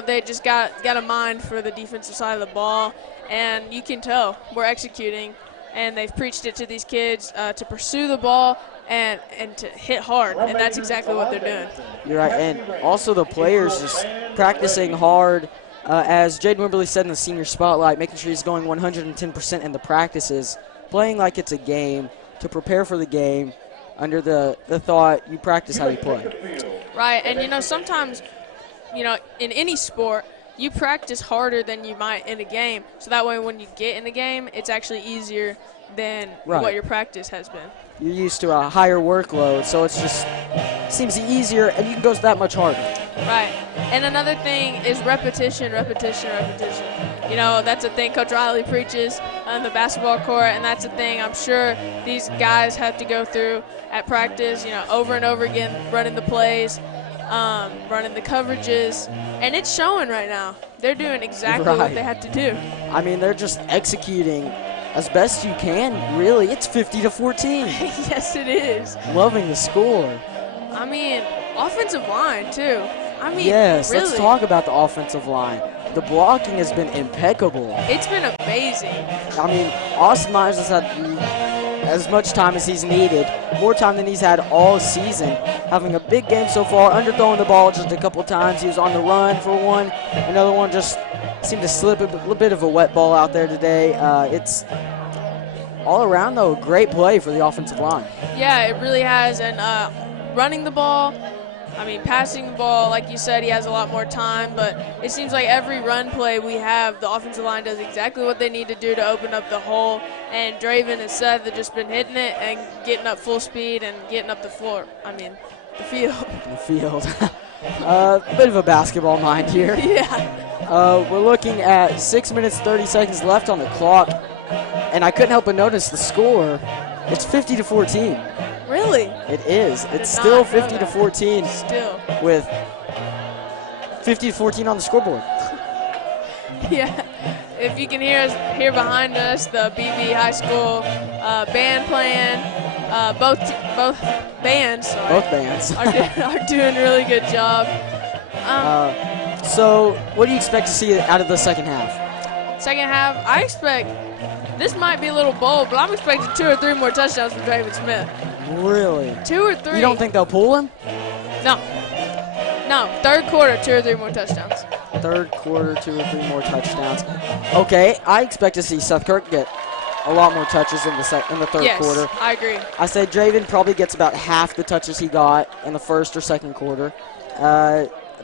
They just got a mind for the defensive side of the ball, and you can tell we're executing, and they've preached it to these kids to pursue the ball and to hit hard, and that's exactly what they're doing. You're right, and also the players just practicing hard. As Jaden Wimberly said in the senior spotlight, making sure he's going 110% in the practices, playing like it's a game, to prepare for the game under the thought you practice how you play. Right, and sometimes, in any sport, you practice harder than you might in a game, so that way when you get in the game, it's actually easier than what your practice has been. You're used to a higher workload, so it's just seems easier, and you can go that much harder. Right. And another thing is repetition, repetition, repetition. That's a thing Coach Riley preaches on the basketball court, and that's a thing I'm sure these guys have to go through at practice, over and over again, running the plays, running the coverages, and it's showing right now. They're doing exactly what they have to do. I mean, they're just executing as best you can, really. It's 50-14. Yes, it is. Loving the score. I mean, offensive line, too. Yes, really. Let's talk about the offensive line. The blocking has been impeccable. It's been amazing. I mean, Austin Myers has had as much time as he's needed, more time than he's had all season. Having a big game so far, underthrowing the ball just a couple times. He was on the run for one. Another one just seemed to slip a little bit of a wet ball out there today. It's all around, though, a great play for the offensive line. Yeah, it really has. And running the ball, passing the ball, like you said, he has a lot more time, but it seems like every run play we have, the offensive line does exactly what they need to do to open up the hole, and Draven and Seth have just been hitting it and getting up full speed and getting up the field. The field. Bit of a basketball mind here. Yeah. We're looking at 6 minutes, 30 seconds left on the clock, and I couldn't help but notice the score. It's 50-14. Really? It is. I It's did still not know 50 to that. 14 Still. with 50 to 14 on the scoreboard. Yeah. If you can hear behind us, the Beebe High School band playing. Both bands. Sorry, Both bands. are doing a really good job. So, what do you expect to see out of the second half? Second half, I expect, this might be a little bold, but I'm expecting 2 or 3 more touchdowns from Draven Smith. Really? 2 or 3. You don't think they'll pull him? No. No. Third quarter, 2 or 3 more touchdowns. Third quarter, 2 or 3 more touchdowns. Okay, I expect to see Seth Kirk get a lot more touches in the third Yes, quarter. I agree. I say Draven probably gets about half the touches he got in the first or second quarter.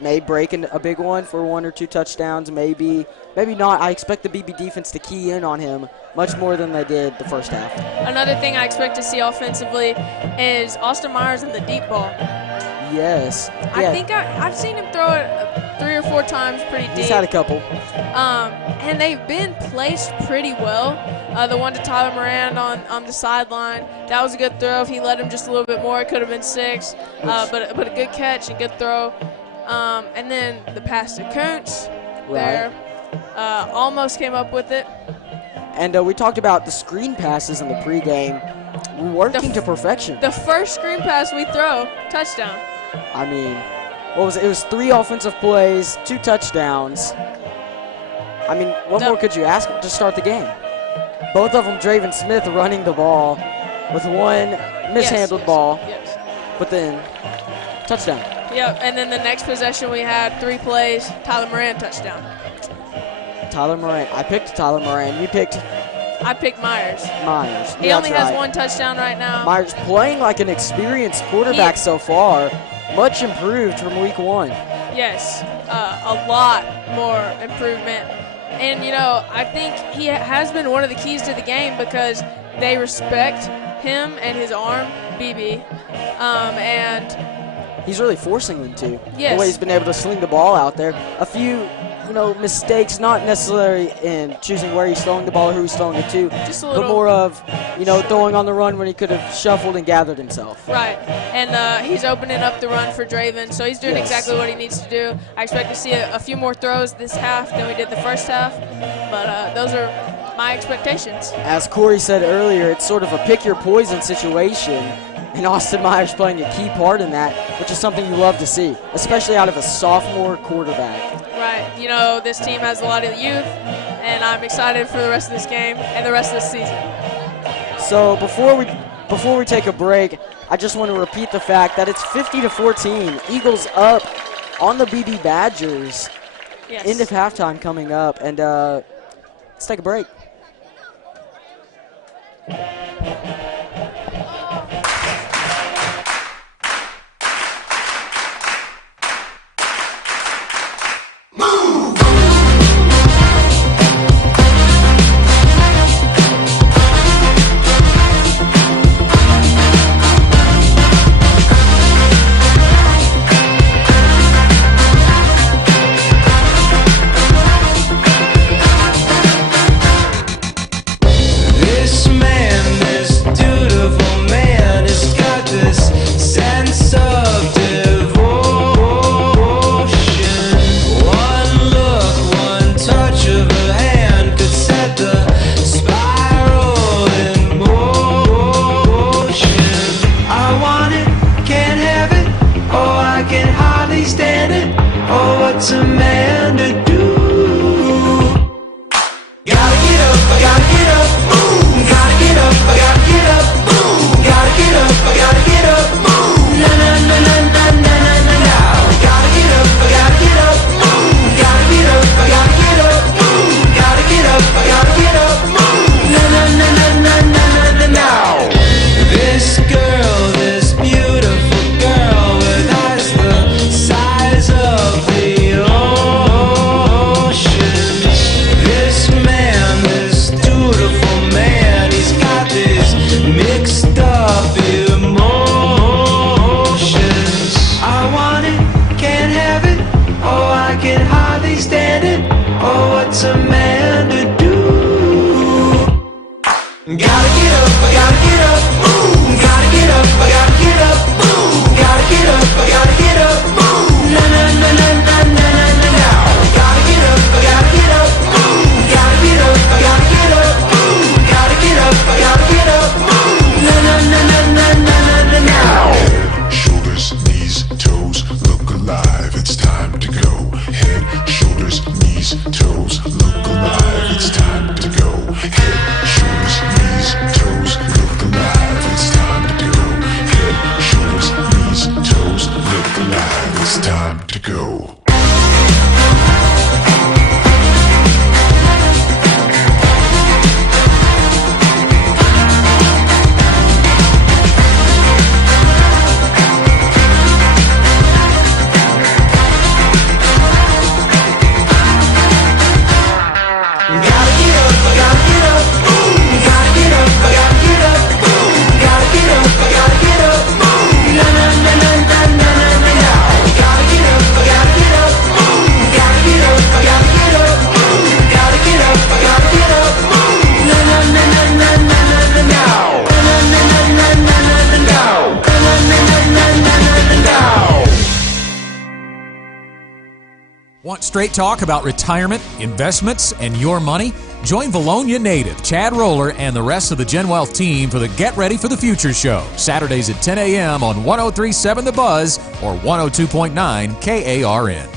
May break a big one for 1 or 2 touchdowns, maybe not. I expect the BB defense to key in on him much more than they did the first half. Another thing I expect to see offensively is Austin Myers in the deep ball. Yes. I Yeah, think I've seen him throw it 3 or 4 times pretty deep. he's had a couple. And they've been placed pretty well. The one to Tyler Moran on the sideline, that was a good throw. If he let him just a little bit more, it could have been 6. But a good catch and good throw. And then the pass to Kuntz there. Almost came up with it. And we talked about the screen passes in the pregame working to perfection. The first screen pass we throw, touchdown. I mean, what was it? It was 3 offensive plays, 2 touchdowns. I mean, what more could you ask to start the game? Both of them, Draven Smith running the ball with one mishandled ball, but then touchdown. Yep, and then the next possession we had 3 plays, Tyler Moran touchdown. Tyler Moran. I picked Tyler Moran. You picked I picked Myers. Myers. He only has 1 touchdown right now. Myers playing like an experienced quarterback so far. Much improved from week 1. Yes, a lot more improvement. And, you know, I think he has been one of the keys to the game because they respect him and his arm, Beebe. And he's really forcing them to. Yes. The way he's been able to sling the ball out there. A few, mistakes, not necessarily in choosing where he's throwing the ball or who he's throwing it to, Just a little, but more of, throwing on the run when he could have shuffled and gathered himself. Right, and he's opening up the run for Draven, so he's doing exactly what he needs to do. I expect to see a few more throws this half than we did the first half, but those are my expectations. As Corey said earlier, it's sort of a pick-your-poison situation, and Austin Myers playing a key part in that, which is something you love to see, especially out of a sophomore quarterback. Right, this team has a lot of youth, and I'm excited for the rest of this game and the rest of the season. So before we take a break, I just want to repeat the fact that it's 50-14. Eagles up on the BB Badgers. Yes. End of halftime coming up, and let's take a break. Gotta get up, I gotta get up, I gotta get up. look alive, it's time to go. Head, shoulders, knees, toes, look alive, it's time to go. Head, shoulders, knees, toes, look alive, it's time to go. Want straight talk about retirement, investments, and your money? Join Vilonia native Chad Roller and the rest of the Gen Wealth team for the Get Ready for the Future show, Saturdays at 10 a.m. on 103.7 The Buzz or 102.9 KARN.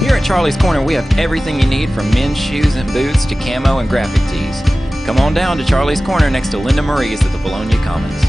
Here at Charlie's Corner, we have everything you need from men's shoes and boots to camo and graphic tees. Come on down to Charlie's Corner next to Linda Marie's at the Vilonia Commons.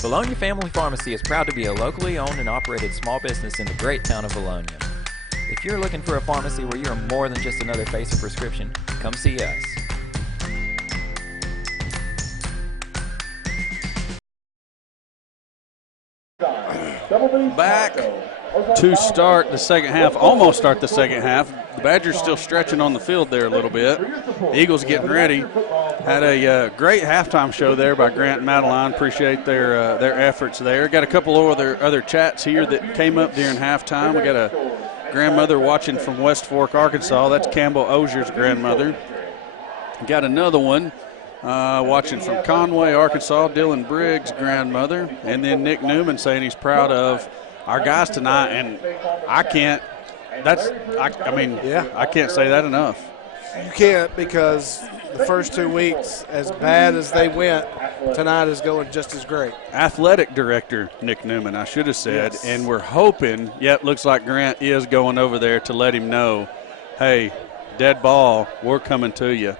Vilonia Family Pharmacy is proud to be a locally owned and operated small business in the great town of Vilonia. If you're looking for a pharmacy where you're more than just another face of prescription, come see us. Back to start the second half, almost start the second half. The Badgers still stretching on the field there a little bit. The Eagles getting ready. Had a great halftime show there by Grant and Madeline. Appreciate their efforts there. Got a couple of other chats here that came up during halftime. We got a grandmother watching from West Fork, Arkansas. That's Campbell Ozier's grandmother. Got another one watching from Conway, Arkansas, Dylan Briggs' grandmother. And then Nick Newman saying he's proud of our guys tonight. And I can't say that enough. You can't, because the first 2 weeks, as bad as they went, tonight is going just as great. Athletic director Nick Newman, I should have said. Yes. And we're hoping, looks like Grant is going over there to let him know, hey, dead ball, we're coming to you.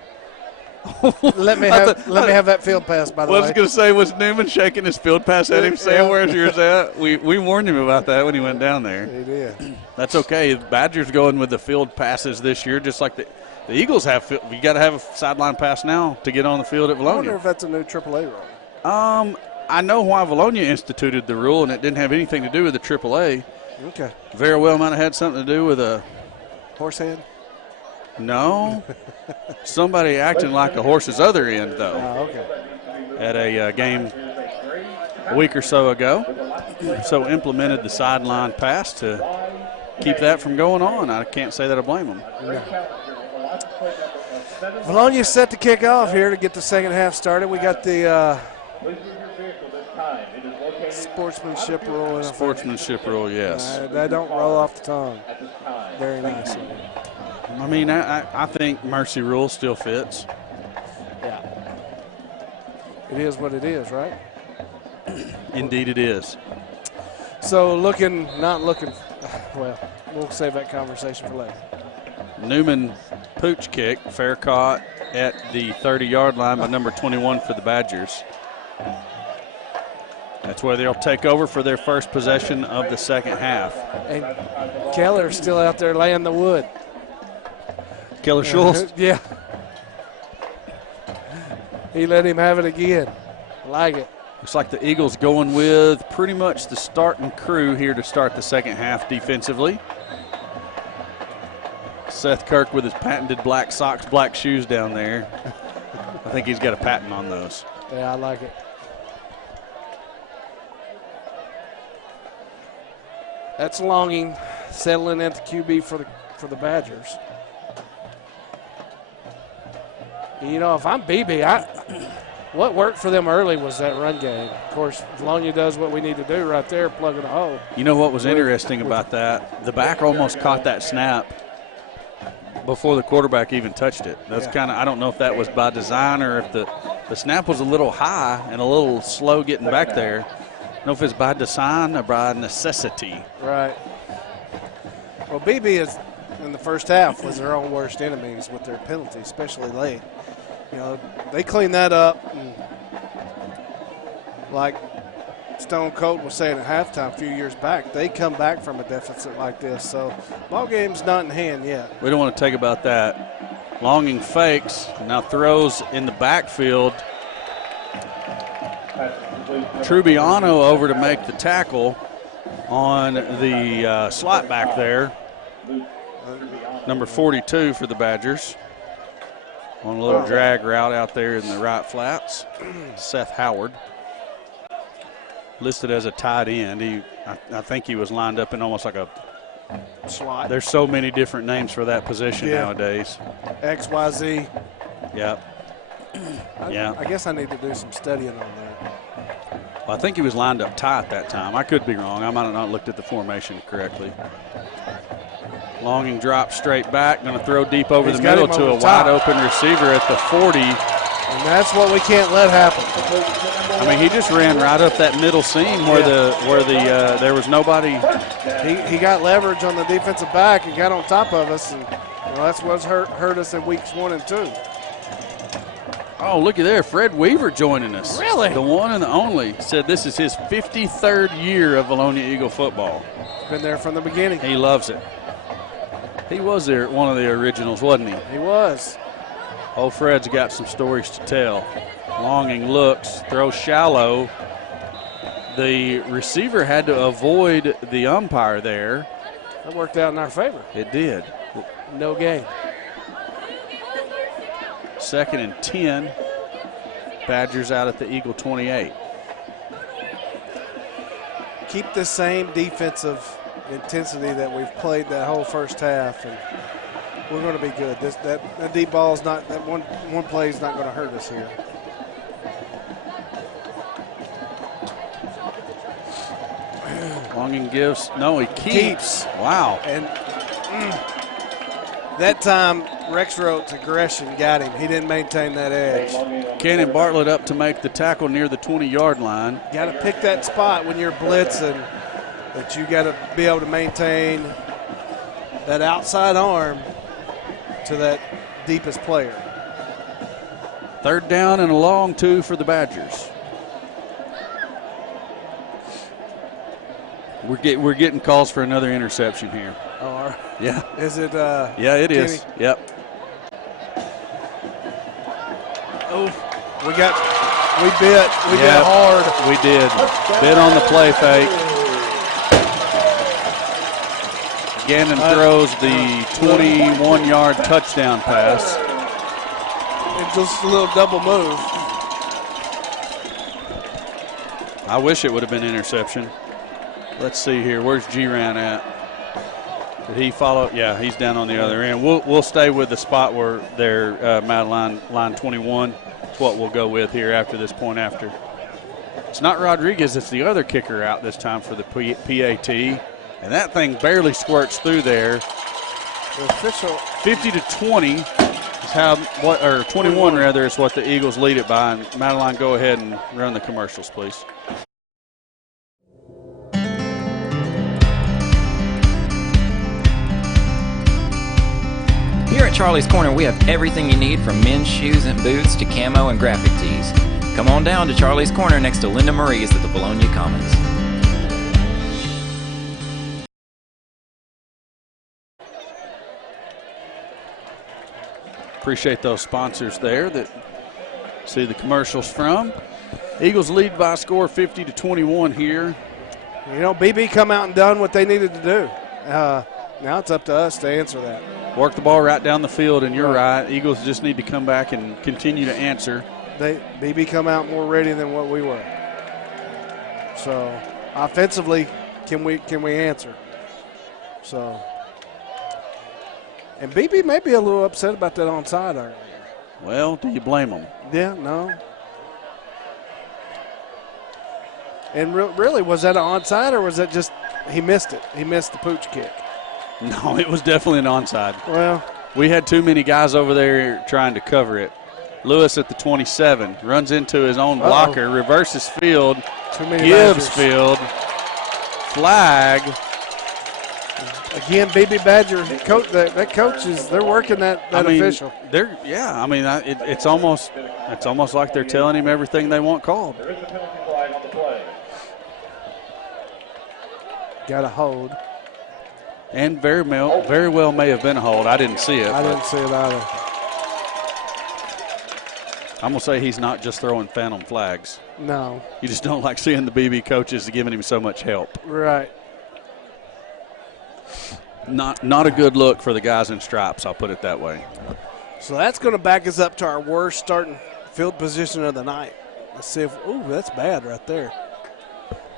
Let me have that field pass, by the way. I was going to say, was Newman shaking his field pass at him, saying, where's yours at? We warned him about that when he went down there. He did. That's okay. The Badgers going with the field passes this year, just like the Eagles have. You got to have a sideline pass now to get on the field at Vilonia. I wonder if that's a new AAA rule. I know why Vilonia instituted the rule, and it didn't have anything to do with the AAA. Okay. Very well might have had something to do with a horse hand. No. Somebody acting like a horse's other end, though. Oh, okay. At a game a week or so ago. So implemented the sideline pass to keep that from going on. I can't say that I blame them. No. Vilonia set to kick off here to get the second half started. We got the sportsmanship rule. Sportsmanship rule, yes. That don't roll off the tongue very nicely. I mean, I think mercy rule still fits. Yeah. It is what it is, right? Indeed it is. So not looking, well, we'll save that conversation for later. Newman pooch kick, fair caught at the 30-yard line by number 21 for the Badgers. That's where they'll take over for their first possession of the second half. And Keller's still out there laying the wood. Keller Schultz? Yeah. He let him have it again. Like it. Looks like the Eagles going with pretty much the starting crew here to start the second half defensively. Seth Kirk with his patented black socks, black shoes down there. I think he's got a patent on those. Yeah, I like it. That's Longing settling at the QB for the Badgers. You know, if I'm Beebe, what worked for them early was that run game. Of course, Vilonia does what we need to do right there, plugging a hole. You know what was interesting about that? The back almost caught that snap before the quarterback even touched it. That's kind of, I don't know if that was by design or if the snap was a little high and a little slow getting back there. I don't know if it's by design or by necessity. Right. Well, Beebe is, in the first half, was their own worst enemies with their penalties, especially late. You know, they cleaned that up, and like Stone Cold was saying at halftime a few years back, they come back from a deficit like this. So, ball game's not in hand yet. We don't want to take about that. Longing fakes, now throws in the backfield. Trubiano over to make the tackle on the slot back there. Number 42 for the Badgers. On a little drag route out there in the right flats. Seth Howard. Listed as a tight end. I think he was lined up in almost like a slot. There's so many different names for that position nowadays. XYZ. Yep. I guess I need to do some studying on that. Well, I think he was lined up tight that time. I could be wrong. I might have not looked at the formation correctly. Longing drop straight back. Going to throw deep over the middle to a wide open receiver at the 40. And that's what we can't let happen. I mean, he just ran right up that middle seam where there was nobody. He got leverage on the defensive back and got on top of us, and that's what's hurt us in weeks 1 and 2. Oh, looky there, Fred Weaver joining us. Really? The one and the only. Said this is his 53rd year of Vilonia Eagle football. Been there from the beginning. He loves it. He was there, one of the originals, wasn't he? He was. Old Fred's got some stories to tell. Longing looks, throws shallow. The receiver had to avoid the umpire there. That worked out in our favor. It did. No gain. 2nd and 10. Badgers out at the Eagle 28. Keep the same defensive intensity that we've played that whole first half, and we're going to be good. That deep ball is not, that one play is not going to hurt us here. Longing gives, no, he keeps. Wow. And that time, Rexroth's aggression got him. He didn't maintain that edge. Cannon Bartlett up to make the tackle near the 20-yard line. Got to pick that spot when you're blitzing, that you got to be able to maintain that outside arm to that deepest player. 3rd down and a long 2 for the Badgers. We're getting calls for another interception here. Oh, yeah. Is it? Yeah, it Kenny? is. Yep. Oh, we bit hard. We did. Bit on the play fake. Gannon throws the 21-yard touchdown pass. It's just a little double move. I wish it would have been interception. Let's see here. Where's G-Ran at? Did he follow? Yeah, he's down on the other end. We'll stay with the spot where they're line 21. It's what we'll go with here after this point after. It's not Rodriguez. It's the other kicker out this time for the PAT. And that thing barely squirts through there. The official 50 to 20 is how, or 21 rather, is what the Eagles lead it by. And Madeline, go ahead and run the commercials, please. Here at Charlie's Corner, we have everything you need from men's shoes and boots to camo and graphic tees. Come on down to Charlie's Corner next to Linda Marie's at the Vilonia Commons. Appreciate those sponsors there that see the commercials from. Eagles lead by a score of 50-21 here. You know, Beebe come out and done what they needed to do. Now it's up to us to answer that. Work the ball right down the field, and you're right. Eagles just need to come back and continue to answer. Beebe come out more ready than what we were. So offensively, can we answer? So, and Beebe may be a little upset about that onside earlier. Well, do you blame them? Yeah, no. And really, was that an onside or was that just he missed it? He missed the pooch kick. No, it was definitely an onside. Well, we had too many guys over there trying to cover it. Lewis at the 27 runs into his own blocker, reverses field, gives field, flag. Again, Beebe Badger, that coach they're working that official. It's almost like they're telling him everything they want called. There is a penalty flag on the play. Got a hold. And very well may have been a hold. I didn't see it. I didn't see it either. I'm going to say he's not just throwing phantom flags. No. You just don't like seeing the BB coaches giving him so much help. Right. Not a good look for the guys in stripes, I'll put it that way. So that's going to back us up to our worst starting field position of the night. Let's see if, that's bad right there.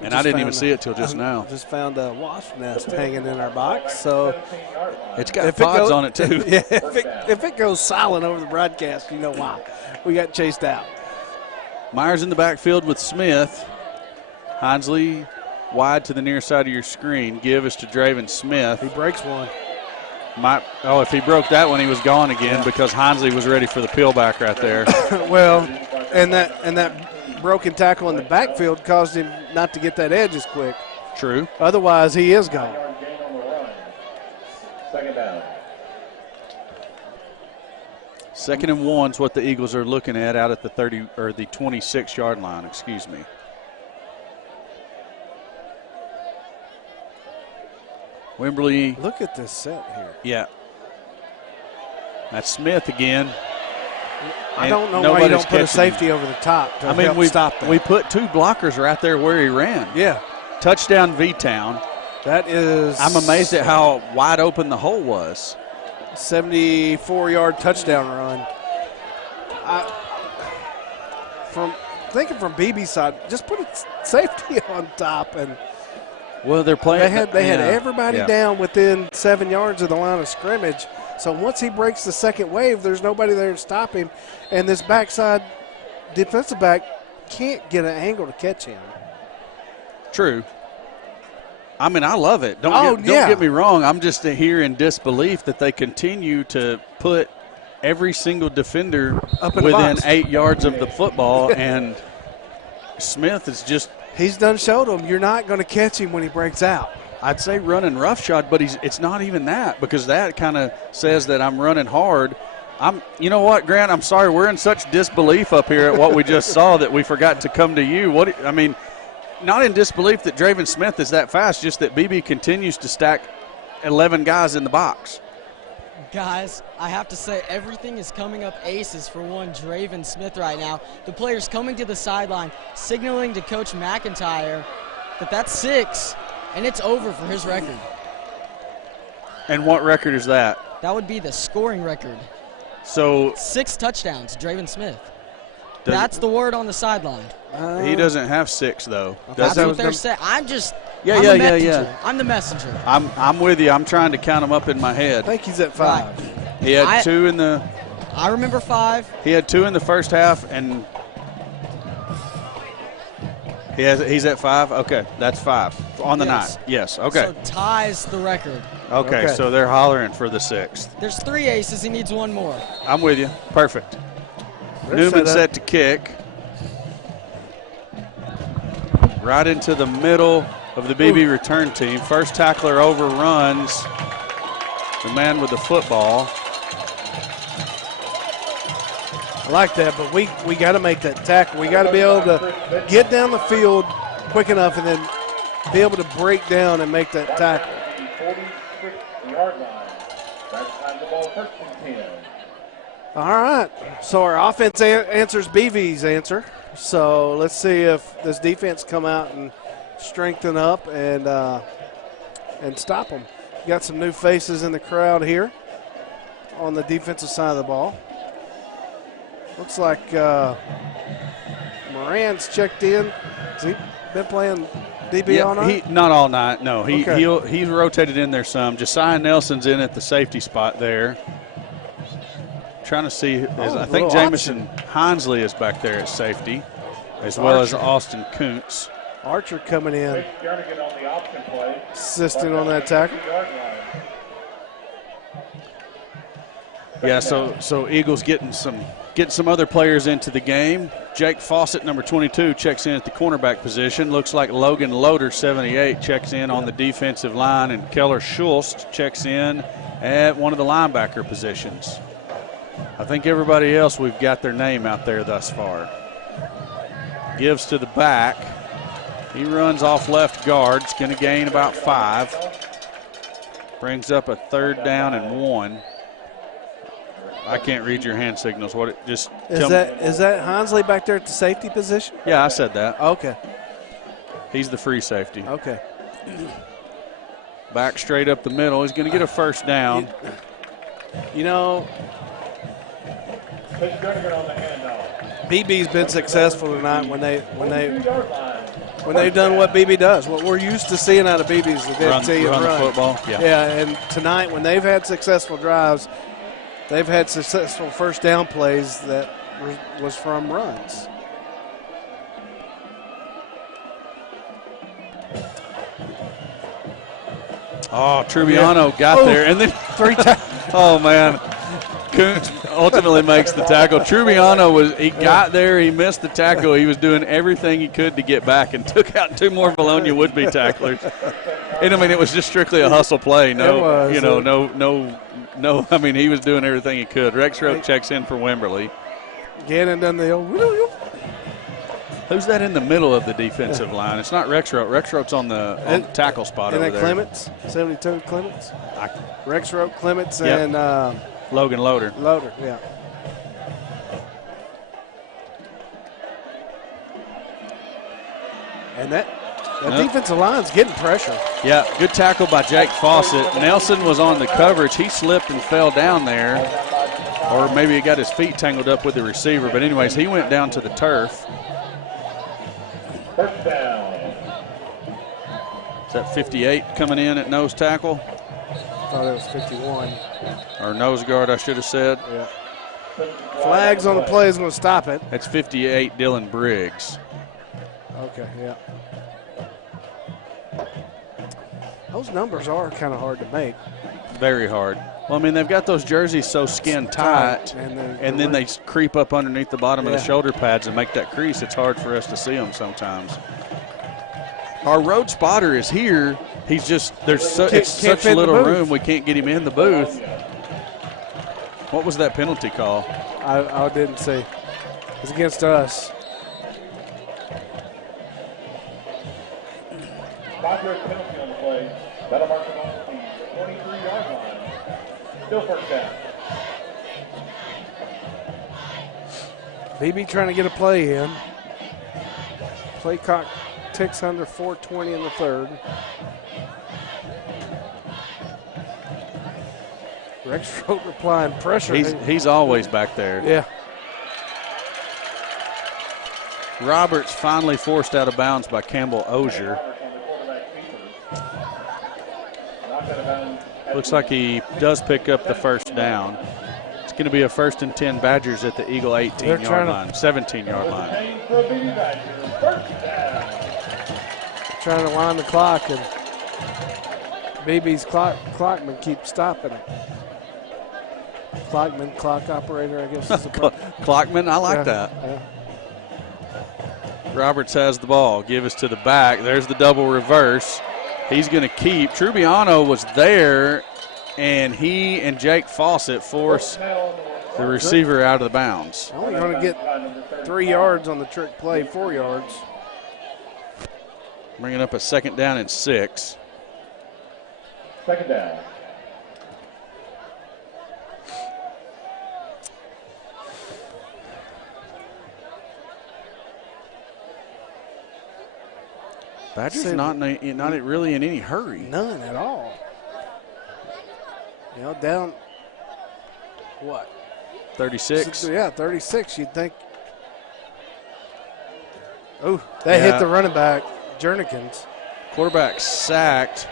And I didn't even see it till just now. Just found a wasp nest hanging in our box. So it's got pods on it too. Yeah, if it goes silent over the broadcast, you know why. We got chased out. Myers in the backfield with Smith. Hinsley wide to the near side of your screen. Give us to Draven Smith. He breaks one. If he broke that one, he was gone again because Hinsley was ready for the peel back right there. Well, and that broken tackle in the backfield caused him not to get that edge as quick. True. Otherwise, he is gone. Second down. 2nd and 1 is what the Eagles are looking at out at the 30 or the 26-yard line. Excuse me. Wimberly. Look at this set here. Yeah. That's Smith again. I don't know why you don't put a safety over the top to help stop that. We put two blockers right there where he ran. Yeah. Touchdown V-Town. That is. I'm amazed at how wide open the hole was. 74-yard touchdown run. From Beebe's side, just put a safety on top and. Well, they're playing. They had everybody down within 7 yards of the line of scrimmage. So once he breaks the second wave, there's nobody there to stop him, and this backside defensive back can't get an angle to catch him. True. I mean, I love it. Don't get me wrong. I'm just here in disbelief that they continue to put every single defender up in within the box. 8 yards of the football, and Smith is just. He's done showed them you're not going to catch him when he breaks out. I'd say running roughshod, but it's not even that, because that kind of says that I'm running hard. You know what, Grant? I'm sorry. We're in such disbelief up here at what we just saw that we forgot to come to you. Not in disbelief that Draven Smith is that fast, just that BB continues to stack 11 guys in the box. Guys, I have to say everything is coming up aces for one Draven Smith right now. The player's coming to the sideline, signaling to Coach McIntyre that that's 6, and it's over for his record. And what record is that? That would be the scoring record. So 6 touchdowns, Draven Smith. That's the word on the sideline. He doesn't have 6 though. That's what they're saying. I'm the messenger. I'm with you. I'm trying to count them up in my head. I think he's at 5. Right. He had 2 in the. I remember 5. He had 2 in the first half, and he's at 5. Okay, that's 5 on the night. Yes. Okay. So ties the record. Okay, so they're hollering for the 6th. There's 3 aces. He needs 1 more. I'm with you. Perfect. Newman set to kick. Right into the middle of the BB return team. First tackler overruns the man with the football. I like that, but we got to make that tackle. We got to be able to get down the field quick enough and then be able to break down and make that tackle. 46-yard line. That's time the ball first and 10. All right. So our offense answers BV's answer. So let's see if this defense come out and strengthen up and stop them. Got some new faces in the crowd here on the defensive side of the ball. Looks like Moran's checked in. Has he been playing DB all night? Not all night, no. Okay. He's rotated in there some. Josiah Nelson's in at the safety spot there. Trying to see, I think Jamison Hinsley is back there at safety, as well as Austin Kuntz. Archer coming in, Jernigan on the option play. assisting on that tackle. Yeah, so Eagles getting some other players into the game. Jake Fawcett, number 22, checks in at the cornerback position. Looks like Logan Loader, 78, checks in on the defensive line, and Keller Schultz checks in at one of the linebacker positions. I think everybody else, we've got their name out there thus far. Gives to the back. He runs off left guard. It's going to gain about 5. Brings up a 3rd down and 1. I can't read your hand signals. What it just Is that Hinsley back there at the safety position? Yeah, I said that. Okay. He's the free safety. Okay. Back straight up the middle. He's going to get a 1st down. You know, Jernigan on the handoff. BB's been successful tonight when they've done what BB does. What we're used to seeing out of BB is the Run the football. Yeah, and tonight when they've had successful drives, they've had successful 1st down plays that was from runs. Oh, Trubiano got there. And then 3 times. Oh, man. Kuntz ultimately makes the tackle. Trubiano got there. He missed the tackle. He was doing everything he could to get back and took out 2 more Vilonia would-be tacklers. And, I mean, it was just strictly a hustle play. No, I mean, he was doing everything he could. Rexroth checks in for Wimberley. Gannon done the old. Who's that in the middle of the defensive line? It's not Rexroth. Rexroth's on the tackle spot over there. there. Clements, 72 Clements. Rexroth, Clements, Yep. and Logan Loader. Loader, yeah. And that defensive line's getting pressure. Yeah, good tackle by Jake Fawcett. Nelson was on the coverage. He slipped and fell down there. Or maybe he got his feet tangled up with the receiver. But anyways, he went down to the turf. 1st down. Is that 58 coming in at nose tackle? I thought it was 51. Or nose guard, I should have said. Yeah. Flags on the play is going to stop it. That's 58, Dylan Briggs. Okay, yeah. Those numbers are kind of hard to make. Very hard. Well, I mean, they've got those jerseys so skin tight, and then they creep up underneath the bottom of the shoulder pads and make that crease. It's hard for us to see them sometimes. Our road spotter is here. He's just, it's such little room, we can't get him in the booth. What was that penalty call? I didn't see. It's against us. 5-yard penalty on the play. That'll mark him off the 23-yard line. Still 1st down. BB trying to get a play in. Play clock ticks under 4:20 in the 3rd. Rexroth applying pressure. He's always back there. Yeah. Roberts finally forced out of bounds by Campbell Ozier. Looks like he does pick up the 1st down. It's going to be a 1st and 10 Badgers at the Eagle 18-yard line, 17-yard line. Trying to line the clock, and BB's clockman keeps stopping it. Clockman, clock operator, I guess is the Clockman, I like that. Yeah. Roberts has the ball. Give us to the back. There's the double reverse. He's going to keep. Trubiano was there, and he and Jake Fawcett force the receiver out of the bounds. Only going to get 3 yards on the trick play, 4 yards. Bringing up a 2nd down and 6. 2nd down. Badgers See, not really in any hurry. None at all. You know, down, what? 36. Yeah, 36. You'd think. Oh, they hit the running back, Jernikins. Quarterback sacked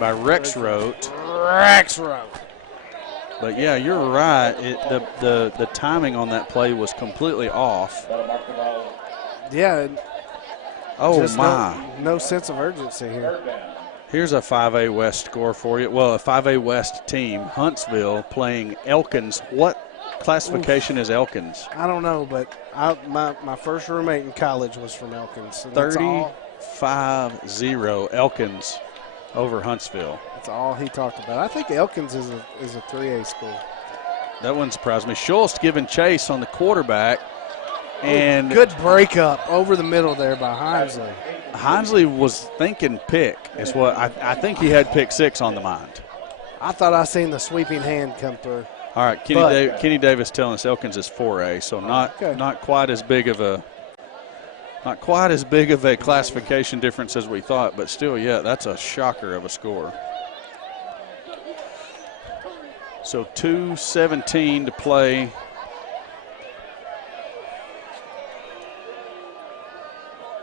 by Rexroth. But yeah, you're right. The timing on that play was completely off. Yeah. Oh just my! No sense of urgency here. Here's a 5A West score for you. Well, a 5A West team, Huntsville playing Elkins. What classification is Elkins? I don't know, but my first roommate in college was from Elkins. 35-0 Elkins over Huntsville. That's all he talked about. I think Elkins is a 3A school. That wouldn't surprise me. Schultz giving chase on the quarterback. And good breakup over the middle there by Hinesley. Hinesley was thinking pick is what I think he had pick 6 on the mind. I thought I seen the sweeping hand come through. All right, Kenny Davis telling us Elkins is 4A, so not quite as big of a classification difference as we thought, but still, yeah, that's a shocker of a score. So 2:17 to play.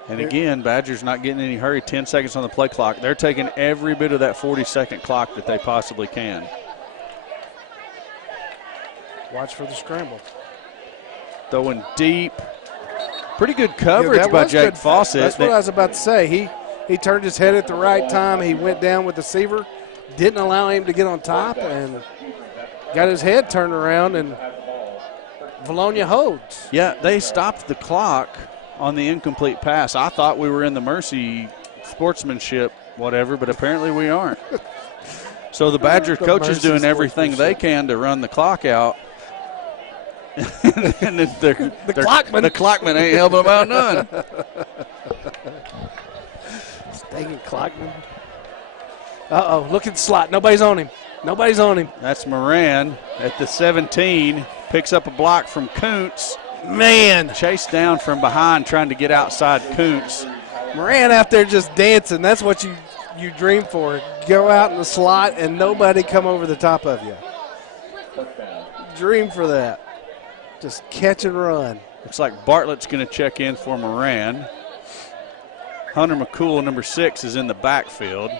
And again, Badgers not getting any hurry. 10 seconds on the play clock. They're taking every bit of that 40-second clock that they possibly can. Watch for the scramble. Throwing deep. Pretty good coverage by Jake Fawcett. That's what I was about to say. He turned his head at the right time. He went down with the receiver. Didn't allow him to get on top and got his head turned around, and Vilonia holds. Yeah, they stopped the clock on the incomplete pass. I thought we were in the mercy sportsmanship, whatever, but apparently we aren't. So the Badger coach is doing everything they can to run the clock out. And the clockman ain't helping them out none. Stinking clockman. Uh-oh, look at the slot. Nobody's on him. That's Moran at the 17. Picks up a block from Kuntz. Man. Chased down from behind trying to get outside Kuntz. Moran out there just dancing. That's what you dream for. Go out in the slot and nobody come over the top of you. Dream for that. Just catch and run. Looks like Bartlett's going to check in for Moran. Hunter McCool, number 6, is in the backfield.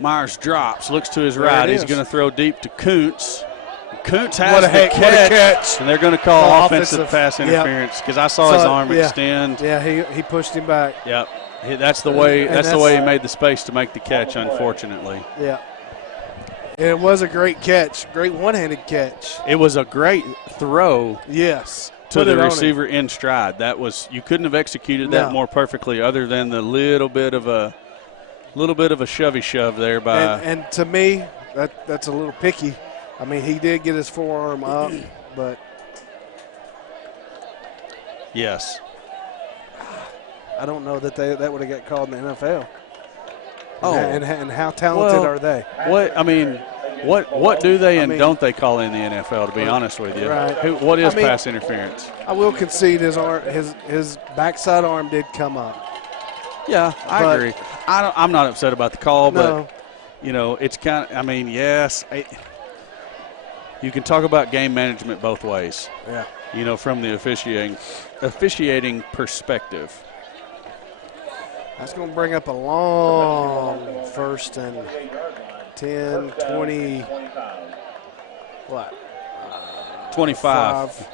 Myers drops, looks to his right. He's going to throw deep to Kuntz. Kuntz has the catch, and they're going to call offensive pass interference because I saw his arm extend. Yeah, he pushed him back. Yep, that's the way. That's the way he made the space to make the catch. Unfortunately. Yeah. And it was a great catch, great one-handed catch. It was a great throw. Yes. To the receiver in stride. That was, you couldn't have executed that more perfectly, other than the little bit of a shovey shove there by. And to me, that's a little picky. I mean, he did get his forearm up, but. Yes. I don't know that that would have got called in the NFL. Oh. And how talented are they? What do they and don't they call in the NFL, to be honest with you? Right. What is pass interference? I will concede his backside arm did come up. Yeah, I agree. I'm not upset about the call, no. But, it's kind of, yes. You can talk about game management both ways. Yeah. From the officiating perspective. That's going to bring up a long first and 10, 20, what? 25.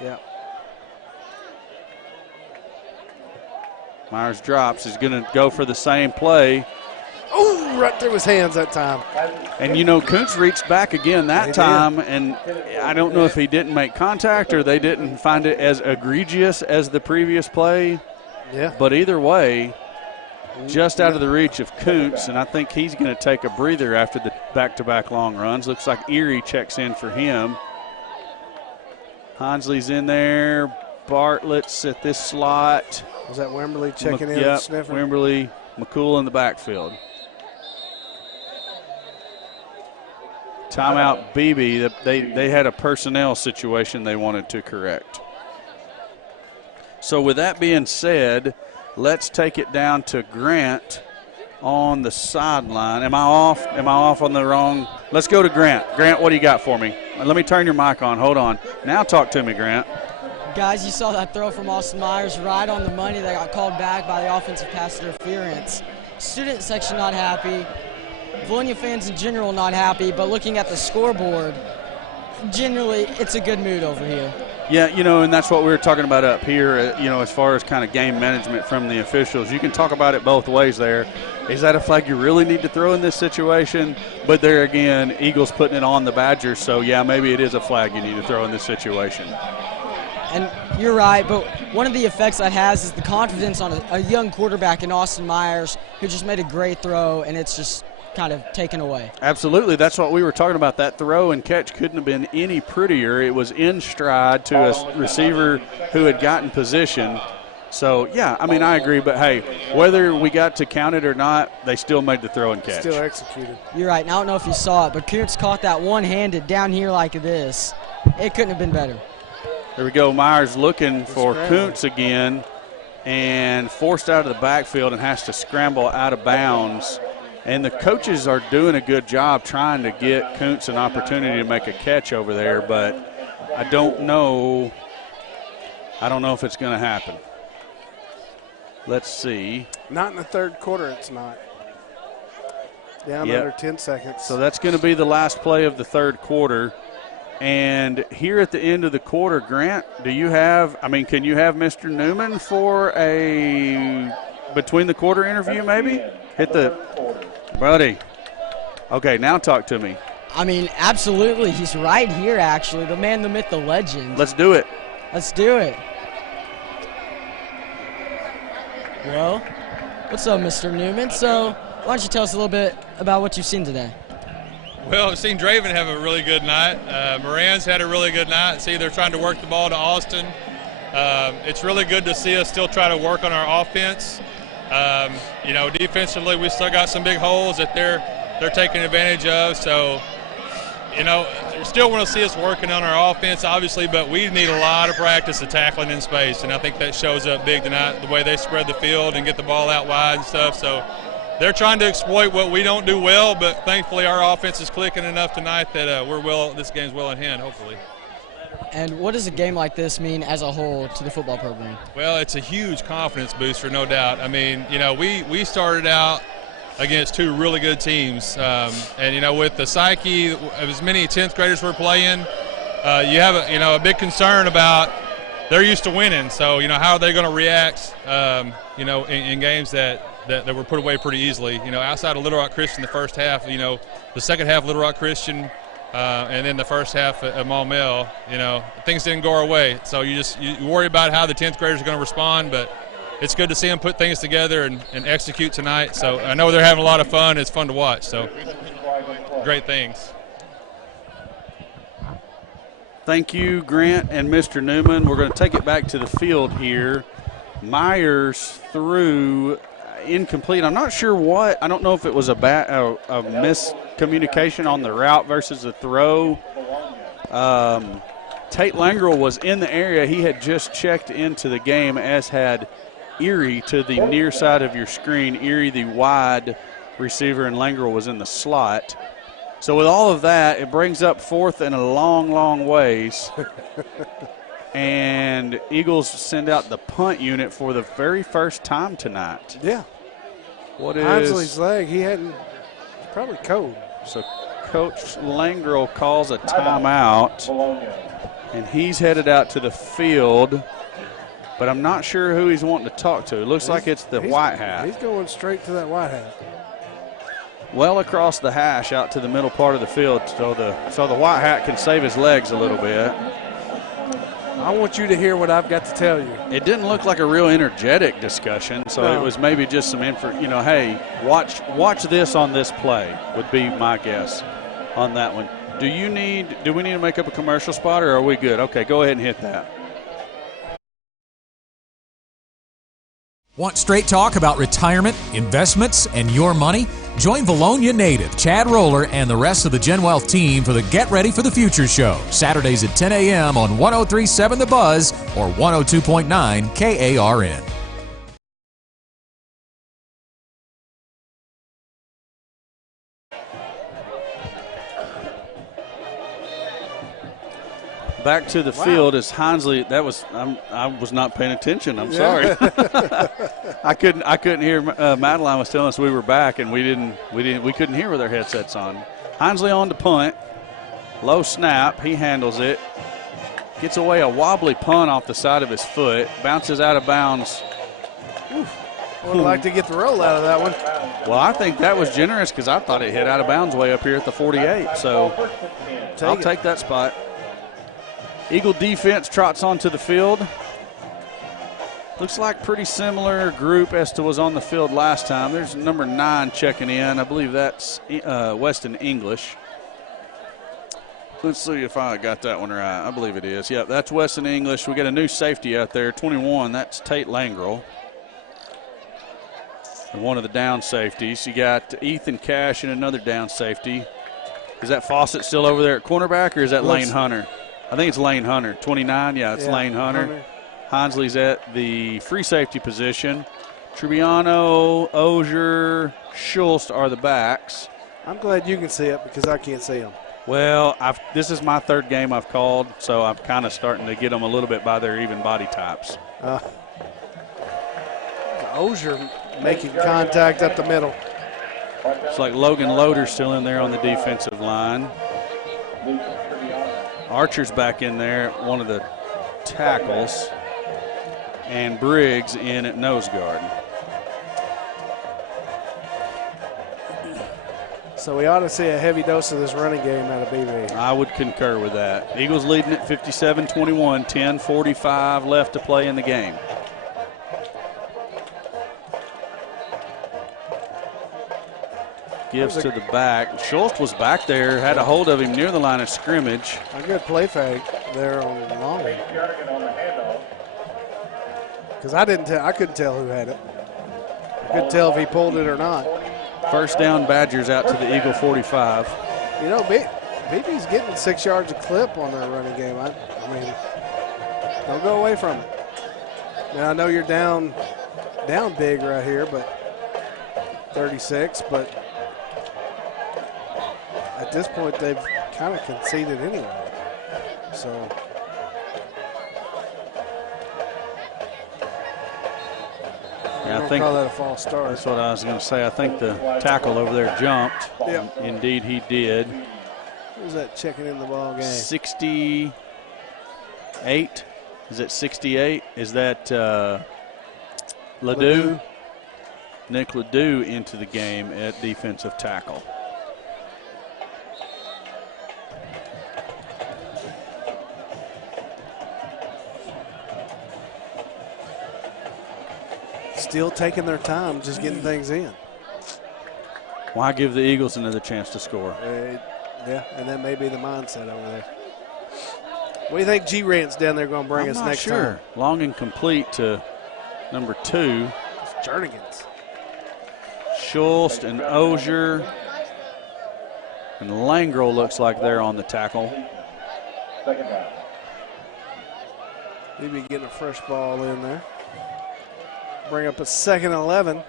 Yeah. Myers drops. He's going to go for the same play. Oh, right through his hands that time. And, Kuntz reached back again that time, and I don't know if he didn't make contact or they didn't find it as egregious as the previous play. Yeah. But either way, just out of the reach of Kuntz, and I think he's going to take a breather after the back-to-back long runs. Looks like Erie checks in for him. Hinesley's in there. Bartlett's at this slot. Was that Wimberly checking in? Yep, Sniffer? Wimberly, McCool in the backfield. Timeout, Beebe. They had a personnel situation they wanted to correct. So with that being said, let's take it down to Grant on the sideline. Am I off? Am I off on the wrong? Let's go to Grant. Grant, what do you got for me? Let me turn your mic on. Hold on. Now talk to me, Grant. Guys, you saw that throw from Austin Myers right on the money that got called back by the offensive pass interference. Student section not happy. Vilonia fans in general not happy, but looking at the scoreboard, generally it's a good mood over here. Yeah, and that's what we were talking about up here, as far as kind of game management from the officials. You can talk about it both ways there. Is that a flag you really need to throw in this situation? But there again, Eagles putting it on the Badgers, so yeah, maybe it is a flag you need to throw in this situation. And you're right, but one of the effects that has is the confidence on a young quarterback in Austin Myers who just made a great throw, and it's just kind of taken away. Absolutely. That's what we were talking about. That throw and catch couldn't have been any prettier. It was in stride to a receiver who had gotten position. So, yeah, I agree. But, hey, whether we got to count it or not, they still made the throw and catch. Still executed. You're right. And I don't know if you saw it, but Koontz caught that one-handed down here like this. It couldn't have been better. There we go. Myers looking for Koontz again and forced out of the backfield and has to scramble out of bounds. And the coaches are doing a good job trying to get Koontz an opportunity to make a catch over there, but I don't know if it's going to happen. Let's see. Not in the third quarter, it's not. Down under 10 seconds. So that's going to be the last play of the third quarter. And here at the end of the quarter, Grant, can you have Mr. Newman for a between the quarter interview maybe? Hit the buddy. Okay, now talk to me. Absolutely. He's right here, actually. The man, the myth, the legend. Let's do it. Let's do it. Well, what's up, Mr. Newman? So why don't you tell us a little bit about what you've seen today? Well, I've seen Draven have a really good night. Moran's had a really good night. See, they're trying to work the ball to Austin. It's really good to see us still try to work on our offense. Defensively, we still got some big holes that they're taking advantage of. So, you still want to see us working on our offense, obviously, but we need a lot of practice of tackling in space, and I think that shows up big tonight, the way they spread the field and get the ball out wide and stuff. So they're trying to exploit what we don't do well, but thankfully our offense is clicking enough tonight that this game's well in hand, hopefully. And what does a game like this mean as a whole to the football program? Well, it's a huge confidence booster, no doubt. We started out against two really good teams. With the psyche of as many 10th graders we're playing, you have a big concern about they're used to winning. So, how are they going to react, in games that were put away pretty easily? Outside of Little Rock Christian the first half, the second half Little Rock Christian, and then the first half at Maumelle, things didn't go our way. So you worry about how the 10th graders are going to respond, but it's good to see them put things together and execute tonight. So I know they're having a lot of fun. It's fun to watch. So great things. Thank you, Grant and Mr. Newman. We're going to take it back to the field here. Myers threw incomplete. I'm not sure what. I don't know if it was a miscommunication on the route versus the throw. Tate Langrel was in the area. He had just checked into the game, as had Erie to the near side of your screen. Erie, the wide receiver, and Langrel was in the slot. So with all of that, it brings up fourth and a long, long ways. And Eagles send out the punt unit for the very first time tonight. Yeah. What is Ainsley's leg? He hadn't. Probably cold. So Coach Langrel calls a timeout, and he's headed out to the field. But I'm not sure who he's wanting to talk to. It looks like it's the white hat. He's going straight to that white hat. Well across the hash out to the middle part of the field, so the white hat can save his legs a little bit. I want you to hear what I've got to tell you. It didn't look like a real energetic discussion, so It was maybe just some info. Hey, watch this on this play would be my guess on that one. Do we need to make up a commercial spot, or are we good? Okay, go ahead and hit that. Want straight talk about retirement, investments, and your money? Join Vilonia native Chad Roller and the rest of the Gen Wealth team for the Get Ready for the Future show, Saturdays at 10 a.m. on 103.7 The Buzz or 102.9 KARN. Back to the field is Hinesley. That was I was not paying attention. I'm sorry. I couldn't hear. Madeline was telling us we were back, and we couldn't hear with our headsets on. Hinesley on to punt. Low snap. He handles it. Gets away a wobbly punt off the side of his foot. Bounces out of bounds. Would like to get the roll out of that one. Well, I think that was generous because I thought it hit out of bounds way up here at the 48. So I'll take that spot. Eagle defense trots onto the field. Looks like pretty similar group as to was on the field last time. There's number 9 checking in. I believe that's Weston English. Let's see if I got that one right. I believe it is. Yep, that's Weston English. We got a new safety out there, 21. That's Tate Langrel. And one of the down safeties. You got Ethan Cash and another down safety. Is that Fawcett still over there at cornerback, or is that Lane Hunter? I think it's Lane Hunter. 29, yeah, it's Lane Hunter. Hinesley's at the free safety position. Tribbiano, Ozier, Schultz are the backs. I'm glad you can see it because I can't see them. Well, this is my 3rd game I've called, so I'm kind of starting to get them a little bit by their even body types. Ozier making contact up the middle. It's like Logan Loader's still in there on the defensive line. Archer's back in there, one of the tackles, and Briggs in at nose guard. So we ought to see a heavy dose of this running game out of Beebe. I would concur with that. Eagles leading at 57-21, 10:45 left to play in the game. Gives to the back. Schultz was back there, had a hold of him near the line of scrimmage. A good play fake there on Longley. Because I couldn't tell who had it. I couldn't tell if he pulled it or not. First down, Badgers out to the Eagle 45. You know, Beebe's getting 6 yards a clip on their running game. I mean, don't go away from it. Now I know you're down big right here, but 36, but at this point, they've kind of conceded anyway. So, yeah, I think call that a false start. That's what I was going to say. I think the tackle over there jumped. Yep. Indeed, he did. Who's that checking in the ball game? 68. Is it 68? Is that Ledoux? Nick Ledoux into the game at defensive tackle. Still taking their time, just getting things in. Why give the Eagles another chance to score? Yeah, and that may be the mindset over there. What do you think G-Rant's down there going to bring us next time? Long and complete to number 2. It's Jernigan's. Schultz and Ozier and Langrel looks like they're on the tackle. Maybe getting a fresh ball in there. Bring up a 2nd and 11.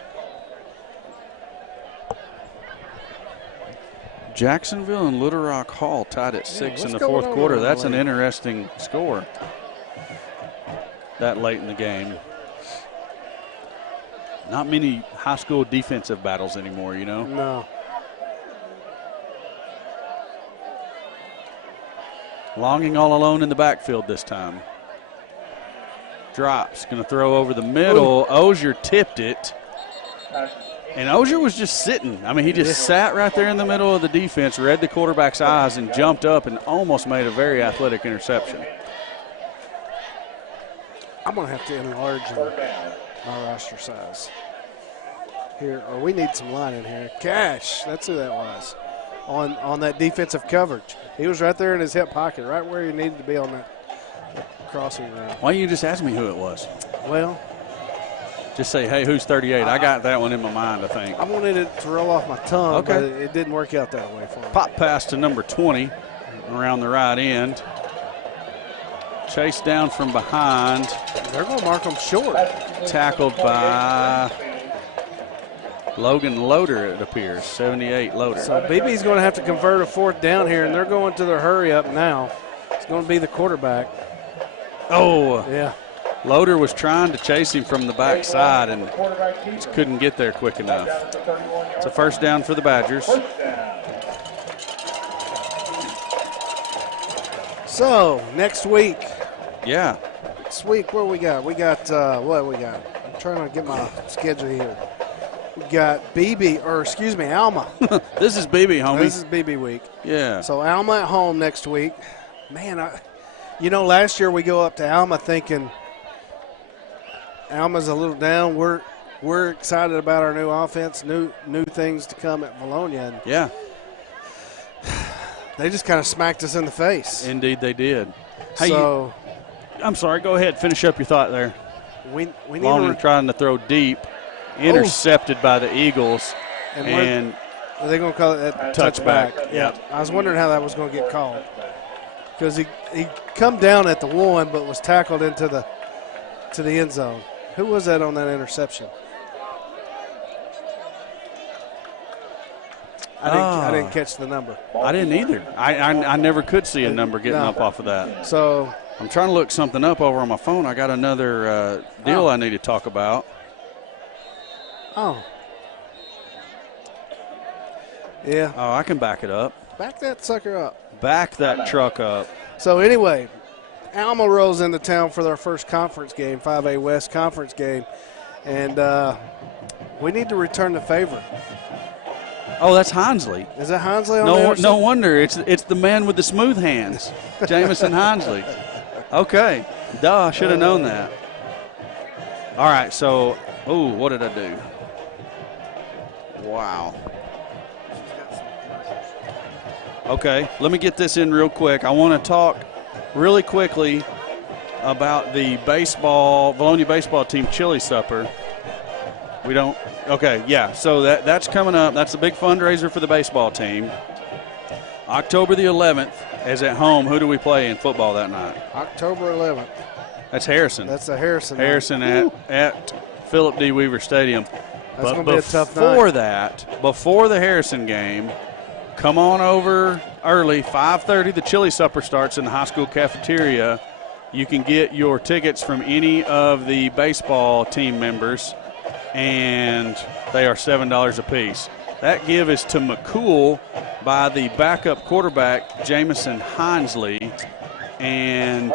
Jacksonville and Little Rock Hall tied at 6 in the 4th quarter. That's an interesting score that late in the game. Not many high school defensive battles anymore, you know? No. Longing all alone in the backfield this time. Drops, going to throw over the middle. Ozier tipped it. And Ozier was just sitting. I mean, he just sat right there in the middle of the defense, read the quarterback's eyes, and jumped up and almost made a very athletic interception. I'm going to have to enlarge my roster size here, or we need some line in here. Cash, that's who that was, on that defensive coverage. He was right there in his hip pocket, right where he needed to be on that crossing route. Why don't you just ask me who it was? Well, Just say, hey, who's 38? I got that one in my mind, I think. I wanted it to roll off my tongue, Okay. but it didn't work out that way for me. Pop pass to number 20 around the right end. Chase down from behind. They're going to mark them short. Tackled by Logan Loader, it appears. 78 Loader. So Beebe's going to have to convert a fourth down here, and they're going to their hurry up now. It's going to be the quarterback. Oh, Yeah. Loader was trying to chase him from the backside and just couldn't get there quick enough. It's a first down for the Badgers. So next week, Yeah. what we got? We got what we got? I'm trying to get my schedule here. We got Alma. This is Beebe, homie. This is Beebe week. Yeah. So Alma at home next week. Man, last year we go up to Alma thinking Alma's a little down. We're excited about our new offense, new things to come at Vilonia. And Yeah. they just kind of smacked us in the face. Indeed, they did. Hey, So I'm sorry. Go ahead. Finish up your thought there. we need Longman to. trying to throw deep, intercepted by the Eagles, and Are they going to call it a touchback. touchback? Yep. I was wondering how that was going to get called because he come down at the 1 but was tackled into the end zone. Who was that on that interception? I didn't catch the number. I didn't either. I never could see a number getting up off of that. So I'm trying to look something up over on my phone. I got another deal I need to talk about. Oh. Yeah. Oh, I can back it up. Back that sucker up. Back that truck up. So anyway, Alma rolls into town for their first conference game, 5A West conference game, and we need to return the favor. Oh, that's Hinsley. Is that Hinsley on there? No wonder. It's the man with the smooth hands, Jamison Hinsley. Okay. Duh, I should have known that. All right, so, what did I do? Wow. Okay, let me get this in real quick. I want to talk really quickly about the Vilonia baseball team chili supper. We don't. Okay, yeah. So that's coming up. That's a big fundraiser for the baseball team. October the 11th is at home. Who do we play in football that night? October 11th. That's Harrison. That's the Harrison. Harrison at Philip D. Weaver Stadium. That's going to be a tough night. Before that, before the Harrison game, come on over early. 5:30, the chili supper starts in the high school cafeteria. You can get your tickets from any of the baseball team members, and they are $7 a piece. That give is to McCool by the backup quarterback, Jamison Hinsley, and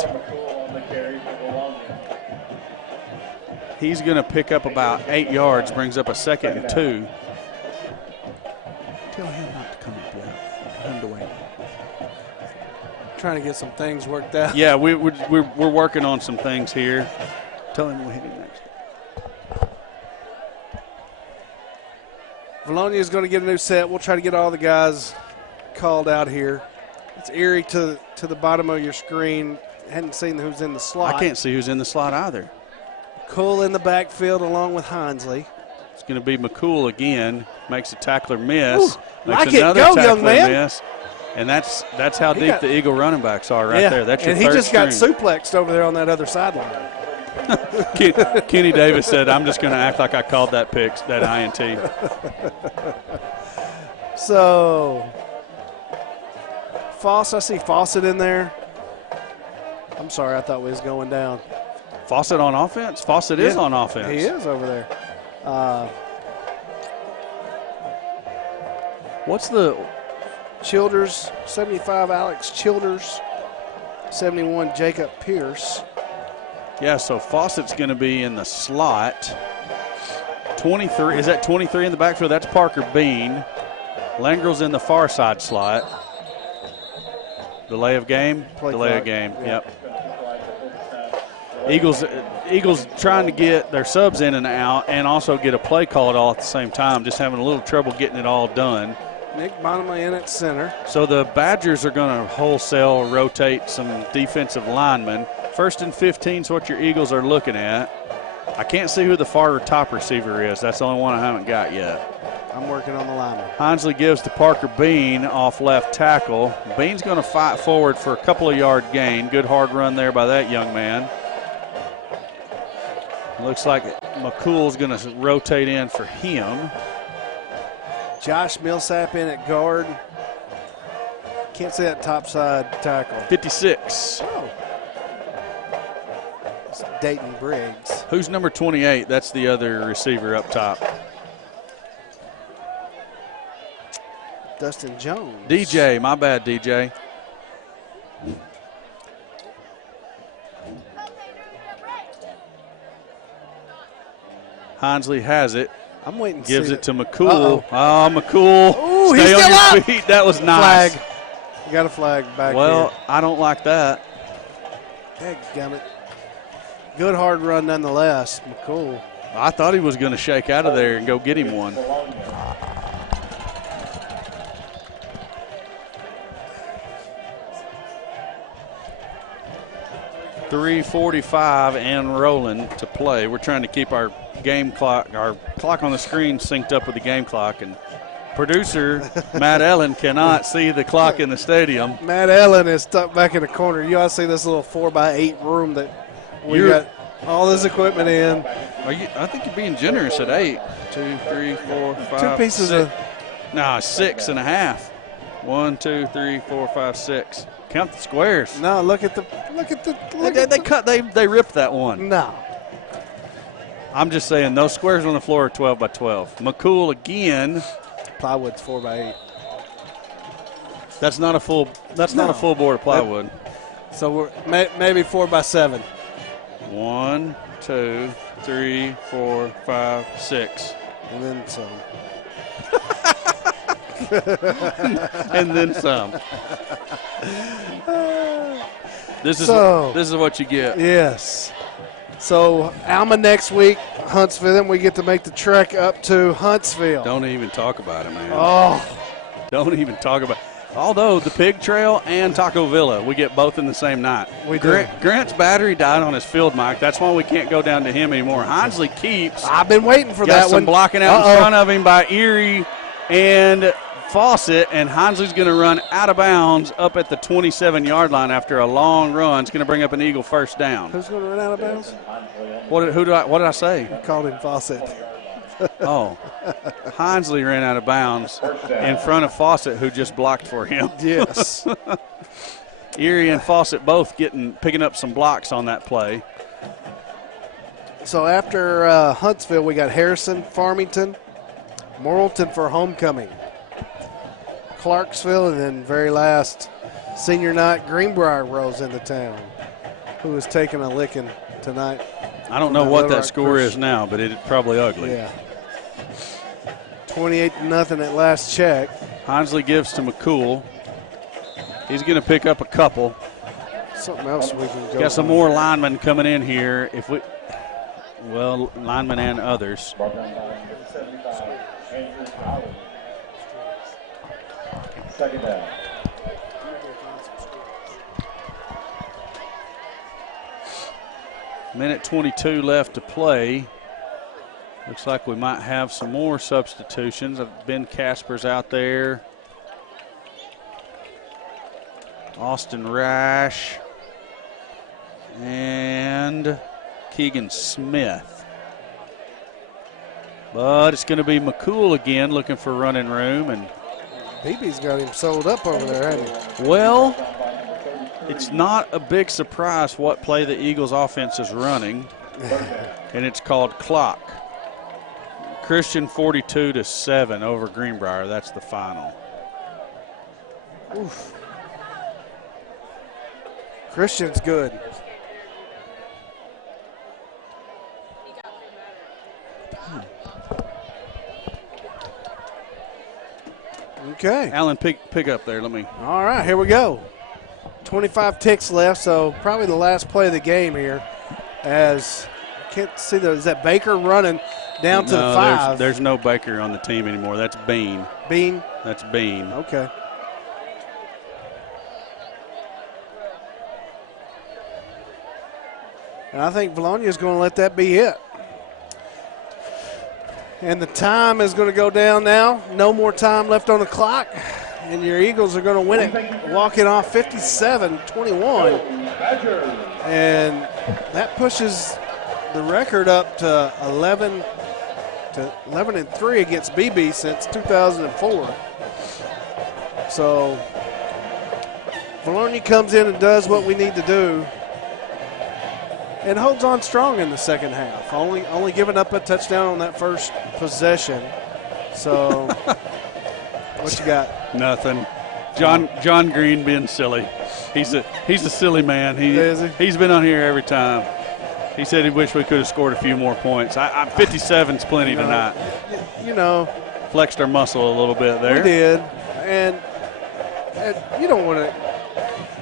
he's going to pick up about 8 yards, brings up a 2nd and 2. Tell him not to come up yet. Tell him to wait. Trying to get some things worked out. Yeah, we're working on some things here. Tell him we'll hit him next. Vilonia is going to get a new set. We'll try to get all the guys called out here. It's Erie to the bottom of your screen. Hadn't seen who's in the slot. I can't see who's in the slot either. Cole in the backfield along with Hinsley. It's going to be McCool again. Makes a tackler miss. Ooh, makes like it. another Go, tackler young man. miss. And that's how deep the Eagle running backs are right there. That's your and he third just string. got suplexed over there on that other sideline. Kenny Davis said, I'm just going to act like I called that pick, that INT. So, I see Fawcett in there. I'm sorry, I thought we was going down. Fawcett on offense? Fawcett is on offense. He is over there. What's the Childers, 75 Alex Childers, 71 Jacob Pierce. Yeah, so Fawcett's going to be in the slot. 23, is that 23 in the backfield? That's Parker Bean. Langrel's in the far side slot. Delay of game? Delay of game, yep. Eagles trying to get their subs in and out and also get a play called all at the same time, just having a little trouble getting it all done. Nick Bonema in at center. So the Badgers are going to wholesale rotate some defensive linemen. 1st and 15 is what your Eagles are looking at. I can't see who the far top receiver is. That's the only one I haven't got yet. I'm working on the lineman. Hinsley gives to Parker Bean off left tackle. Bean's going to fight forward for a couple of yard gain. Good hard run there by that young man. Looks like McCool's going to rotate in for him. Josh Millsap in at guard. Can't see that top side tackle. 56. Oh. It's Dayton Briggs. Who's number 28? That's the other receiver up top. Dustin Jones. DJ, my bad, DJ. Hinsley has it. I'm waiting to Gives see it to McCool. Oh, McCool. Ooh, Stay he's on still your up. feet. That was nice. Flag. You got a flag back Well, here. I don't like that. Dadgummit. Good hard run nonetheless. McCool. I thought he was going to shake out of there and go get him one. .345 and rolling to play. We're trying to keep our game clock, our clock on the screen synced up with the game clock, and producer Matt Ellen cannot see the clock in the stadium. Matt Ellen is stuck back in the corner. You ought to see this little 4x8 room that we got all this equipment in. I think you're being generous at 8. 2, 3, 4, 5. 2 pieces six. of. No, 6.5. 1, 2, 3, 4, 5, 6. Count the squares. No, look at the. They ripped that one. No. I'm just saying those squares on the floor are 12 by 12. McCool again. Plywood's 4x8. That's not a full. That's not a full board of plywood. So we're maybe 4x7. 1, 2, 3, 4, 5, 6. And then some. And then some. This is what you get. Yes. So Alma next week, Huntsville. Then we get to make the trek up to Huntsville. Don't even talk about it, man. Oh. Don't even talk about it. Although the Pig Trail and Taco Villa, we get both in the same night. We do. Grant's battery died on his field mic. That's why we can't go down to him anymore. Hinsley keeps. I've been waiting for got that some one. blocking out in front of him by Erie and Fawcett, and Hinsley's going to run out of bounds up at the 27-yard line after a long run. It's going to bring up an Eagle first down. Who's going to run out of bounds? What did I say? You called him Fawcett. Oh, Hinsley ran out of bounds in front of Fawcett, who just blocked for him. Yes. Erie and Fawcett both picking up some blocks on that play. So after Huntsville, we got Harrison, Farmington, Morrilton for homecoming, Clarksville, and then very last senior night, Greenbrier rolls into town, who is taking a licking tonight. I don't know what that score is now, but it's probably ugly. Yeah. 28-0 at last check. Hinsley gives to McCool. He's going to pick up a couple. Something else we can go. Got some more linemen coming in here. Linemen and others. Second down. Minute 22 left to play. Looks like we might have some more substitutions. Ben Casper's out there. Austin Rash. And Keegan Smith. But it's going to be McCool again looking for running room. And Beebe's got him sold up over there, hasn't he? well, it's not a big surprise what play the Eagles offense is running. And it's called clock. Christian 42-7 over Greenbrier. That's the final. Oof. Christian's good. Okay. Alan, pick up there. Let me. All right, here we go. 25 ticks left, so probably the last play of the game here. As can't see is that Baker running down to the 5. There's no Baker on the team anymore. That's Bean. Bean. That's Bean. Okay. And I think Vilonia is going to let that be it. And the time is going to go down now. No more time left on the clock. And your Eagles are going to win it, walking off 57-21. And that pushes the record up to 11-3 against Beebe since 2004. So Vilonia comes in and does what we need to do and holds on strong in the second half, only giving up a touchdown on that first possession. So what you got? Nothing. John Green being silly. He's a silly man. He's been on here every time. He said he wished we could have scored a few more points. 57's plenty tonight. Flexed our muscle a little bit there. We did, and you don't want to.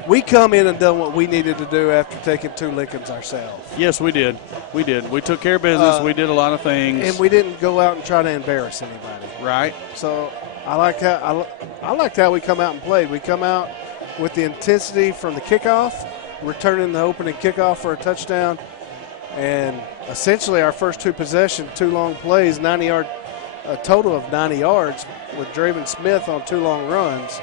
We come in and done what we needed to do after taking 2 lickings ourselves. Yes, we did. We took care of business. We did a lot of things, and we didn't go out and try to embarrass anybody. Right. So I liked how we come out and played. We come out with the intensity from the kickoff, returning the opening kickoff for a touchdown, and essentially our first 2 possessions, 2 long plays, 90-yard, a total of 90 yards with Draven Smith on 2 long runs.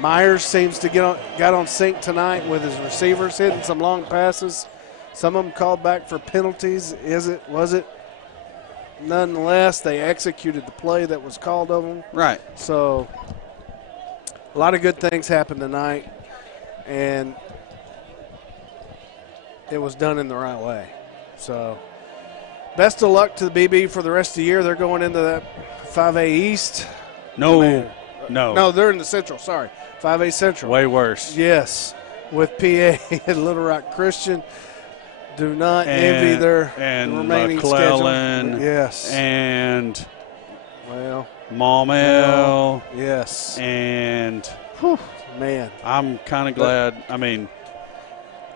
Myers seems to got on sync tonight with his receivers, hitting some long passes. Some of them called back for penalties. Was it? Nonetheless, they executed the play that was called of them. Right. So a lot of good things happened tonight, and it was done in the right way. So best of luck to the BB for the rest of the year. They're going into that 5A East. No, they're in the Central. Sorry, 5A Central. Way worse. Yes, with PA and Little Rock Christian. Do not envy their remaining McClellan, schedule. Yes. And Maumelle. Yes. And man, I'm kind of glad.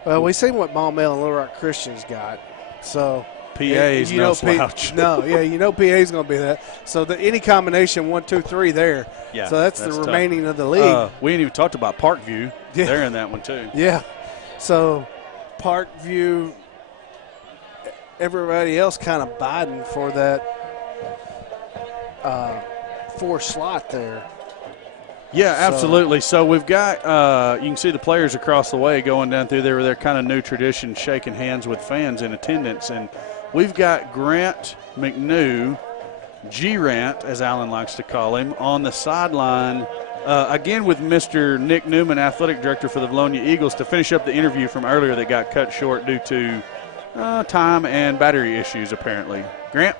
Well, we seen what Maumelle and Little Rock Christian's got. So PA's no slouch. PA's going to be that. So any combination 1, 2, 3 there. Yeah. So that's the remaining of the league. We ain't even talked about Parkview. Yeah. They're in that one too. Yeah. So Parkview, everybody else kind of biting for that 4 slot there. Yeah, absolutely. So we've got, you can see the players across the way going down through there with their kind of new tradition, shaking hands with fans in attendance. And we've got Grant McNew, G-Rant, as Alan likes to call him, on the sideline, again with Mr. Nick Newman, athletic director for the Vilonia Eagles, to finish up the interview from earlier that got cut short due to time and battery issues, apparently. Grant?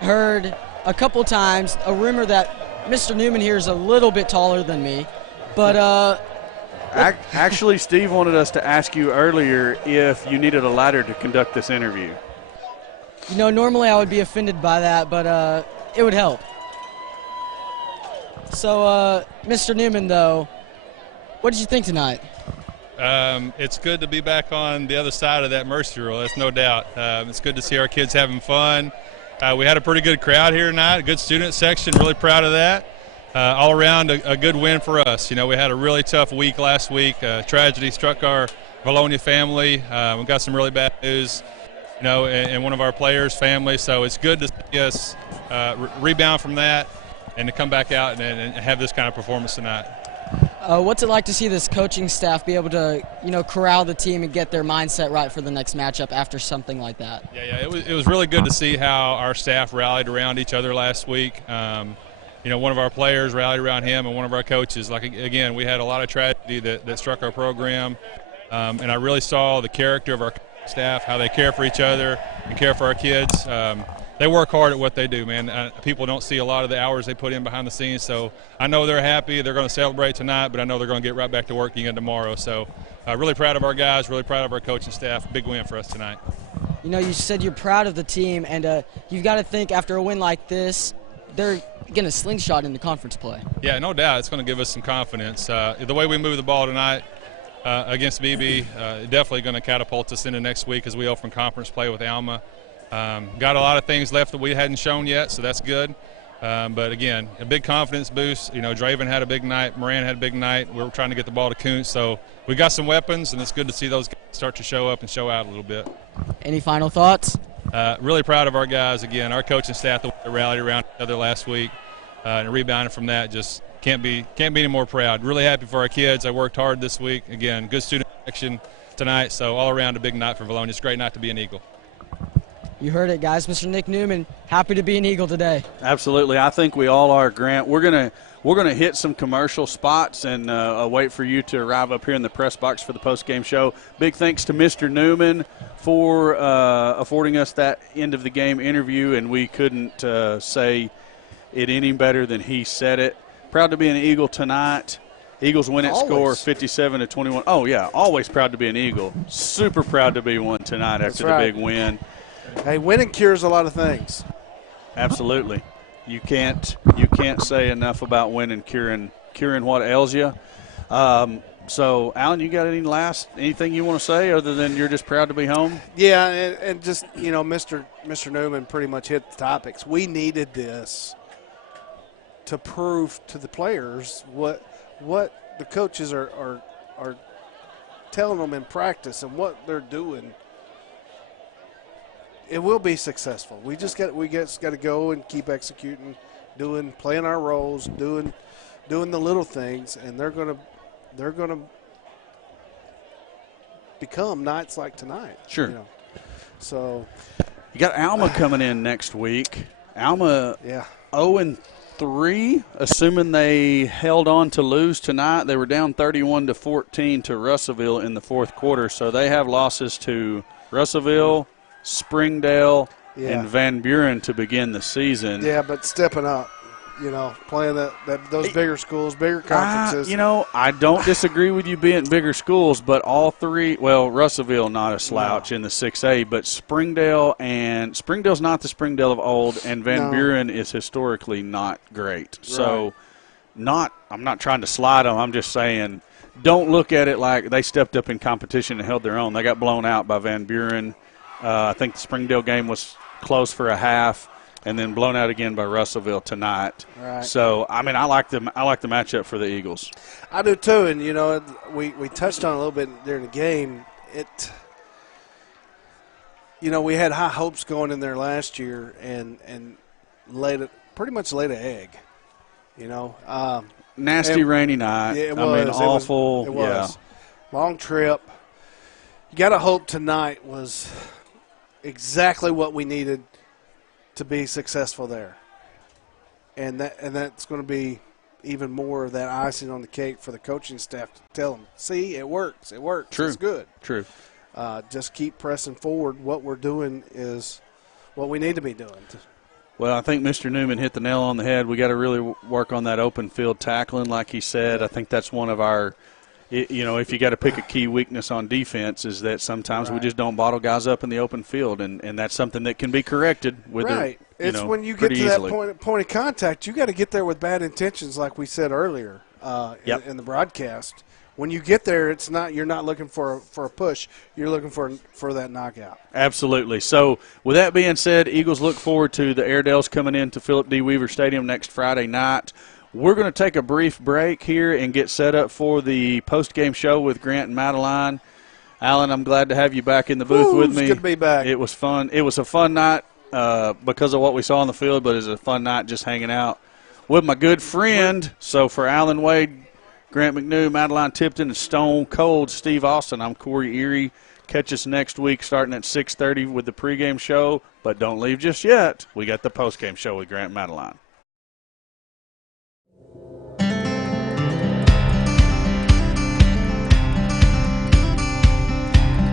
Heard a couple times a rumor that Mr. Newman here is a little bit taller than me, but actually, Steve wanted us to ask you earlier if you needed a ladder to conduct this interview. Normally I would be offended by that, but it would help. So, Mr. Newman, though, what did you think tonight? It's good to be back on the other side of that mercy rule, that's no doubt. It's good to see our kids having fun. We had a pretty good crowd here tonight, a good student section, really proud of that. All around a good win for us. We had a really tough week last week. Tragedy struck our Vilonia family. We got some really bad news, in one of our players' family. So it's good to see us rebound from that and to come back out and have this kind of performance tonight. What's it like to see this coaching staff be able to, corral the team and get their mindset right for the next matchup after something like that? Yeah, it was really good to see how our staff rallied around each other last week. One of our players rallied around him, and one of our coaches. Again, we had a lot of tragedy that struck our program, and I really saw the character of our staff, how they care for each other and care for our kids. They work hard at what they do, man. People don't see a lot of the hours they put in behind the scenes, so I know they're happy. They're going to celebrate tonight, but I know they're going to get right back to work again tomorrow. So really proud of our guys, really proud of our coaching staff. Big win for us tonight. You said you're proud of the team, and you've got to think after a win like this, they're getting a slingshot in the conference play. Yeah, no doubt. It's going to give us some confidence. The way we move the ball tonight against Beebe, definitely going to catapult us into next week as we open conference play with Alma. Got a lot of things left that we hadn't shown yet, so that's good. But again, a big confidence boost. You know, Draven had a big night. Moran had a big night. We were trying to get the ball to Kuntz. So we got some weapons, and it's good to see those guys start to show up and show out a little bit. Any final thoughts? Really proud of our guys. Again, our coaching staff that rallied around each other last week and rebounding from that. Just can't be any more proud. Really happy for our kids. I worked hard this week. Again, good student action tonight. So all around a big night for Vilonia. It's a great night to be an Eagle. You heard it, guys. Mr. Nick Newman, happy to be an Eagle today. Absolutely. I think we all are, Grant. We're gonna hit some commercial spots and wait for you to arrive up here in the press box for the post-game show. Big thanks to Mr. Newman for affording us that end-of-the-game interview, and we couldn't say it any better than he said it. Proud to be an Eagle tonight. Eagles win at score 57-21. Oh, yeah, always proud to be an Eagle. Super proud to be one tonight after the big win. Hey, winning cures a lot of things. Absolutely. You can't say enough about winning curing what ails you. So, Alan, you got anything you want to say other than you're just proud to be home? Yeah, and just, you know, Mr. Newman pretty much hit the topics. We needed this to prove to the players what the coaches are telling them in practice and what they're doing. It will be successful. We just got to go and keep executing, playing our roles, doing the little things, and they're gonna become nights like tonight. Sure. You know? So you got Alma coming in next week. Alma 0-3, assuming they held on to lose tonight. They were down 31-14 to Russellville in the fourth quarter, so they have losses to Russellville, Springdale, and Van Buren to begin the season. Yeah, but stepping up, you know, playing those bigger schools, bigger conferences. You know, I don't disagree with you being bigger schools, but all three, well, Russellville not a slouch in the 6A, but Springdale's not the Springdale of old, and Van Buren is historically not great. So I'm not trying to slide them. I'm just saying don't look at it like they stepped up in competition and held their own. They got blown out by Van Buren. I think the Springdale game was close for a half, and then blown out again by Russellville tonight. Right. So, I mean, I like the matchup for the Eagles. I do too, and you know, we touched on it a little bit during the game. You know, we had high hopes going in there last year, and pretty much laid an egg. You know, nasty rainy night. Yeah, it was. I mean, awful. It was. Long trip. You got to hope tonight was exactly what we needed to be successful there, and that's going to be even more of that icing on the cake for the coaching staff to tell them, see, it works, True. It's good. True. Just keep pressing forward. What we're doing is what we need to be doing. Well, I think Mr. Newman hit the nail on the head. We got to really work on that open field tackling, like he said. I think that's one of our you know, if you got to pick a key weakness on defense, is that sometimes we just don't bottle guys up in the open field, and that's something that can be corrected with it's when you get to that point of contact, you got to get there with bad intentions, like we said earlier in the broadcast. When you get there, you're not looking for a push. You're looking for that knockout. Absolutely. So with that being said, Eagles look forward to the Airedales coming into Philip D. Weaver Stadium next Friday night. We're going to take a brief break here and get set up for the post-game show with Grant and Madeline. Alan, I'm glad to have you back in the booth with me. It's good to be back. It was fun. It was a fun night because of what we saw on the field, but it was a fun night just hanging out with my good friend. So for Alan Wade, Grant McNew, Madeline Tipton, and Stone Cold Steve Austin, I'm Corey Erie. Catch us next week starting at 6:30 with the pregame show, but don't leave just yet. We got the postgame show with Grant and Madeline.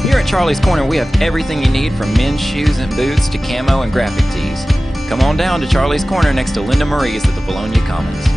Here at Charlie's Corner, we have everything you need from men's shoes and boots to camo and graphic tees. Come on down to Charlie's Corner next to Linda Marie's at the Vilonia Commons.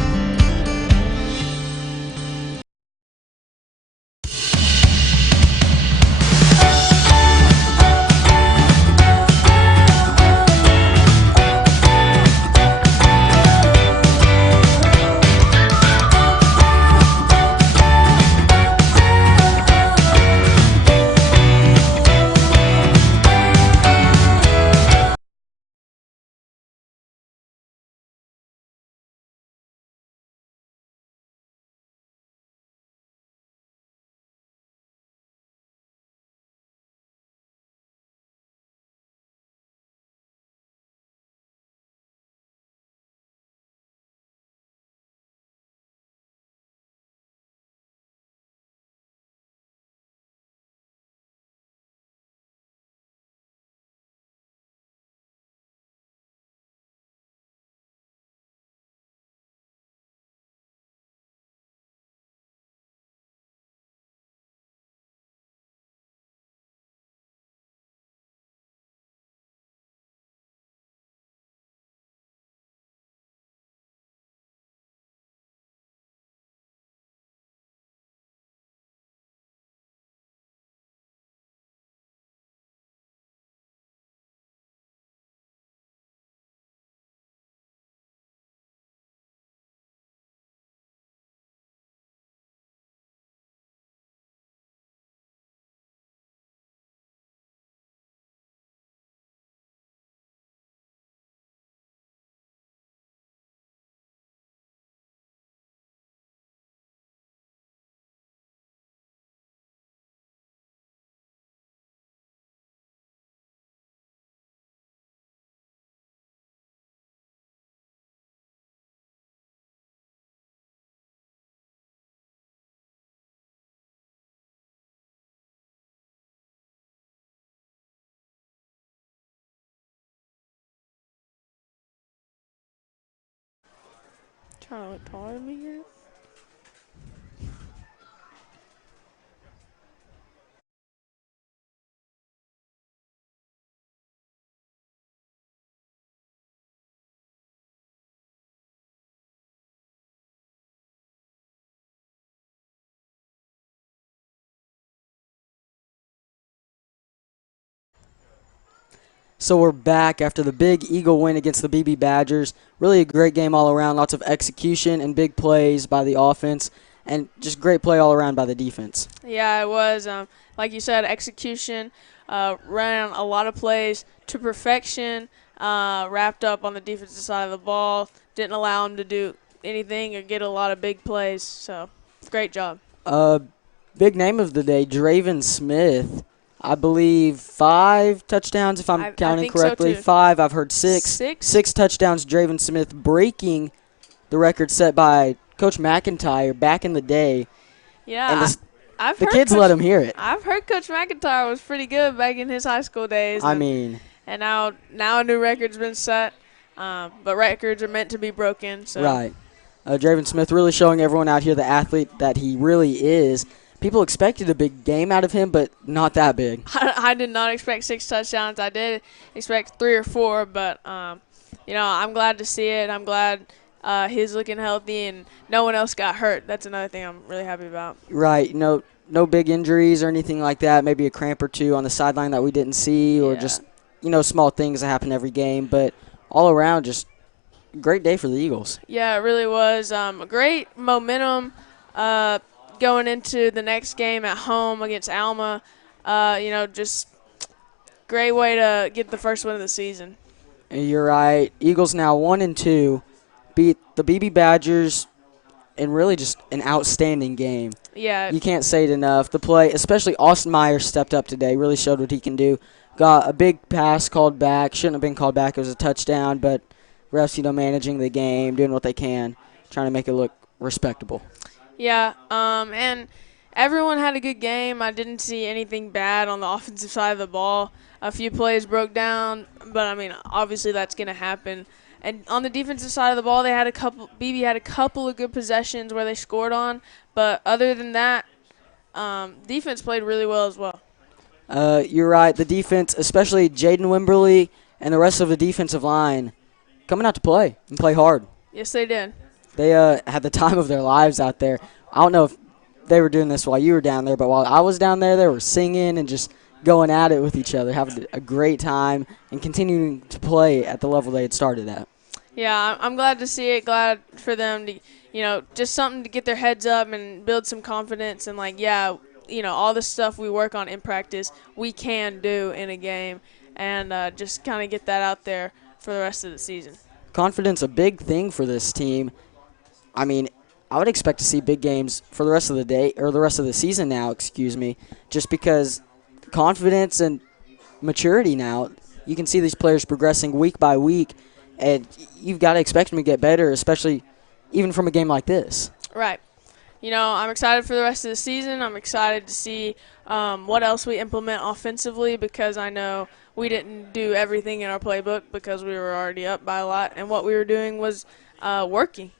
Trying to look taller than me here. So we're back after the big Eagle win against the Beebe Badgers. Really a great game all around. Lots of execution and big plays by the offense, and just great play all around by the defense. Yeah, it was. Like you said, execution, ran a lot of plays to perfection, wrapped up on the defensive side of the ball, didn't allow them to do anything or get a lot of big plays. So, great job. Big name of the day, Draven Smith. I believe 5 touchdowns, if I'm counting think so, correctly. too. 5, I've heard 6. Six? 6 touchdowns, Draven Smith, breaking the record set by Coach McIntyre back in the day. Yeah, And I've the heard kids let him hear it. I've heard Coach McIntyre was pretty good back in his high school days. I mean, and now a new record's been set, but records are meant to be broken. So. right. Draven Smith really showing everyone out here the athlete that he really is. People expected a big game out of him, but not that big. I did not expect 6 touchdowns. I did expect 3 or 4, but, I'm glad to see it. I'm glad he's looking healthy and no one else got hurt. That's another thing I'm really happy about. Right. No big injuries or anything like that. Maybe a cramp or two on the sideline that we didn't see, or just, small things that happen every game. But all around, just a great day for the Eagles. Yeah, it really was. Great momentum going into the next game at home against Alma. Just great way to get the first win of the season. You're right. Eagles now 1-2, beat the Beebe Badgers in really just an outstanding game. Yeah. You can't say it enough. The play, especially Austin Myers stepped up today, really showed what he can do. Got a big pass called back. Shouldn't have been called back. It was a touchdown, but refs, managing the game, doing what they can, trying to make it look respectable. Yeah, and everyone had a good game. I didn't see anything bad on the offensive side of the ball. A few plays broke down, but, obviously that's going to happen. And on the defensive side of the ball, Beebe had a couple of good possessions where they scored on. But other than that, defense played really well as well. You're right. The defense, especially Jaden Wimberly and the rest of the defensive line, coming out to play and play hard. Yes, they did. They had the time of their lives out there. I don't know if they were doing this while you were down there, but while I was down there, they were singing and just going at it with each other, having a great time and continuing to play at the level they had started at. Yeah, I'm glad to see it. Glad for them to, just something to get their heads up and build some confidence and, all the stuff we work on in practice, we can do in a game, and just kind of get that out there for the rest of the season. Confidence, a big thing for this team. I would expect to see big games for the rest of the day, or the rest of the season now, just because confidence and maturity now, you can see these players progressing week by week, and you've got to expect them to get better, especially even from a game like this. Right. I'm excited for the rest of the season. I'm excited to see what else we implement offensively, because I know we didn't do everything in our playbook because we were already up by a lot, and what we were doing was working.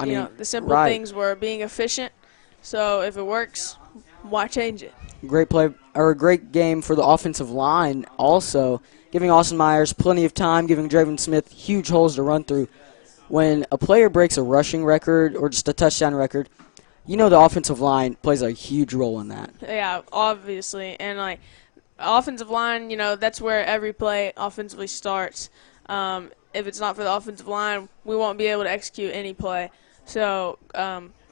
The simple things were being efficient. So if it works, why change it? Great play, or a great game for the offensive line also, giving Austin Myers plenty of time, giving Draven Smith huge holes to run through. When a player breaks a rushing record or just a touchdown record, the offensive line plays a huge role in that. Yeah, obviously. And, offensive line, that's where every play offensively starts. If it's not for the offensive line, we won't be able to execute any play. So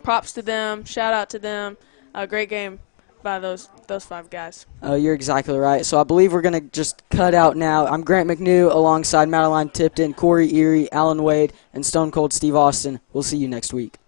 props to them, shout out to them. A great game by those 5 guys. You're exactly right. So I believe we're going to just cut out now. I'm Grant McNew alongside Madeline Tipton, Corey Erie, Alan Wade, and Stone Cold Steve Austin. We'll see you next week.